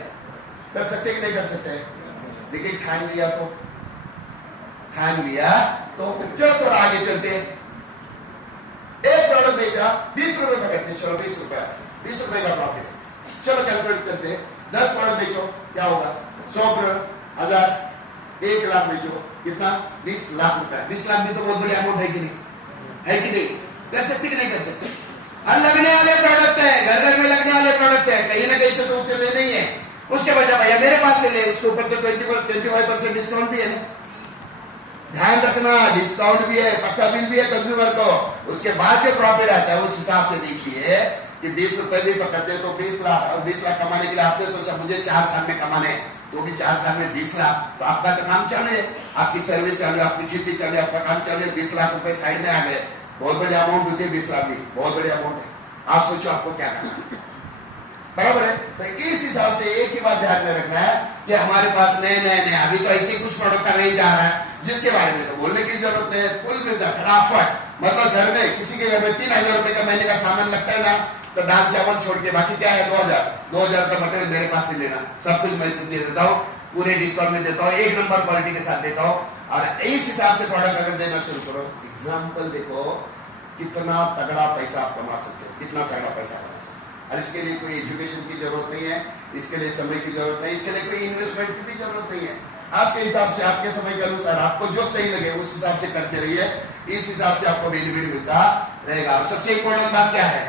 कर सकते कि नहीं कर सकते? लेकिन ठान लिया चलो थोड़ा आगे चलते हैं। एक प्रोडक्ट बेचा, 20 रुपए पकड़ते, चलो 20 रुपए का प्रॉफिट है। चलो कैलकुलेट करते हैं, 10 प्रोडक्ट बेचो, क्या होगा 100 करोड़, 1000, 1 लाख बेचो, कितना 20 लाख रुपए। 20 लाख भी तो बहुत बड़ी अमाउंट है कि नहीं, है कि नहीं? कर सकते कि नहीं कर सकते? और लगने वाले प्रोडक्ट है, घर घर में लगने वाले प्रोडक्ट है, कहीं ना कहीं से तो उसे लेना ही है। उसके बजाय भैया मेरे पास से ले, उसके ऊपर तो 25% डिस्काउंट भी है ना। ध्यान रखना, डिस्काउंट भी है, पक्का बिल भी है कंज्यूमर को। उसके बाद जो प्रॉफिट आता है उस हिसाब से देखिए कि 20 रुपए भी पकड़ते तो 20 लाख, और 20 लाख कमाने के लिए आपने सोचा मुझे 4 साल में कमाने, तो भी 4 साल में 20 लाख, तो आपका तो काम चालू है, आपकी सर्विस चालू है, आपकी खेती चालू है, आपका काम चालू है। 20 लाख रुपए साइड में आ गए, बहुत बड़ी अमाउंट होती है 20 लाख भी, बहुत बड़ी अमाउंट है। आप सोचो आपको क्या करना है, बराबर है? तो इस हिसाब से एक ही बात ध्यान में रखना है कि हमारे पास नए अभी तो ऐसे कुछ प्रोडक्ट का नहीं जा रहा है जिसके बारे में तो बोलने की जरूरत नहीं है। फुल बिजनेस फटाफट, मतलब घर में किसी के घर में 3,000 रुपए का महीने का सामान लगता है ना, तो दाल चावल छोड़ के बाकी क्या है 2,000 का मटेरियल मेरे पास से लेना, सब कुछ मैं तुझे देता हूँ, पूरे डिस्काउंट में देता हूँ, 1 नंबर क्वालिटी के साथ देता हूँ। और इस हिसाब से प्रोडक्ट अगर देना शुरू करो, एग्जाम्पल देखो कितना तगड़ा पैसा आप कमा सकते हो, कितना तगड़ा पैसा कमा सकते हो। और इसके लिए कोई एजुकेशन की जरूरत नहीं है, इसके लिए समय की जरूरत नहीं, इसके लिए कोई इन्वेस्टमेंट की भी जरूरत नहीं है। आपके हिसाब से, आपके समय के अनुसार आपको जो सही लगे उस हिसाब से करते रहिए, इस हिसाब से आपको बेनिफिट मिलता रहेगा। और सबसे इम्पोर्टेंट बात क्या है,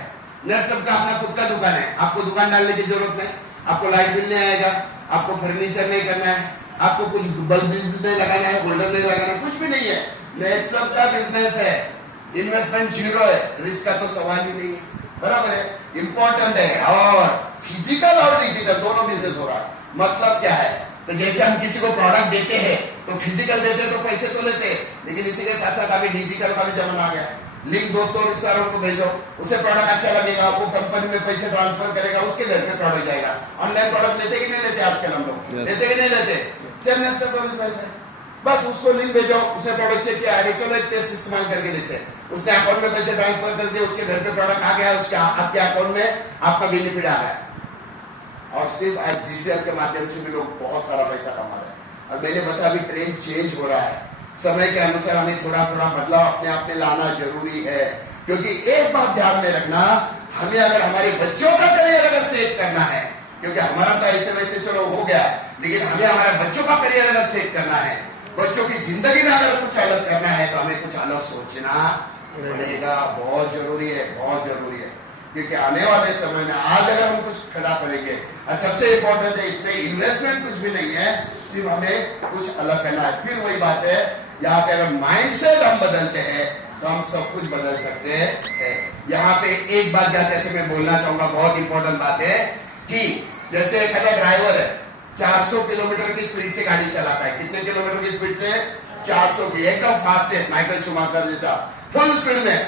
नर्स सबका अपना खुद का दुकान है, आपको दुकान डालने की जरूरत नहीं, आपको लाइट बिल नहीं आएगा, आपको फर्नीचर नहीं करना है, आपको कुछ बल्ब नहीं लगाना है, होल्डर नहीं लगाना है, कुछ भी नहीं है। नर्स सबका बिजनेस है, इन्वेस्टमेंट 0 है, रिस्क का तो सवाल ही नहीं है, बराबर है? इंपॉर्टेंट है। और फिजिकल और डिजिटल दोनों बिजनेस हो रहा है। मतलब क्या है, तो जैसे हम किसी को प्रोडक्ट देते हैं तो फिजिकल देते हैं तो पैसे तो लेते हैं, लेकिन इसी के साथ साथ अभी डिजिटल का भी जमाना आ गया है। लिंक दोस्तों रिश्तेदारों को भेजो, उसे प्रोडक्ट अच्छा लगेगा, वो कंपनी में पैसे ट्रांसफर करेगा, उसके घर पे प्रोडक्ट जाएगा। ऑनलाइन प्रोडक्ट लेते कि नहीं लेते आजकल हम लोग? लेते कि नहीं लेते? सेम नेचर का बिजनेस है। बस उसको लिंक भेजो, उसने प्रोडक्ट चेक किया, अरे चलो एक टेस्ट इस्तेमाल करके देते हैं, उसने अकाउंट में पैसे ट्रांसफर कर दिए, उसके घर पे प्रोडक्ट आ गया, उसके आपके अकाउंट में आपका बेनिफिट आ गया। और सिर्फ आज डिजिटल के माध्यम से भी लोग बहुत सारा पैसा कमा रहे हैं। और मैंने बताया अभी ट्रेंड चेंज हो रहा है, समय के अनुसार हमें थोड़ा थोड़ा बदलाव अपने आप में लाना जरूरी है। क्योंकि एक बात ध्यान में रखना, हमें अगर हमारे बच्चों का करियर अगर सेट करना है, क्योंकि हमारा तो ऐसे वैसे चलो हो गया, लेकिन हमें हमारे बच्चों का करियर अगर सेट करना है, बच्चों की जिंदगी में अगर कुछ अलग करना है, तो हमें कुछ अलग सोचना पड़ेगा। बहुत जरूरी है, बहुत जरूरी है। क्योंकि आने वाले समय में आज अगर हम कुछ खड़ा करेंगे, और सबसे इंपॉर्टेंट है इसमें इन्वेस्टमेंट कुछ भी नहीं है, सिर्फ हमें कुछ अलग करना है। फिर वही बात है, यहाँ पे अगर माइंडसेट हम बदलते हैं तो हम सब कुछ बदल सकते हैं। यहाँ पे एक बात जाते थे मैं बोलना चाहूंगा, बहुत इंपॉर्टेंट बात है कि जैसे एक ड्राइवर है 400 किलोमीटर की स्पीड से गाड़ी चलाता है। कितने किलोमीटर की स्पीड से? 400 की, एकदम फास्टेस्ट, माइकल शूमाकर जैसा फुल स्पीड में।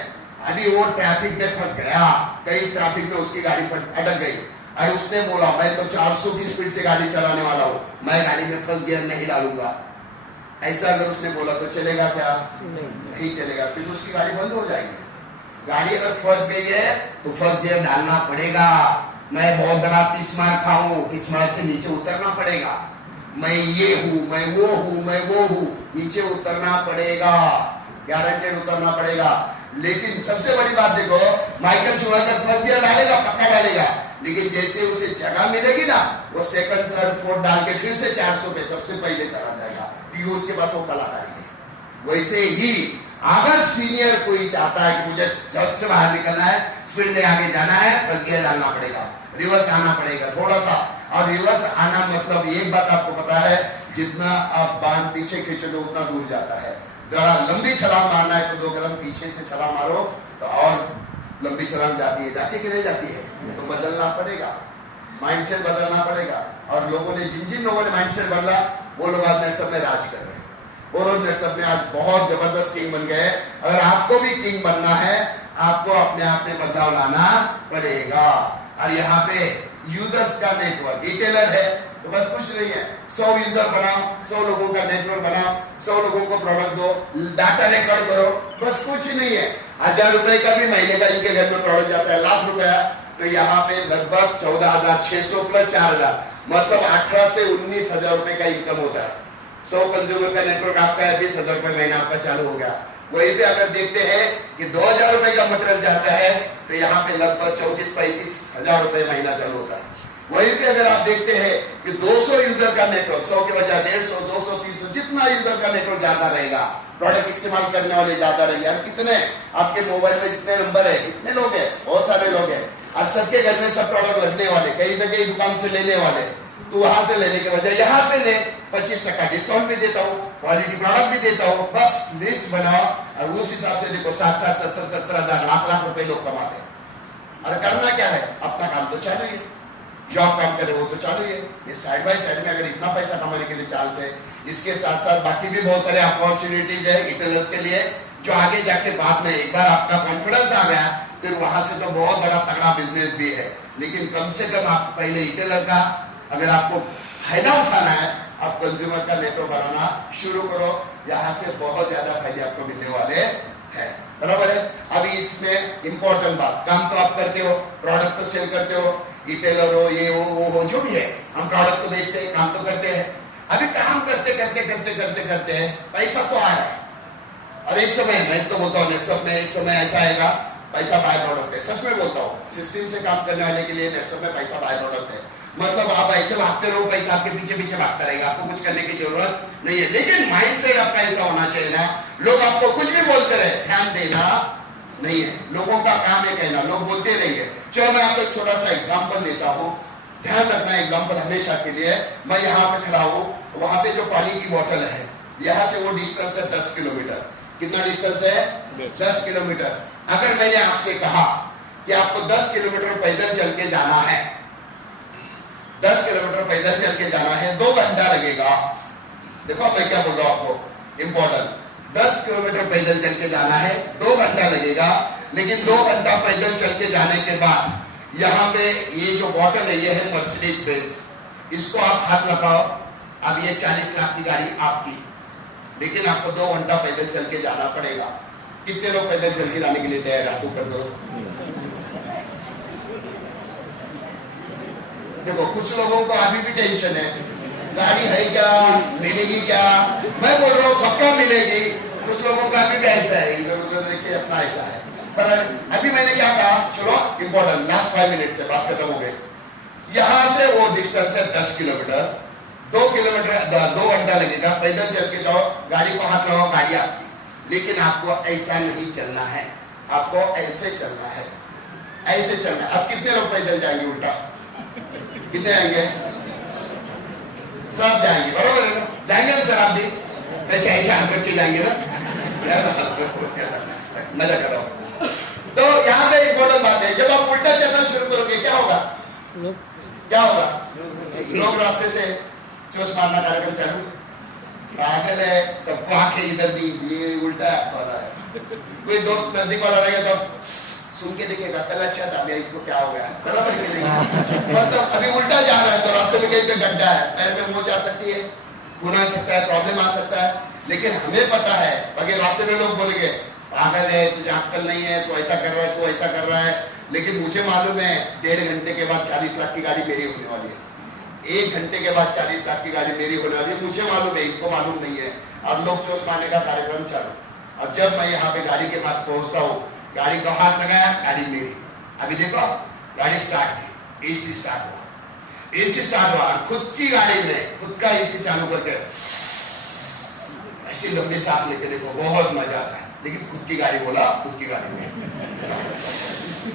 अभी वो ट्रैफिक में फंस गया, कई ट्रैफिक में उसकी गाड़ी अटक गई, और उसने बोला मैं तो 400 की स्पीड से गाड़ी चलाने वाला हूं, मैं गाड़ी में फर्स्ट गियर नहीं डालूंगा। ऐसा अगर उसने बोला तो चलेगा क्या? नहीं चलेगा, फिर उसकी गाड़ी बंद हो जाएगी। गाड़ी अगर फंस गई है तो फर्स्ट गियर डालना पड़ेगा। मैं बहुत बड़ा पिस्मार खाऊं, पिस्मार से नीचे उतरना पड़ेगा। मैं ये हूं, मैं वो हूं, मैं वो हूं, नीचे उतरना पड़ेगा, गारंटेड उतरना पड़ेगा। लेकिन सबसे बड़ी बात देखो, माइकल शूमाकर फर्स्ट गियर डालेगा, पक्का डालेगा, लेकिन जैसे उसे जगह मिलेगी ना, वो सेकंड थर्ड फोर्थ डाल के फिर से 400 पे सबसे पहले चला जाएगा, क्योंकि उसके पास वो कलाकारी है। वैसे ही अगर सीनियर कोई चाहता है कि मुझे झट से बाहर निकलना है, स्पीड में आगे जाना है, फर्स्ट गियर डालना पड़ेगा, रिवर्स आना पड़ेगा थोड़ा सा। और रिवर्स आना मतलब एक बात आपको पता है, जितना आप बांध पीछे खींचोगे उतना दूर जाता है। जरा लंबी छलांग मारना है तो 2 कदम पीछे से छलांग मारो तो और लंबी छलांग जाती है, जाती कि नहीं जाती है? तो बदलना पड़ेगा, माइंडसेट बदलना पड़ेगा। और लोगों ने जिन जिन लोगों ने माइंडसेट बदला, वो लोग आज नेटसप में राज कर रहे हैं, वो लोग नेटसप में आज बहुत जबरदस्त किंग बन गए। अगर आपको भी किंग बनना है, आपको अपने आप में बदलाव लाना पड़ेगा। और यहाँ पे यूजर्स का नेटवर्क, रिटेलर है तो बस कुछ नहीं है, 100 यूजर बनाओ, 100 लोगों का नेटवर्क बनाओ, 100 लोगों को प्रोडक्ट दो, डाटा रिकॉर्ड करो, बस कुछ नहीं है। 1000 रुपए का भी महीने का इनके घर में प्रोडक्ट जाता है, लाख रुपया, तो यहाँ पे लगभग 14,600 प्लस 4,000, मतलब 18 से 19,000 रुपए का इनकम होता है। 100 कंज्यूमर का नेटवर्क आपका है, 20,000 रुपए महीना आपका चालू हो गया। वहीं पे अगर देखते हैं कि 2,000 रुपए का मटेरियल जाता है, तो यहाँ पे लगभग 34-35 हजार रुपए महीना चालू होता है। वहीं पे अगर आप देखते हैं कि 200 यूजर का नेटवर्क, 100 के बजाय 150, 200, 300, जितना यूजर का नेटवर्क ज्यादा रहेगा, प्रोडक्ट इस्तेमाल करने वाले ज्यादा रहेंगे। और कितने आपके मोबाइल में जितने नंबर है, कितने लोग हैं? बहुत सारे लोग हैं। अब सबके घर में सब प्रोडक्ट लगने वाले, कहीं ना कहीं दुकान से लेने वाले, तो वहां से लेने के बजाय यहाँ से ले, 25% डिस्काउंट भी देता हूँ, क्वालिटी प्रोडक्ट भी देता हूँ। बस लिस्ट बनाओ और उस हिसाब से देखो 60,000, 70,000, 70,000, लाख रुपए लोग कमाते हैं। और करना क्या है? अपना काम तो चालू है, जॉब काम करे वो तो चालू है। ये साइड बाय साइड में अगर इतना पैसा कमाने के लिए चांस है, इसके साथ साथ बाकी भी बहुत सारे अपॉर्चुनिटीज है रिटेलर्स के लिए, जो आगे जाके बाद में एक बार आपका कॉन्फिडेंस आ गया, फिर वहां से तो बहुत बड़ा तगड़ा बिजनेस भी है। लेकिन कम से कम आप पहले रिटेलर का अगर आपको फायदा उठाना है, आप कंज्यूमर का नेटवर्क बनाना शुरू करो, यहाँ से बहुत ज्यादा फायदे आपको मिलने वाले हैं। बराबर है? अभी इसमें इंपॉर्टेंट बात, काम तो आप करते हो, प्रोडक्ट तो सेल करते हो, रिटेलर हो, ये वो हो, जो भी है, हम प्रोडक्ट तो बेचते हैं, काम तो करते हैं। अभी काम करते करते पैसा तो आ रहा है। और एक समय, मैं तो बोलता हूँ नेटसप में एक समय ऐसा आएगा, पैसा बाय प्रोडक्ट है, सच में बोलता हूँ। सिस्टम से काम करने वाले के लिए नेटसप में पैसा बाय प्रोडक्ट है। मतलब आप ऐसे भागते रहो, पैसा आपके पीछे पीछे भागता रहेगा, आपको कुछ करने की जरूरत नहीं है। लेकिन माइंडसेट आपका ऐसा होना चाहिए ना, लोग आपको कुछ भी बोलते रहे, ध्यान देना नहीं है। लोगों का काम है कहना, लोग बोलते रहेंगे। चलो मैं आपको एक छोटा सा एग्जांपल देता हूँ, ध्यान रखना एग्जांपल हमेशा के लिए। मैं यहाँ पे खड़ा हूँ, वहां पे जो पानी की बोतल है, यहाँ से वो डिस्टेंस है 10 किलोमीटर। कितना डिस्टेंस है? 10 किलोमीटर। अगर मैंने आपसे कहा कि आपको 10 किलोमीटर पैदल चल के जाना है, 10 किलोमीटर पैदल चल के जाना है, 2 घंटा लगेगा। देखो मैं क्या बोल रहा हूँ आपको, इंपॉर्टेंट। 10 किलोमीटर पैदल चल के जाना है, 2 घंटा लगेगा। लेकिन 2 घंटा पैदल चल के जाने के बाद यहाँ पे ये जो बॉटल है, ये है मर्सिडीज बेंज, इसको आप हाथ लगाओ। अब ये 40 लाख की गाड़ी आपकी, लेकिन आपको 2 घंटा पैदल चल के जाना पड़ेगा। कितने लोग पैदल चल के जाने के लिए तैयार? हाथों कर दो। देखो कुछ लोगों को अभी भी टेंशन है, गाड़ी है क्या, मिलेगी क्या। मैं बोल रहा हूँ पक्का मिलेगी। कुछ लोगों का अभी भी ऐसा है, इधर उधर देखिए अपना ऐसा है। पर अभी मैंने क्या कहा, चलो इंपॉर्टेंट लास्ट 5 मिनट से बात खत्म हो गई। यहाँ से वो डिस्टेंस है 10 किलोमीटर, 2 किलोमीटर 2 घंटा लगेगा। पैदल चल के जाओ, गाड़ी को हाथ लगाओ, गाड़ी आपकी। लेकिन आपको ऐसा नहीं चलना है, आपको ऐसे चलना है, ऐसे चलना है। अब कितने लोग पैदल जाएंगे उल्टा? कितने आएंगे? सब जाएंगे, बरोबर है ना? जाएंगे ना सर आप भी? वैसे ऐसे हाथ रख के जाएंगे ना? मजा कर रहा हूं। तो यहाँ पे एक इम्पोर्टेंट बात है, जब आप उल्टा चलना शुरू करोगे क्या होगा? क्या होगा? लोग रास्ते से चोस मारना कार्यक्रम चालू, पागल है, सबको आंखें इधर दी, ये उल्टा वाला है। कोई दोस्त नजदीक वाला रहेगा तो सुन के देखेगा, कल अच्छा था, भैया इसको क्या हो गया, बराबर कि नहीं? मतलब अभी उल्टा जा रहा है तो रास्ते में कहीं पे गड्ढा है, पैर में मोच आ सकती है, खून आ सकता है, प्रॉब्लम आ सकता है। लेकिन हमें पता है, अगर रास्ते में लोग बोलेंगे पागल है, तुझे अक्ल नहीं है, तो ऐसा कर रहा है, तो ऐसा कर रहा है। लेकिन मुझे मालूम है 1.5 घंटे के बाद 40 लाख की गाड़ी मेरी होने वाली है, 1 घंटे के बाद 40 लाख की गाड़ी मेरी होने वाली है। मुझे मालूम है, इनको मालूम नहीं है। अब लोग चोस मारने का कार्यक्रम चालू। अब जब मैं यहाँ पे गाड़ी के पास पहुंचता हूँ, गाड़ी को हाथ लगाया, गाड़ी मेरी। अभी देखो गाड़ी स्टार्ट की, एसी स्टार्ट हुआ, एसी स्टार्ट हुआ, खुद की गाड़ी में खुद का एसी चालू करके ऐसी लंबी सांस लेके देखो, बहुत मजा आता है। लेकिन खुद की गाड़ी बोला, खुद की गाड़ी में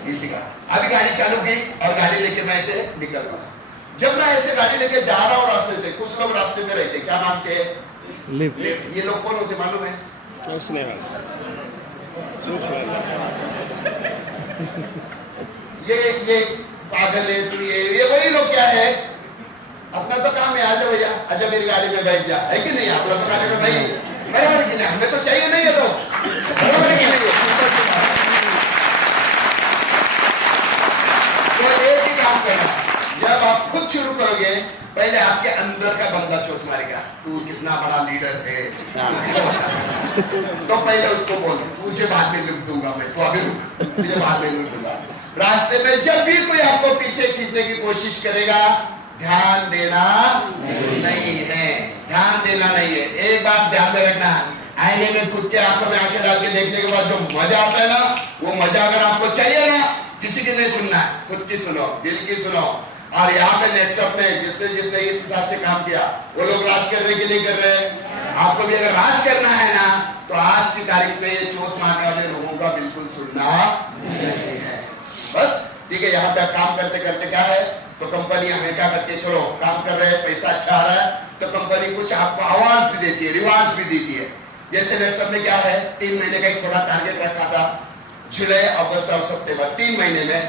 एसी का। अभी गाड़ी चालू की और गाड़ी लेके मैं ऐसे निकल रहा हूँ। जब मैं ऐसे गाड़ी लेके जा रहा हूँ रास्ते से, कुछ लोग रास्ते में रहते, क्या मानते हैं? लिफ्ट। ये लोग कौन होते मालूम है? ये पागल है तू, ये वही लोग क्या है, अपना तो काम है, आजा भैया आजा मेरी गाड़ी में बैठ जा, है कि नहीं? अपना तो कार्यक्रम भाई, बराबर कि नहीं? हमें तो चाहिए नहीं है लोग, बराबर कि नहीं? तो एक ही काम करना, जब आप खुद शुरू करोगे, पहले आपके अंदर का बंदा चोस मारेगा, तू कितना बड़ा लीडर है, तो पहले उसको बोल, तुझे बाद में लिख दूंगा मैं, तो अभी रुक, तुझे बाद में लिख दूंगा। रास्ते में जब भी कोई आपको पीछे खींचने की कोशिश करेगा, ध्यान देना नहीं है, ध्यान देना नहीं है। एक बात ध्यान में रखना, आईने में खुद के आंखों में आंखें डाल के देखने के बाद जो मजा आता है ना, वो मजा अगर आपको चाहिए ना, किसी की नहीं सुनना है, खुद की सुनो, दिल की सुनो। और यहाँ पे नेटसप में जिसने जिसने इस हिसाब से काम किया, वो लोग राज कर रहे कि नहीं कर रहे? आपको भी अगर राज करना है ना, तो आज की तारीख में ये चोस मारने वाले लोगों का बिल्कुल सुनना नहीं है। बस ठीक है, यहाँ पे काम करते करते क्या है, तो कंपनी हमें क्या करती है, चलो काम कर रहे हैं, पैसा अच्छा आ रहा है, तो कंपनी कुछ आपको अवार्ड भी देती है, रिवार्ड भी देती है। जैसे नेटसप में क्या है, 3 महीने का एक छोटा टारगेट रखा था, जुलाई अगस्त और सितंबर, 3 महीने में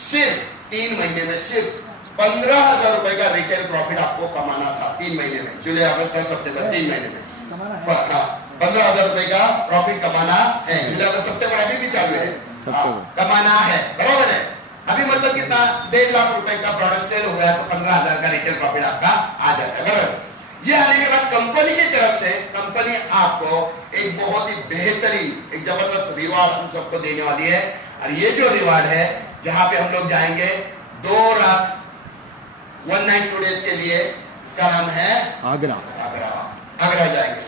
सिर्फ 3 महीने में सिर्फ 15,000 रुपए का रिटेल प्रॉफिट आपको कमाना था। 3 महीने में, जुलाई अगस्त और सितंबर, 3 महीने में 15,000 रुपए का प्रॉफिट कमाना है। जुलाई अगस्त सितंबर अभी भी चालू है, कमाना है, बराबर है। अभी मतलब कितना, 1.5 लाख रुपए का प्रोडक्ट सेल हो गया तो 15,000 का रिटेल प्रॉफिट आपका आ जाता है, बराबर। ये आने के बाद कंपनी की तरफ से कंपनी आपको एक बहुत ही बेहतरीन, एक जबरदस्त रिवार्ड हम सबको देने वाली है। और ये जो रिवार्ड है, जहां पे हम लोग जाएंगे 2 रात 1 नाइट 2 डेज के लिए, इसका नाम है आगरा। आगरा जाएंगे।